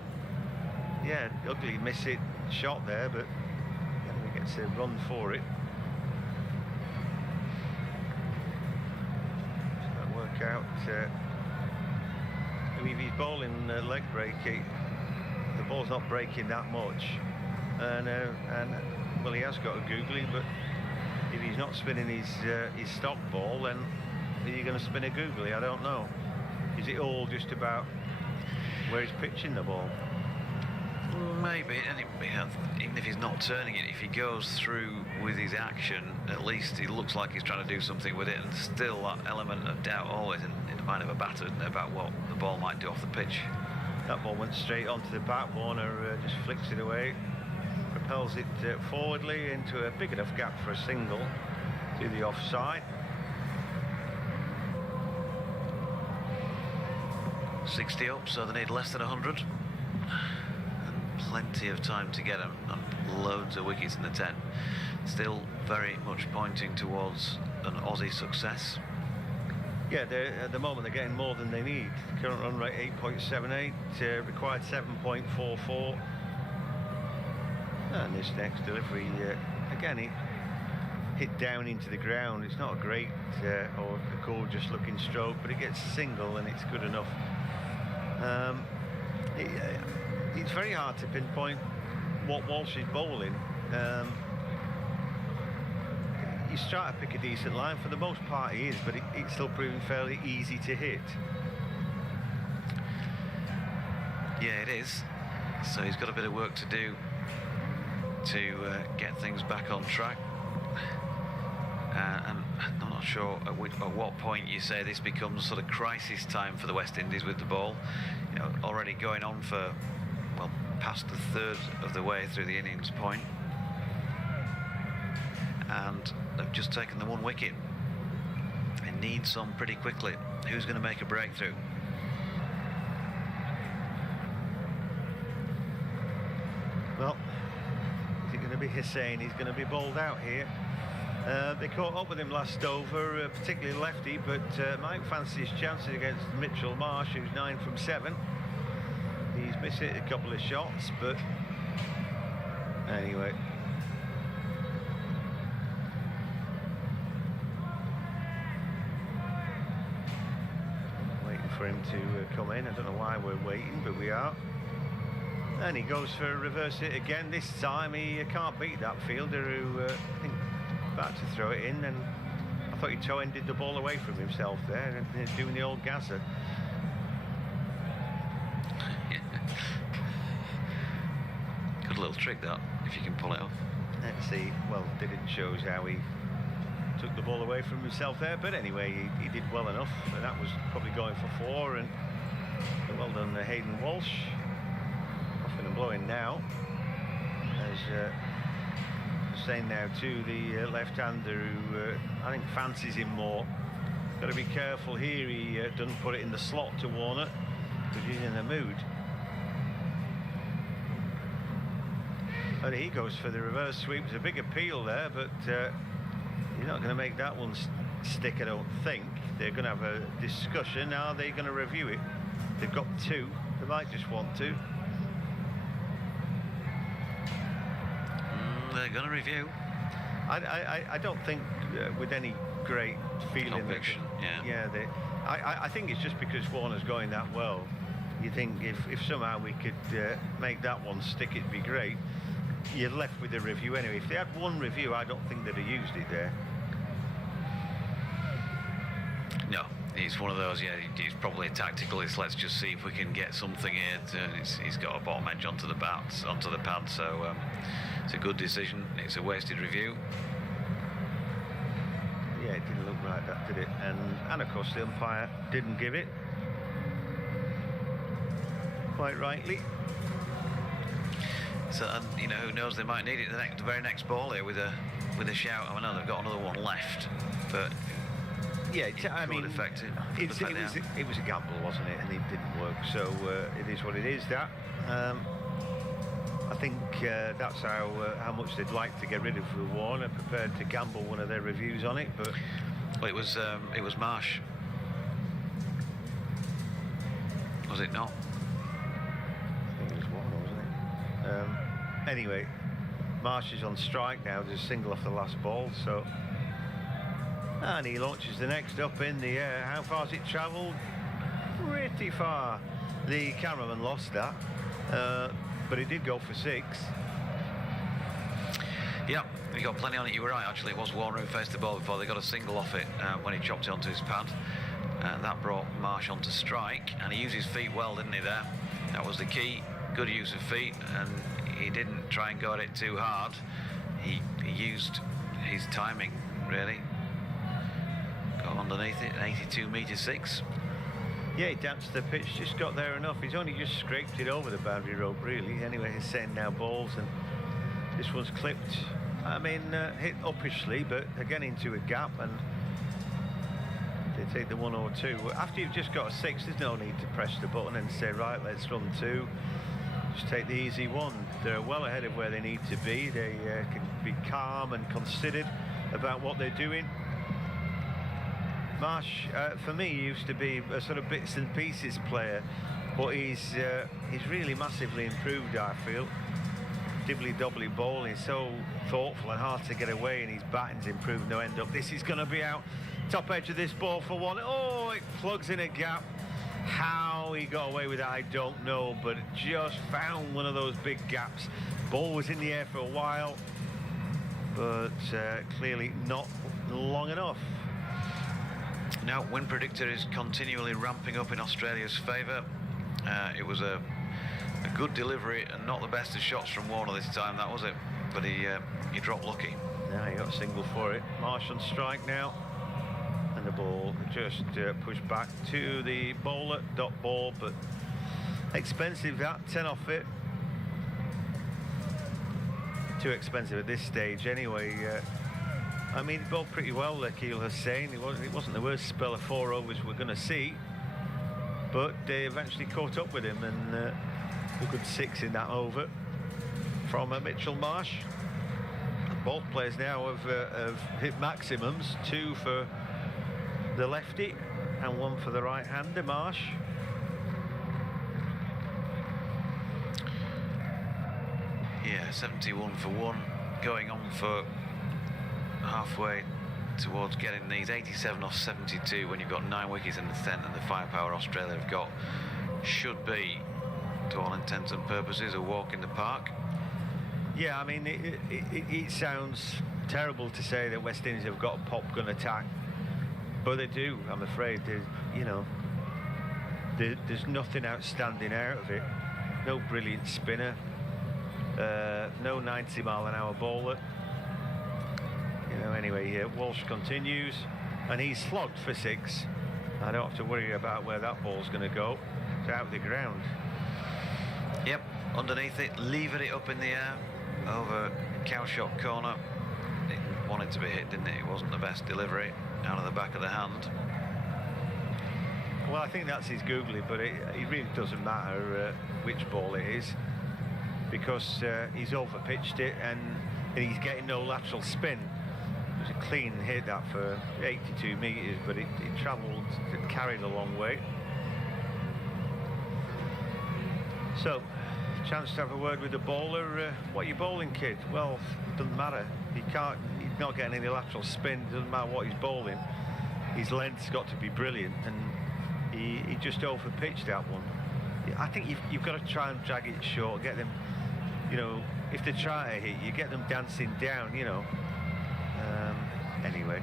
yeah, ugly miss it shot there, but he gets a run for it. Does that work out? I mean, if he's bowling leg break, the ball's not breaking that much, and well, he has got a googly, but if he's not spinning his stock ball, then are you going to spin a googly? I don't know. Is it all just about where he's pitching the ball? Maybe, and even if he's not turning it, if he goes through with his action, at least he looks like he's trying to do something with it, and still that element of doubt always in the mind of a batter about what the ball might do off the pitch. That ball went straight onto the bat. Warner just flicks it away, propels it forwardly into a big enough gap for a single to the offside. 60 up, so they need less than 100. And plenty of time to get them, and loads of wickets in the 10. Still very much pointing towards an Aussie success. Yeah, at the moment they're getting more than they need. Current run rate 8.78, required 7.44. And this next delivery, again, it hit down into the ground. It's not a great or a gorgeous looking stroke, but it gets a single and it's good enough. It's very hard to pinpoint what Walsh is bowling. He's trying to pick a decent line. For the most part he is, but it's still proving fairly easy to hit. Yeah, it is. So he's got a bit of work to do to get things back on track. And I'm not sure at what point you say this becomes sort of crisis time for the West Indies with the ball. You know, already going on for, well, past the third of the way through the innings point. And they've just taken the 1 wicket. They need some pretty quickly. Who's going to make a breakthrough? Well, is it going to be Hosein? He's going to be bowled out here. They caught up with him last over, particularly lefty, but Mike fancies his chances against Mitchell Marsh, who's 9 from 7. He's missed it a couple of shots, but anyway. Waiting for him to come in. I don't know why we're waiting, but we are. And he goes for a reverse hit again. This time he can't beat that fielder who I think about to throw it in, and I thought he toe-ended the ball away from himself there and doing the old gasser. Good little trick that, if you can pull it off. Let's see. Well, they didn't show us how he took the ball away from himself there, but anyway, he did well enough, and that was probably going for 4. And well done, Hayden Walsh. Puffing and blowing now. As saying now to the left-hander who I think fancies him more. Got to be careful here. He doesn't put it in the slot to Warner because he's in the mood. And he goes for the reverse sweep. It's a big appeal there, but he's not going to make that one stick, I don't think. They're going to have a discussion. Are they going to review it? They've got 2. They might just want to. They're going to review. I don't think with any great feeling. Conviction, yeah. I think it's just because Warner's going that well. You think if somehow we could make that one stick, it'd be great. You're left with a review anyway. If they had 1 review, I don't think they'd have used it there. No, It's one of those, yeah, it's probably tactical. It's let's just see if we can get something here. He's got a bottom edge onto the pad, so it's a good decision. It's a wasted review. Yeah, it didn't look right, that did it? And of course the umpire didn't give it. Quite rightly. So, and you know, who knows? They might need it the very next ball here with a shout. I know they've got another one left, but yeah, I mean, it was a gamble, wasn't it? And it didn't work. So it is what it is. That I think that's how much they'd like to get rid of Warner. Prepared to gamble one of their reviews on it, but well, it was Marsh. Was it not? I think it was Warner, wasn't it? Anyway, Marsh is on strike now. There's a single off the last ball, so. And he launches the next up in the air. How far's it travelled? Pretty far. The cameraman lost that, but it did go for 6. Yeah, he got plenty on it. You were right, actually. It was Warner who faced the ball before. They got a single off it when he chopped it onto his pad. That brought Marsh onto strike, and he used his feet well, didn't he, there? That was the key. Good use of feet, and he didn't try and go at it too hard. He used his timing, really. Got underneath it, 82m6. Yeah, he danced the pitch, just got there enough. He's only just scraped it over the boundary rope, really. Anyway, he's saying now balls, and this one's clipped. I mean, hit uppishly, but again into a gap, and they take the 1 or 2. After you've just got a 6, there's no need to press the button and say, right, let's run 2. Just take the easy one. They're well ahead of where they need to be. They can be calm and considered about what they're doing. Marsh, for me, used to be a sort of bits and pieces player, but he's really massively improved, I feel. Dibbly-dobbly ball, he's so thoughtful and hard to get away, and his batting's improved no end up. This is going to be out. Top edge of this ball for 1. Oh, it plugs in a gap. How he got away with that, I don't know, but just found one of those big gaps. Ball was in the air for a while, but clearly not long enough. Now, wind predictor is continually ramping up in Australia's favour. It was a good delivery and not the best of shots from Warner this time, that was it. But he dropped lucky. Yeah, he got a single for it. Marsh on strike now. And the ball just pushed back to the bowler. Dot ball, but expensive that. 10 off it. Too expensive at this stage anyway. I mean, he bowled pretty well, Akeal Hosein. It wasn't the worst spell of 4 overs we're going to see, but they eventually caught up with him, and a good 6 in that over from Mitchell Marsh. Both players now have hit maximums, 2 for the lefty and 1 for the right-hander, Marsh. Yeah, 71 for 1, going on for halfway towards getting these. 87 off 72 when you've got 9 wickets in the 10th, and the firepower Australia have got should be, to all intents and purposes, a walk in the park. Yeah, I mean, it sounds terrible to say that West Indies have got a pop gun attack, but they do, I'm afraid. There's nothing outstanding out of it. No brilliant spinner, no 90-mile-an-hour bowler. Anyway, Walsh continues, and he's slogged for 6. I don't have to worry about where that ball's going to go. It's out of the ground. Yep, underneath it, levered it up in the air over cowshot corner. It wanted to be hit, didn't it? It wasn't the best delivery out of the back of the hand. Well, I think that's his googly, but it really doesn't matter which ball it is, because he's overpitched it and he's getting no lateral spin. It was a clean hit that for 82 metres, but it travelled, it carried a long way. So, chance to have a word with the bowler. What are you bowling, kid? Well, it doesn't matter. He's not getting any lateral spin. It doesn't matter what he's bowling. His length's got to be brilliant, and he just overpitched that one. I think you've got to try and drag it short, get them, if they try to hit you, get them dancing down, Anyway,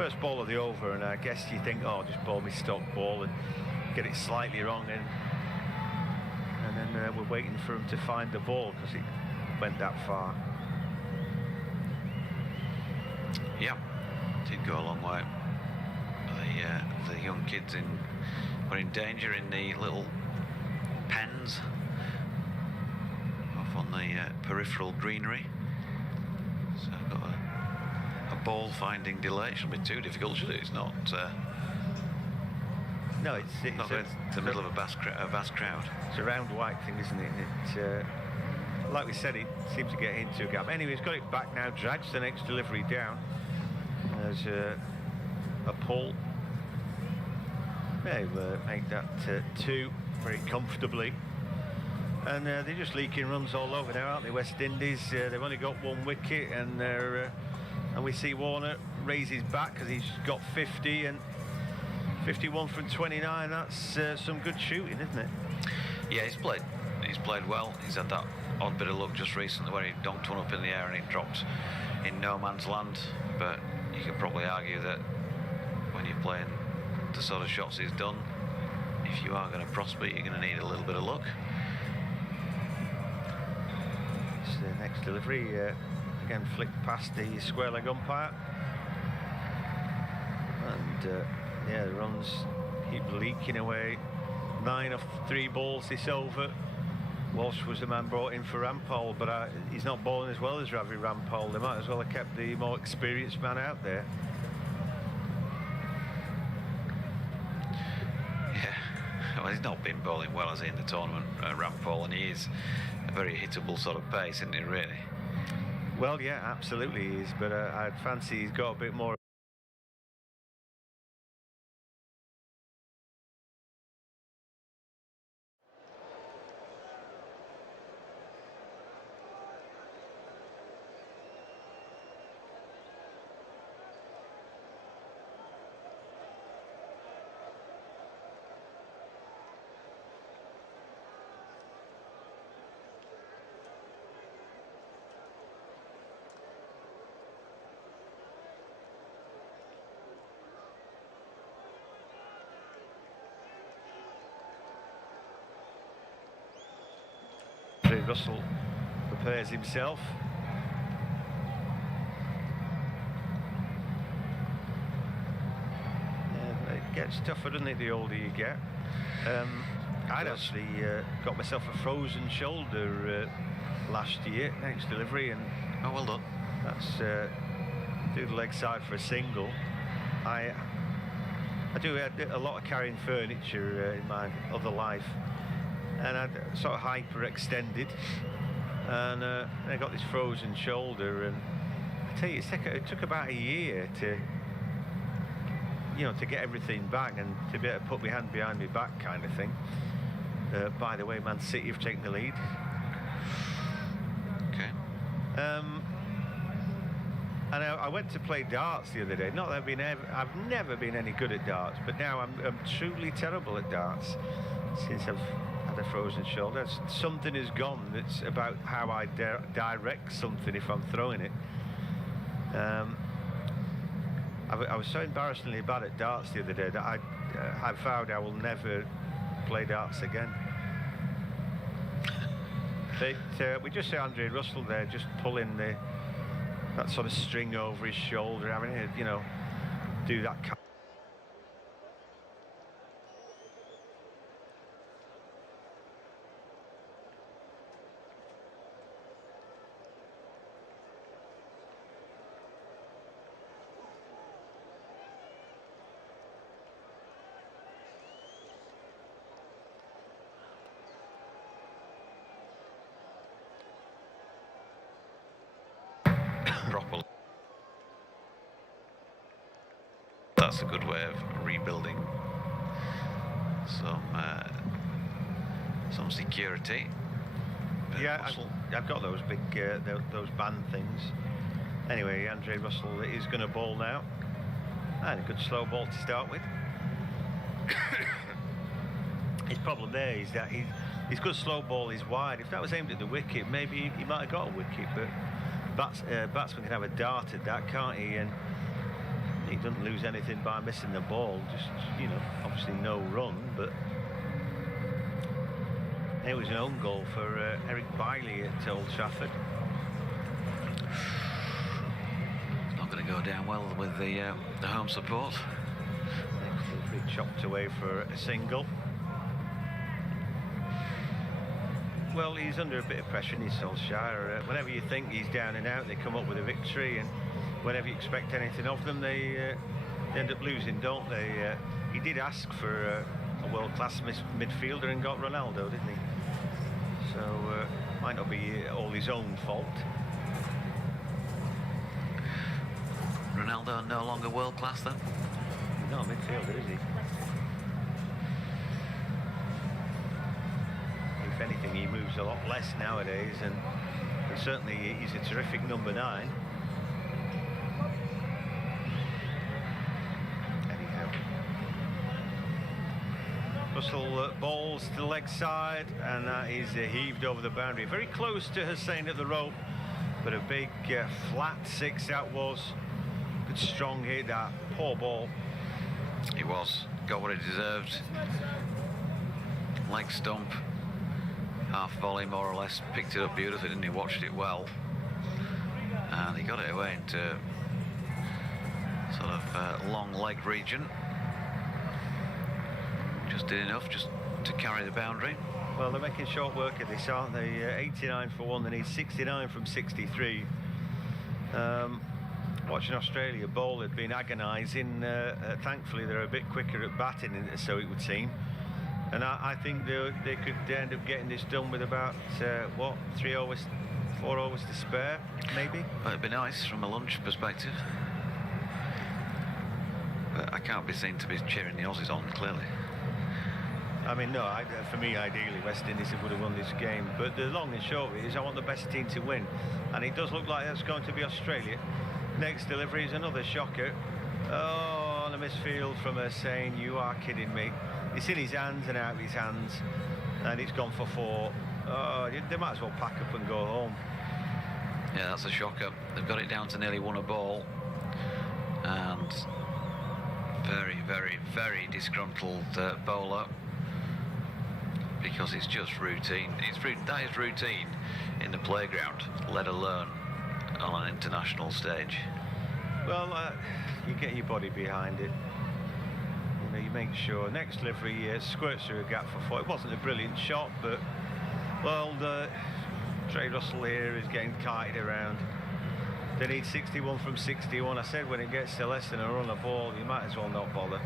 first ball of the over, and I guess you think, oh, just bowl me stock ball and get it slightly wrong, and then we're waiting for him to find the ball because it went that far. Yeah, did go a long way. The young kids were in danger in the little pens off on the peripheral greenery. So I've got a ball finding delay. It shouldn't be too difficult, should it? It's not. No, it's not in the middle of a vast crowd. It's a round white thing, isn't it? And like we said, it seems to get into a gap. Anyway, he's got it back now. Drags the next delivery down. There's a pull. They'll make that 2 very comfortably. And they're just leaking runs all over now, aren't they, West Indies? They've only got 1 wicket, and we see Warner raise his back because he's got 50 and 51 from 29. That's some good shooting, isn't it? Yeah, he's played well. He's had that odd bit of luck just recently where he donked one up in the air and it dropped in no man's land. But you can probably argue that when you're playing the sort of shots he's done, if you are going to prosper, you're going to need a little bit of luck. It's the next delivery, again flicked past the square leg umpire, and yeah, the runs keep leaking away. 9 off 3 balls this over. Walsh was the man brought in for Rampole, but he's not bowling as well as Ravi Rampole. They might as well have kept the more experienced man out there. Well, he's not been bowling well, has he, in the tournament, Rampole, and he is a very hittable sort of pace, isn't he, really? Well, yeah, absolutely he is, but I'd fancy he's got a bit more. Russell prepares himself. Yeah, it gets tougher, doesn't it, the older you get. I'd actually got myself a frozen shoulder last year, next delivery, and oh, well done. That's do the leg side for a single. I do a lot of carrying furniture in my other life, and I'd sort of hyperextended, and I got this frozen shoulder, and I tell you, it took about a year to get everything back and to be able to put my hand behind my back, kind of thing. By the way, Man City have taken the lead. Okay. And I went to play darts the other day. Not that I've never been any good at darts, but now I'm truly terrible at darts since I've had a frozen shoulder. Something has gone that's about how I direct something if I'm throwing it. I was so embarrassingly bad at darts the other day that I vowed I will never play darts again. We just see Andre Russell there just pulling that sort of string over his shoulder, having to, do that. Properly. That's a good way of rebuilding some security. Yeah, I've got those big those band things. Anyway, Andre Russell is going to bowl now, and a good slow ball to start with. His problem there is that his good slow ball is wide. If that was aimed at the wicket, maybe he might have got a wicket, but batsman can have a dart at that, can't he? And he doesn't lose anything by missing the ball. Just, you know, obviously no run, but it was an own goal for Eric Bailey at Old Trafford. It's not going to go down well with the home support. Next will be chopped away for a single. Well, he's under a bit of pressure in his Solskjaer. Whenever you think he's down and out, they come up with a victory, and whenever you expect anything of them, they end up losing, don't they? He did ask for a world-class midfielder and got Ronaldo, didn't he? So might not be all his own fault. Ronaldo no longer world-class then? He's not a midfielder, is he? If anything, he moves a lot less nowadays, and certainly he's a terrific number 9. Anyhow, Russell balls to the leg side, and that is heaved over the boundary. Very close to Hosein at the rope, but a big flat 6 that was. Good strong hit, that poor ball. He was. Got what he deserved. Leg stump. Half volley, more or less. Picked it up beautifully, didn't he? Watched it well. And he got it away into sort of long leg region. Just did enough just to carry the boundary. Well, they're making short work of this, aren't they? 89 for 1, they need 69 from 63. Watching Australia bowl had been agonising. Thankfully, they're a bit quicker at batting, so it would seem. And I think they could end up getting this done with about, 3 overs, 4 overs to spare, maybe? Well, it'd be nice from a lunch perspective. But I can't be seen to be cheering the Aussies on, clearly. I mean, no, for me, ideally, West Indies would have won this game. But the long and short of it is I want the best team to win. And it does look like that's going to be Australia. Next delivery is another shocker. Oh, on a misfield from Hosein. You are kidding me. It's in his hands and out of his hands, and it's gone for 4. Oh, they might as well pack up and go home. Yeah, that's a shocker. They've got it down to nearly 1 a ball, and very, very, very disgruntled bowler, because it's just routine. That is routine in the playground, let alone on an international stage. Well, you get your body behind it. You make sure. Next delivery squirts through a gap for 4. It wasn't a brilliant shot, but, well, Trey Russell here is getting kited around. They need 61 from 61. I said when it gets to less than a run a ball, you might as well not bother.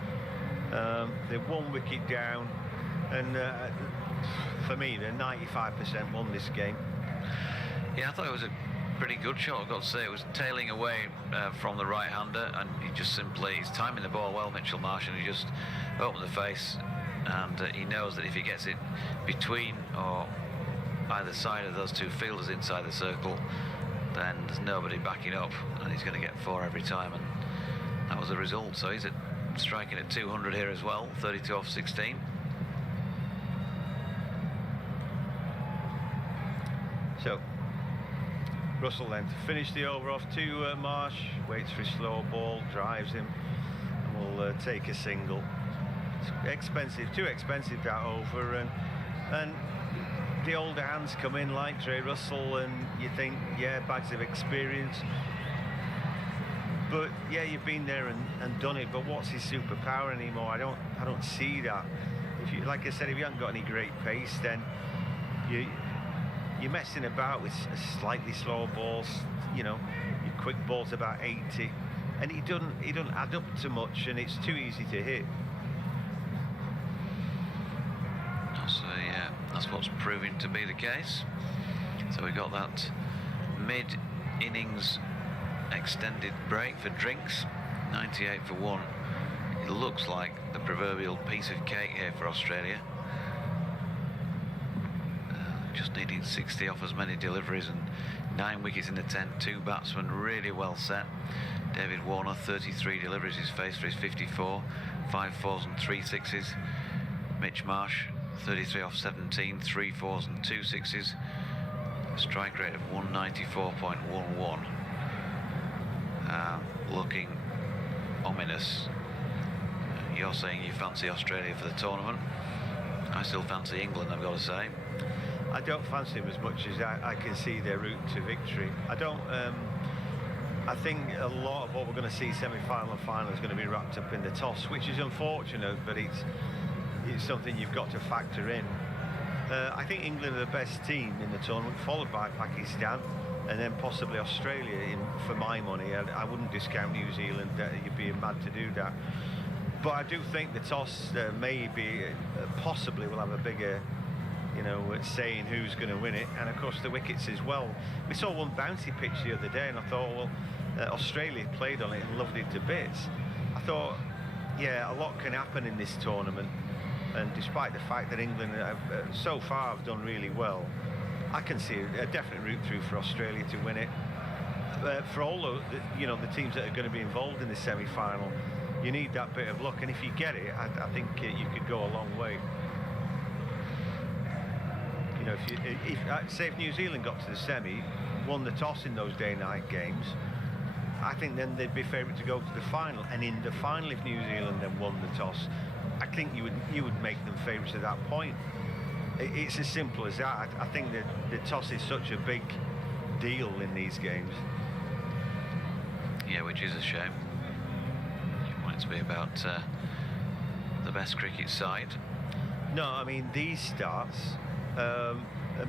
They're 1 wicket down, and for me, they're 95% won this game. Yeah, I thought it was a pretty good shot, I've got to say. It was tailing away from the right-hander, and he's timing the ball well, Mitchell Marsh, and he just opened the face, and he knows that if he gets it between or either side of those 2 fielders inside the circle, then there's nobody backing up, and he's going to get 4 every time, and that was the result. So he's striking at 200 here as well, 32 off 16. So Russell then to finish the over off to Marsh, waits for his slow ball, drives him, and will take a single. It's expensive, too expensive, that over, and the older hands come in like Trey Russell, and you think, yeah, bags of experience, but yeah, you've been there and done it, but what's his superpower anymore? I don't see that. If you, like I said, if you haven't got any great pace, then you're messing about with slightly slower balls, your quick balls about 80, and he doesn't add up to much, and it's too easy to hit. So yeah, that's what's proving to be the case. So we got that mid-innings extended break for drinks, 98 for 1. It looks like the proverbial piece of cake here for Australia. Just needing 60 off as many deliveries and 9 wickets in the 10. 2 batsmen really well set. David Warner, 33 deliveries he's faced for his 54. 5 4s and 3 6s. Mitch Marsh, 33 off 17. 3 4s and 2 6s. A strike rate of 194.11. Looking on ominous. You're saying you fancy Australia for the tournament. I still fancy England, I've got to say. I don't fancy them as much as I can see their route to victory. I don't. I think a lot of what we're going to see semi-final and final is going to be wrapped up in the toss, which is unfortunate, but it's something you've got to factor in. I think England are the best team in the tournament, followed by Pakistan, and then possibly Australia. For my money, I wouldn't discount New Zealand. You'd be mad to do that. But I do think the toss maybe, possibly, will have a bigger, say in who's going to win it, and of course the wickets as well. We saw one bouncy pitch the other day, and I thought, well, Australia played on it and loved it to bits. I thought, yeah, a lot can happen in this tournament, and despite the fact that England so far have done really well, I can see a definite route through for Australia to win it. For all of the teams that are going to be involved in the semi-final, you need that bit of luck, and if you get it, I think you could go a long way. If New Zealand got to the semi, won the toss in those day-night games, I think then they'd be favourite to go to the final. And in the final, if New Zealand then won the toss, I think you would make them favourites at that point. It's as simple as that. I think that the toss is such a big deal in these games. Yeah, which is a shame. You want it to be about the best cricket side. No, I mean, these starts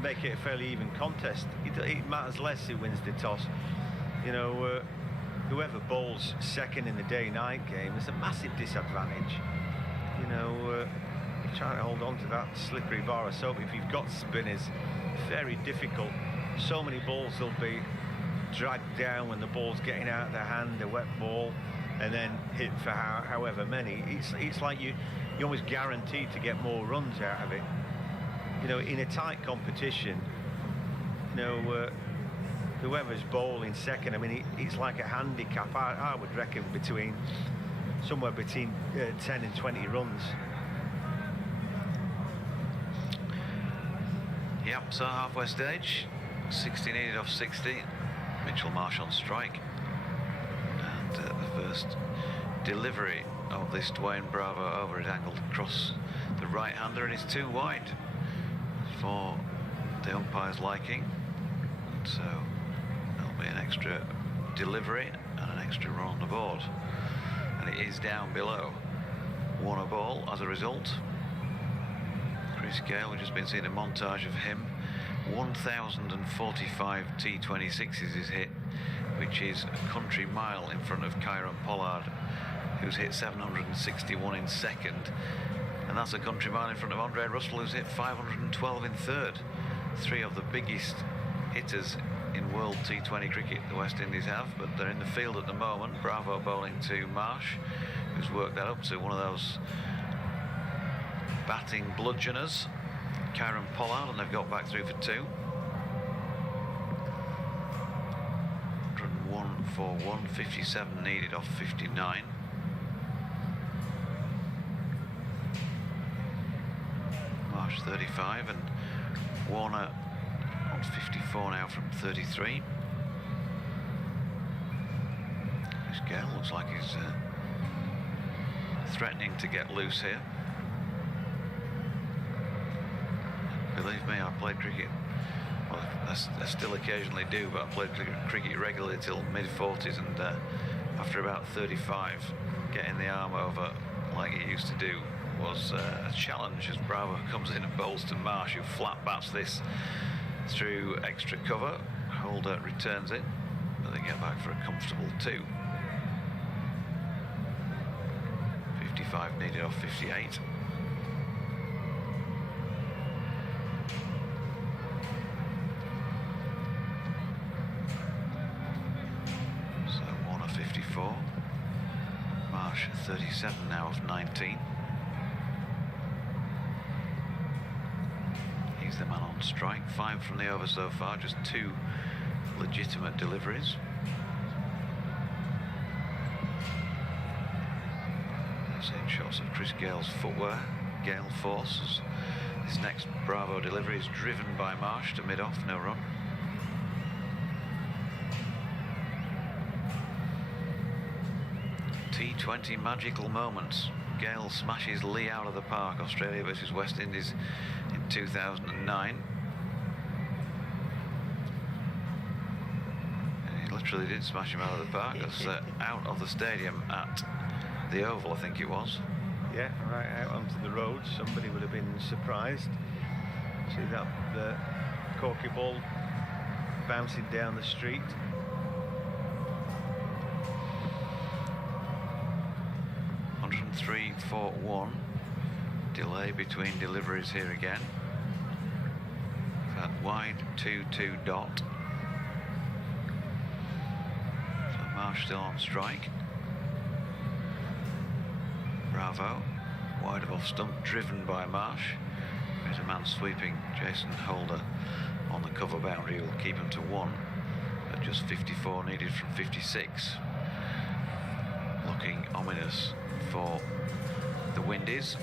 make it a fairly even contest. It matters less who wins the toss. Whoever bowls second in the day-night game is a massive disadvantage. You're trying to hold on to that slippery bar of soap. If you've got spinners, very difficult. So many balls will be dragged down when the ball's getting out of their hand, a wet ball, and then hit for however many. It's like you're almost guaranteed to get more runs out of it. In a tight competition, whoever's bowling second, I mean, it's like a handicap. I would reckon somewhere between 10 and 20 runs. Yep, so halfway stage, 60 needed off 60. Mitchell Marsh on strike. And the first delivery of this Dwayne Bravo over it angled across the right-hander, and it's too wide for the umpire's liking. So there'll be an extra delivery and an extra run on the board. And it is down below. 1 a ball as a result. Chris Gayle, we've just been seeing a montage of him. 1,045 T26s is hit, which is a country mile in front of Kieron Pollard, who's hit 761 in second. And that's a country mile in front of Andre Russell, who's hit 512 in third. 3 of the biggest hitters in world T20 cricket the West Indies have, but they're in the field at the moment. Bravo bowling to Marsh, who's worked that up to one of those batting bludgeoners. Kieron Pollard, and they've got back through for 2. 101 for 157 needed off 59. Marsh 35 and Warner on 54 now from 33. This Gayle looks like he's threatening to get loose here. Believe me, I played cricket. Well, I still occasionally do, but I played cricket regularly till mid-40s, and after about 35, getting the arm over like he used to do was a challenge, as Bravo comes in and bowls to Marsh, who flat bats this through extra cover. Holder returns it, but they get back for a comfortable 2. 55 needed off 58. So Warner 54. Marsh 37 now off 19. He's the man on strike. 5 from the over so far, just 2 legitimate deliveries. Seeing shots of Chris Gayle's footwear. Gayle forces. This next Bravo delivery is driven by Marsh to mid-off, no run. T20 T20 magical moments. Gayle smashes Lee out of the park. Australia versus West Indies in 2009. And he literally did smash him out of the park. That's out of the stadium at the Oval, I think it was. Yeah, right out onto the road. Somebody would have been surprised. See that corky ball bouncing down the street. Three, 4, 1. Delay between deliveries here again. That wide 2-2 dot. So Marsh still on strike. Bravo, wide of off stump, driven by Marsh. There's a man sweeping Jason Holder on the cover boundary. Will keep him to 1. But just 54 needed from 56. Looking ominous for the Windies.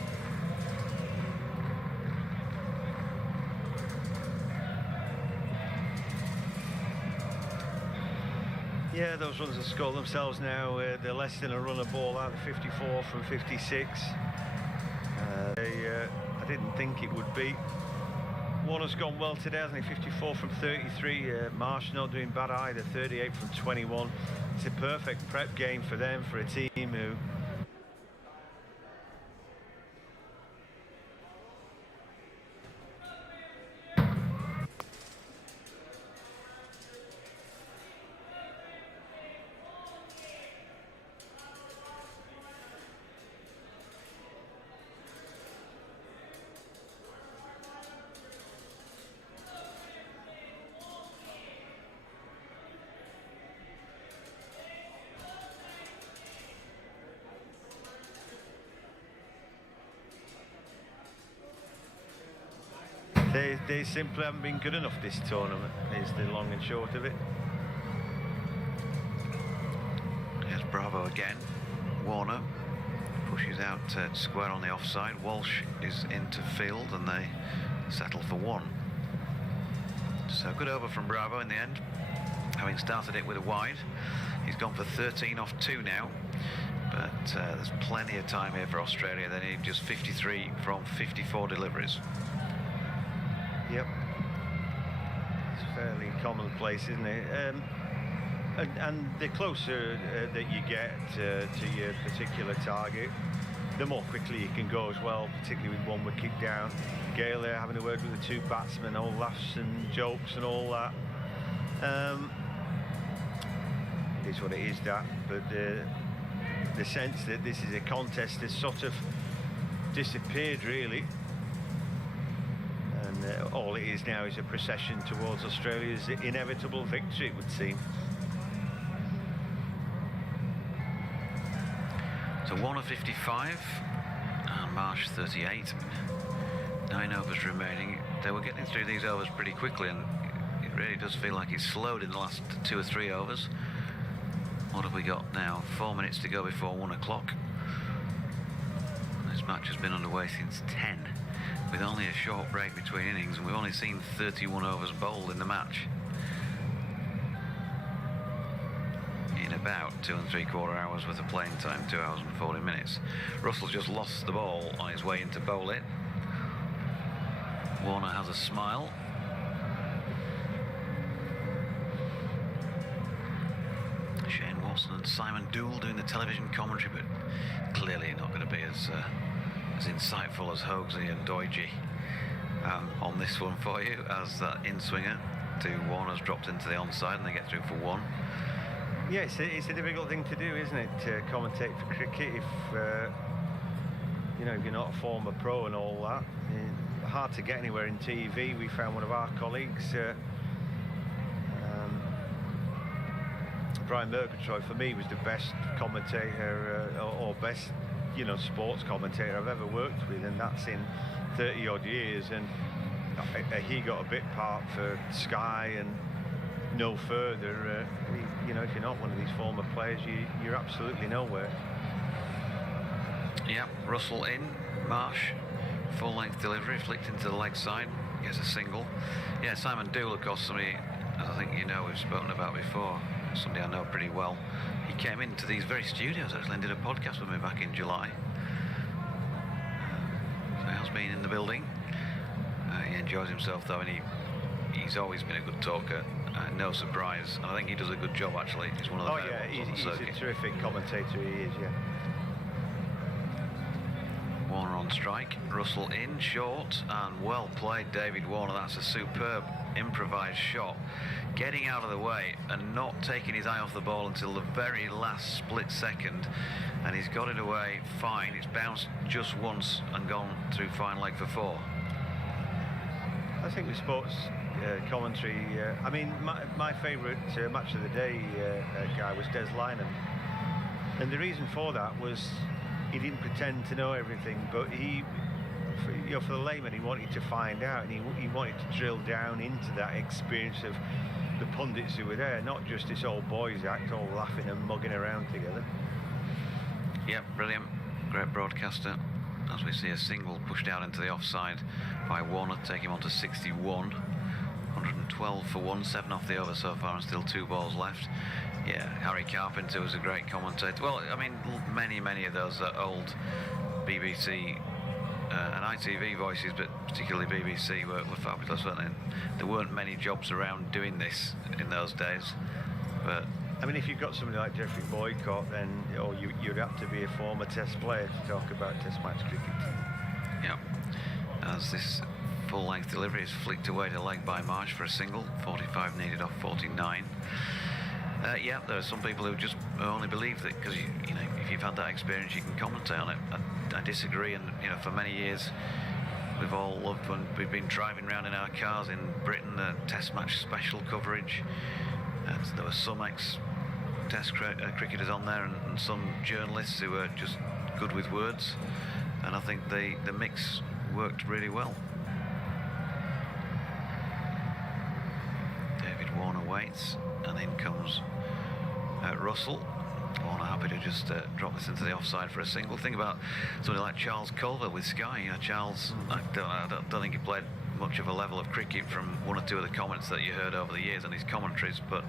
Yeah, those runs have scored themselves now. They're less than a run a ball out of 54 from 56. I didn't think it would be. Warner's gone well today, hasn't he? 54 from 33. Marsh not doing bad either, 38 from 21. It's a perfect prep game for them, for a team who They simply haven't been good enough this tournament, is the long and short of it. Here's Bravo again. Warner pushes out square on the offside. Walsh is into field and they settle for 1. So good over from Bravo in the end, having started it with a wide. He's gone for 13 off 2 now, but there's plenty of time here for Australia. They need just 53 from 54 deliveries. Yep, it's fairly commonplace, isn't it? And the closer that you get to your particular target, the more quickly you can go as well, particularly with one wicket down. Gayle there having a word with the 2 batsmen, all laughs and jokes and all that. It is what it is, that, but the sense that this is a contest has sort of disappeared, really. And all it is now is a procession towards Australia's inevitable victory, it would seem. So Warner 55 and Marsh 38. 9 overs remaining. They were getting through these overs pretty quickly, and it really does feel like it's slowed in the last 2 or 3 overs. What have we got now? 4 minutes to go before 1 o'clock. This match has been underway since 10, with only a short break between innings, and we've only seen 31 overs bowled in the match. In about 2 3/4 hours worth of playing time, 2 hours and 40 minutes. Russell's just lost the ball on his way in to bowl it. Warner has a smile. Shane Watson and Simon Doull doing the television commentary, but clearly not going to be as insightful as Hosein and Doige on this one for you, as that in-swinger to Warner's dropped into the onside and they get through for 1. Yeah, it's a difficult thing to do, isn't it, to commentate for cricket if you know, if you're not a former pro and all that. Hard to get anywhere in TV. We found one of our colleagues, Brian Murgatroyd, for me was the best commentator or best, you know, sports commentator I've ever worked with, and that's in 30 odd years. And he got a bit part for Sky and no further. You know, if you're not one of these former players, you're absolutely nowhere. Yeah, Russell in, Marsh, full-length delivery, flicked into the leg side, gets a single. Yeah, Simon Doull, of course, somebody, as I think you know, we've spoken about before. somebody I know pretty well. He came into these very studios actually and did a podcast with me back in July. So he has been in the building. He enjoys himself though, and he's always been a good talker. No surprise, and I think he does a good job actually. He's one of the better ones on the circuit. He's a terrific commentator, he is, yeah. Warner on strike, Russell in short, and well played David Warner. That's a superb improvised shot, getting out of the way and not taking his eye off the ball until the very last split second, and he's got it away fine. It's bounced just once and gone through fine leg for 4. I think the sports commentary, I mean, my favourite match of the day guy was Des Lynam, and the reason for that was he didn't pretend to know everything, but for the layman, he wanted to find out, and he wanted to drill down into that experience of the pundits who were there, not just this old boys act, all laughing and mugging around together. Yep, brilliant, great broadcaster. As we see a single pushed out into the offside by Warner, taking him on to 61. 112 for 1, 7 off the over so far, and still 2 balls left. Yeah, Harry Carpenter was a great commentator. Well, I mean, many of those old BBC and ITV voices, but particularly BBC, were fabulous, weren't they? There weren't many jobs around doing this in those days, but I mean, if you've got somebody like Geoffrey Boycott, then you'd have to be a former Test player to talk about Test match cricket. Yeah, as this full-length delivery is flicked away to leg by Marsh for a single, 45 needed off 49. Yeah, there are some people who just only believe that because you know, if you've had that experience, you can commentate on it. I disagree, and you know, for many years we've all loved when we've been driving around in our cars in Britain, the Test match special coverage, and there were some ex-Test cricketers on there, and some journalists who were just good with words, and I think the mix worked really well. David Warner waits, and in comes Russell. Warner happy to just drop this into the offside for a single. Think about somebody like Charles Culver with Sky. You know, Charles, I don't think he played much of a level of cricket from one or two of the comments that you heard over the years on his commentaries, but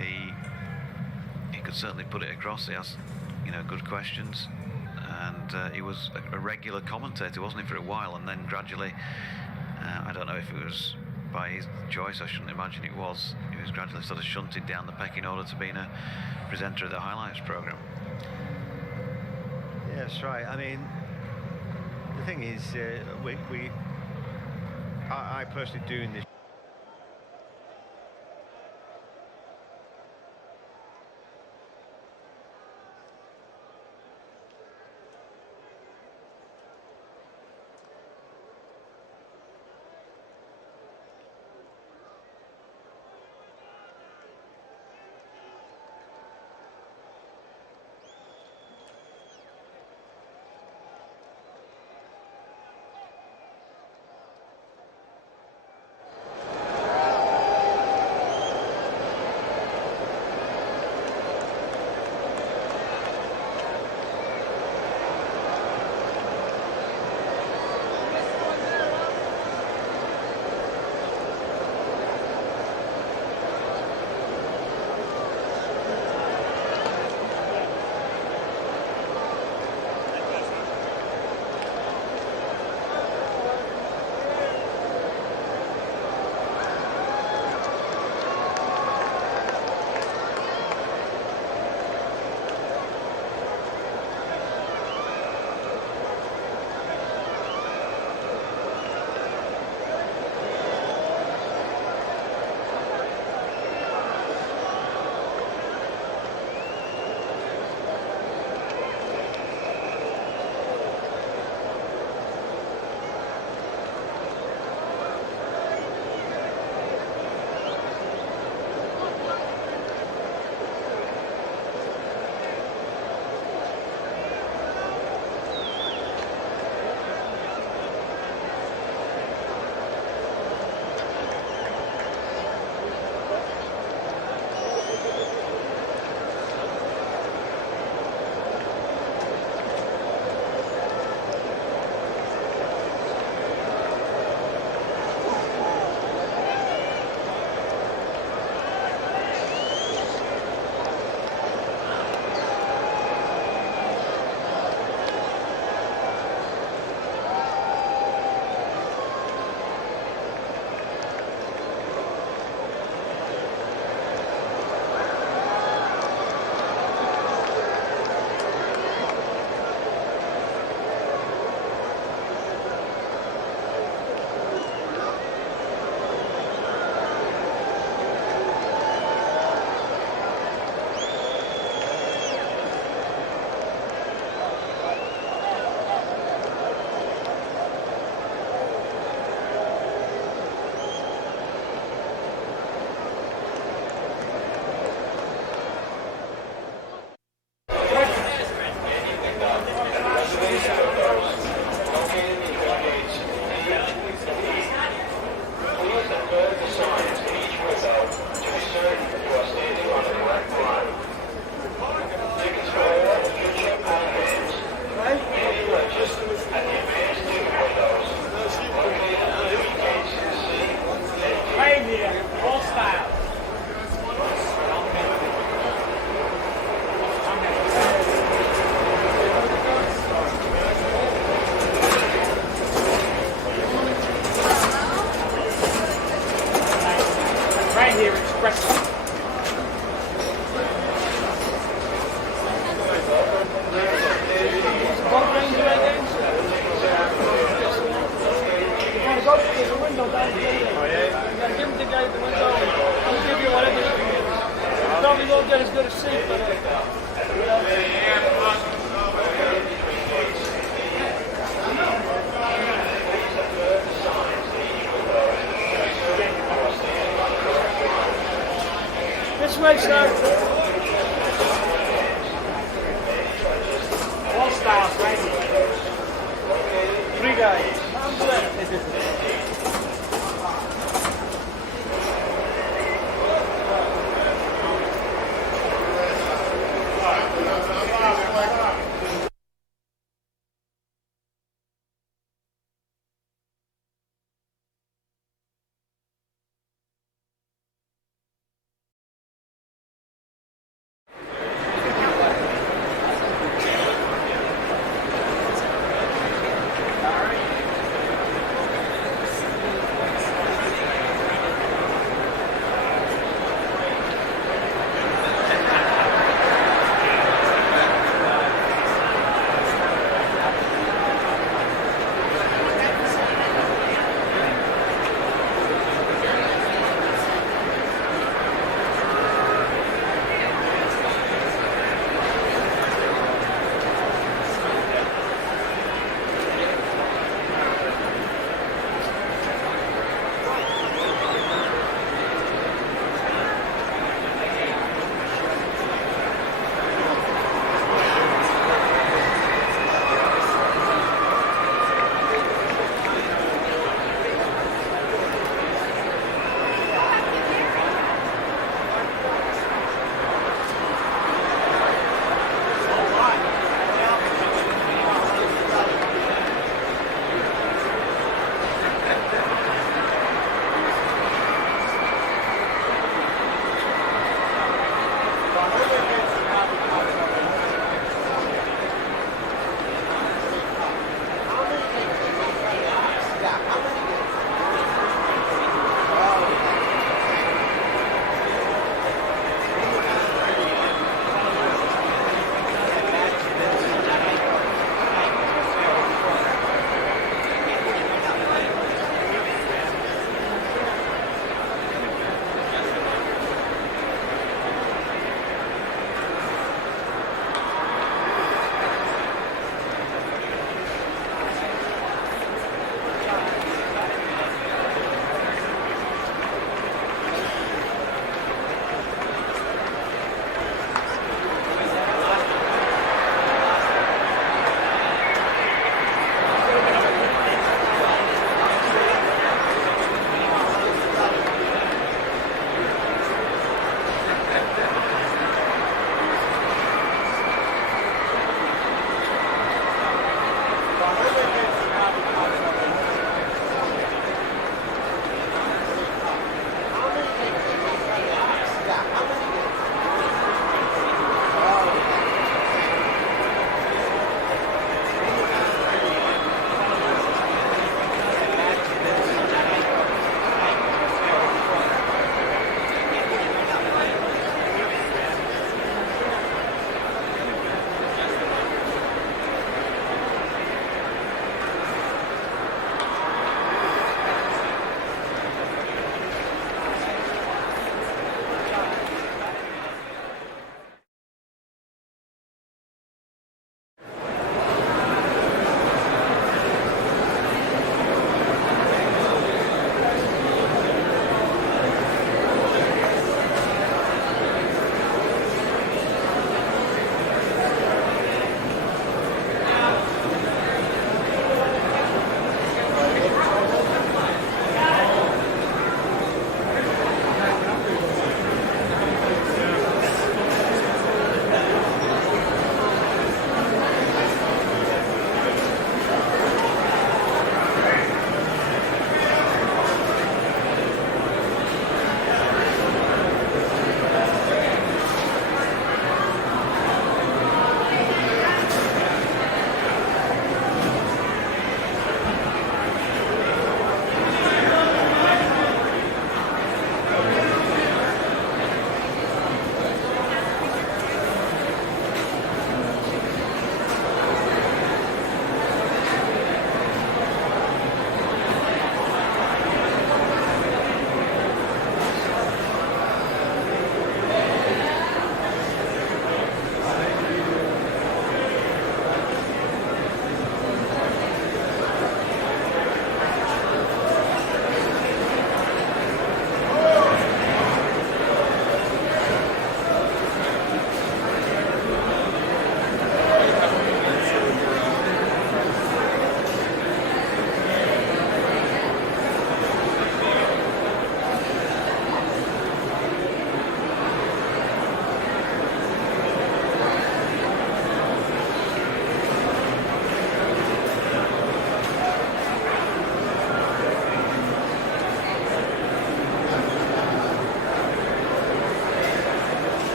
he could certainly put it across. He asked, you know, good questions, and he was a regular commentator, wasn't he, for a while, and then gradually, I don't know if it was by his choice, I shouldn't imagine it was. He was gradually sort of shunted down the pecking order to being a presenter of the highlights programme. Yeah, that's right. I mean, the thing is, I personally doing this. seat, but this way, sir. All stars, right? 3 guys. Hands left.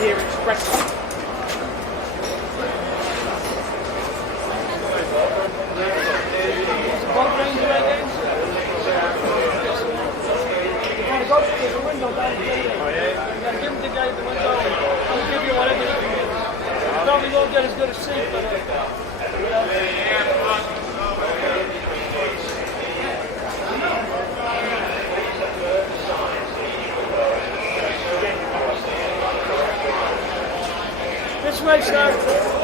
here, it's breakfast. Boat ranger again? You want to go to the window down the gate. You got to give him the guy at the window. He'll give you whatever you can get. You probably won't get as good a seat, but this way, sir.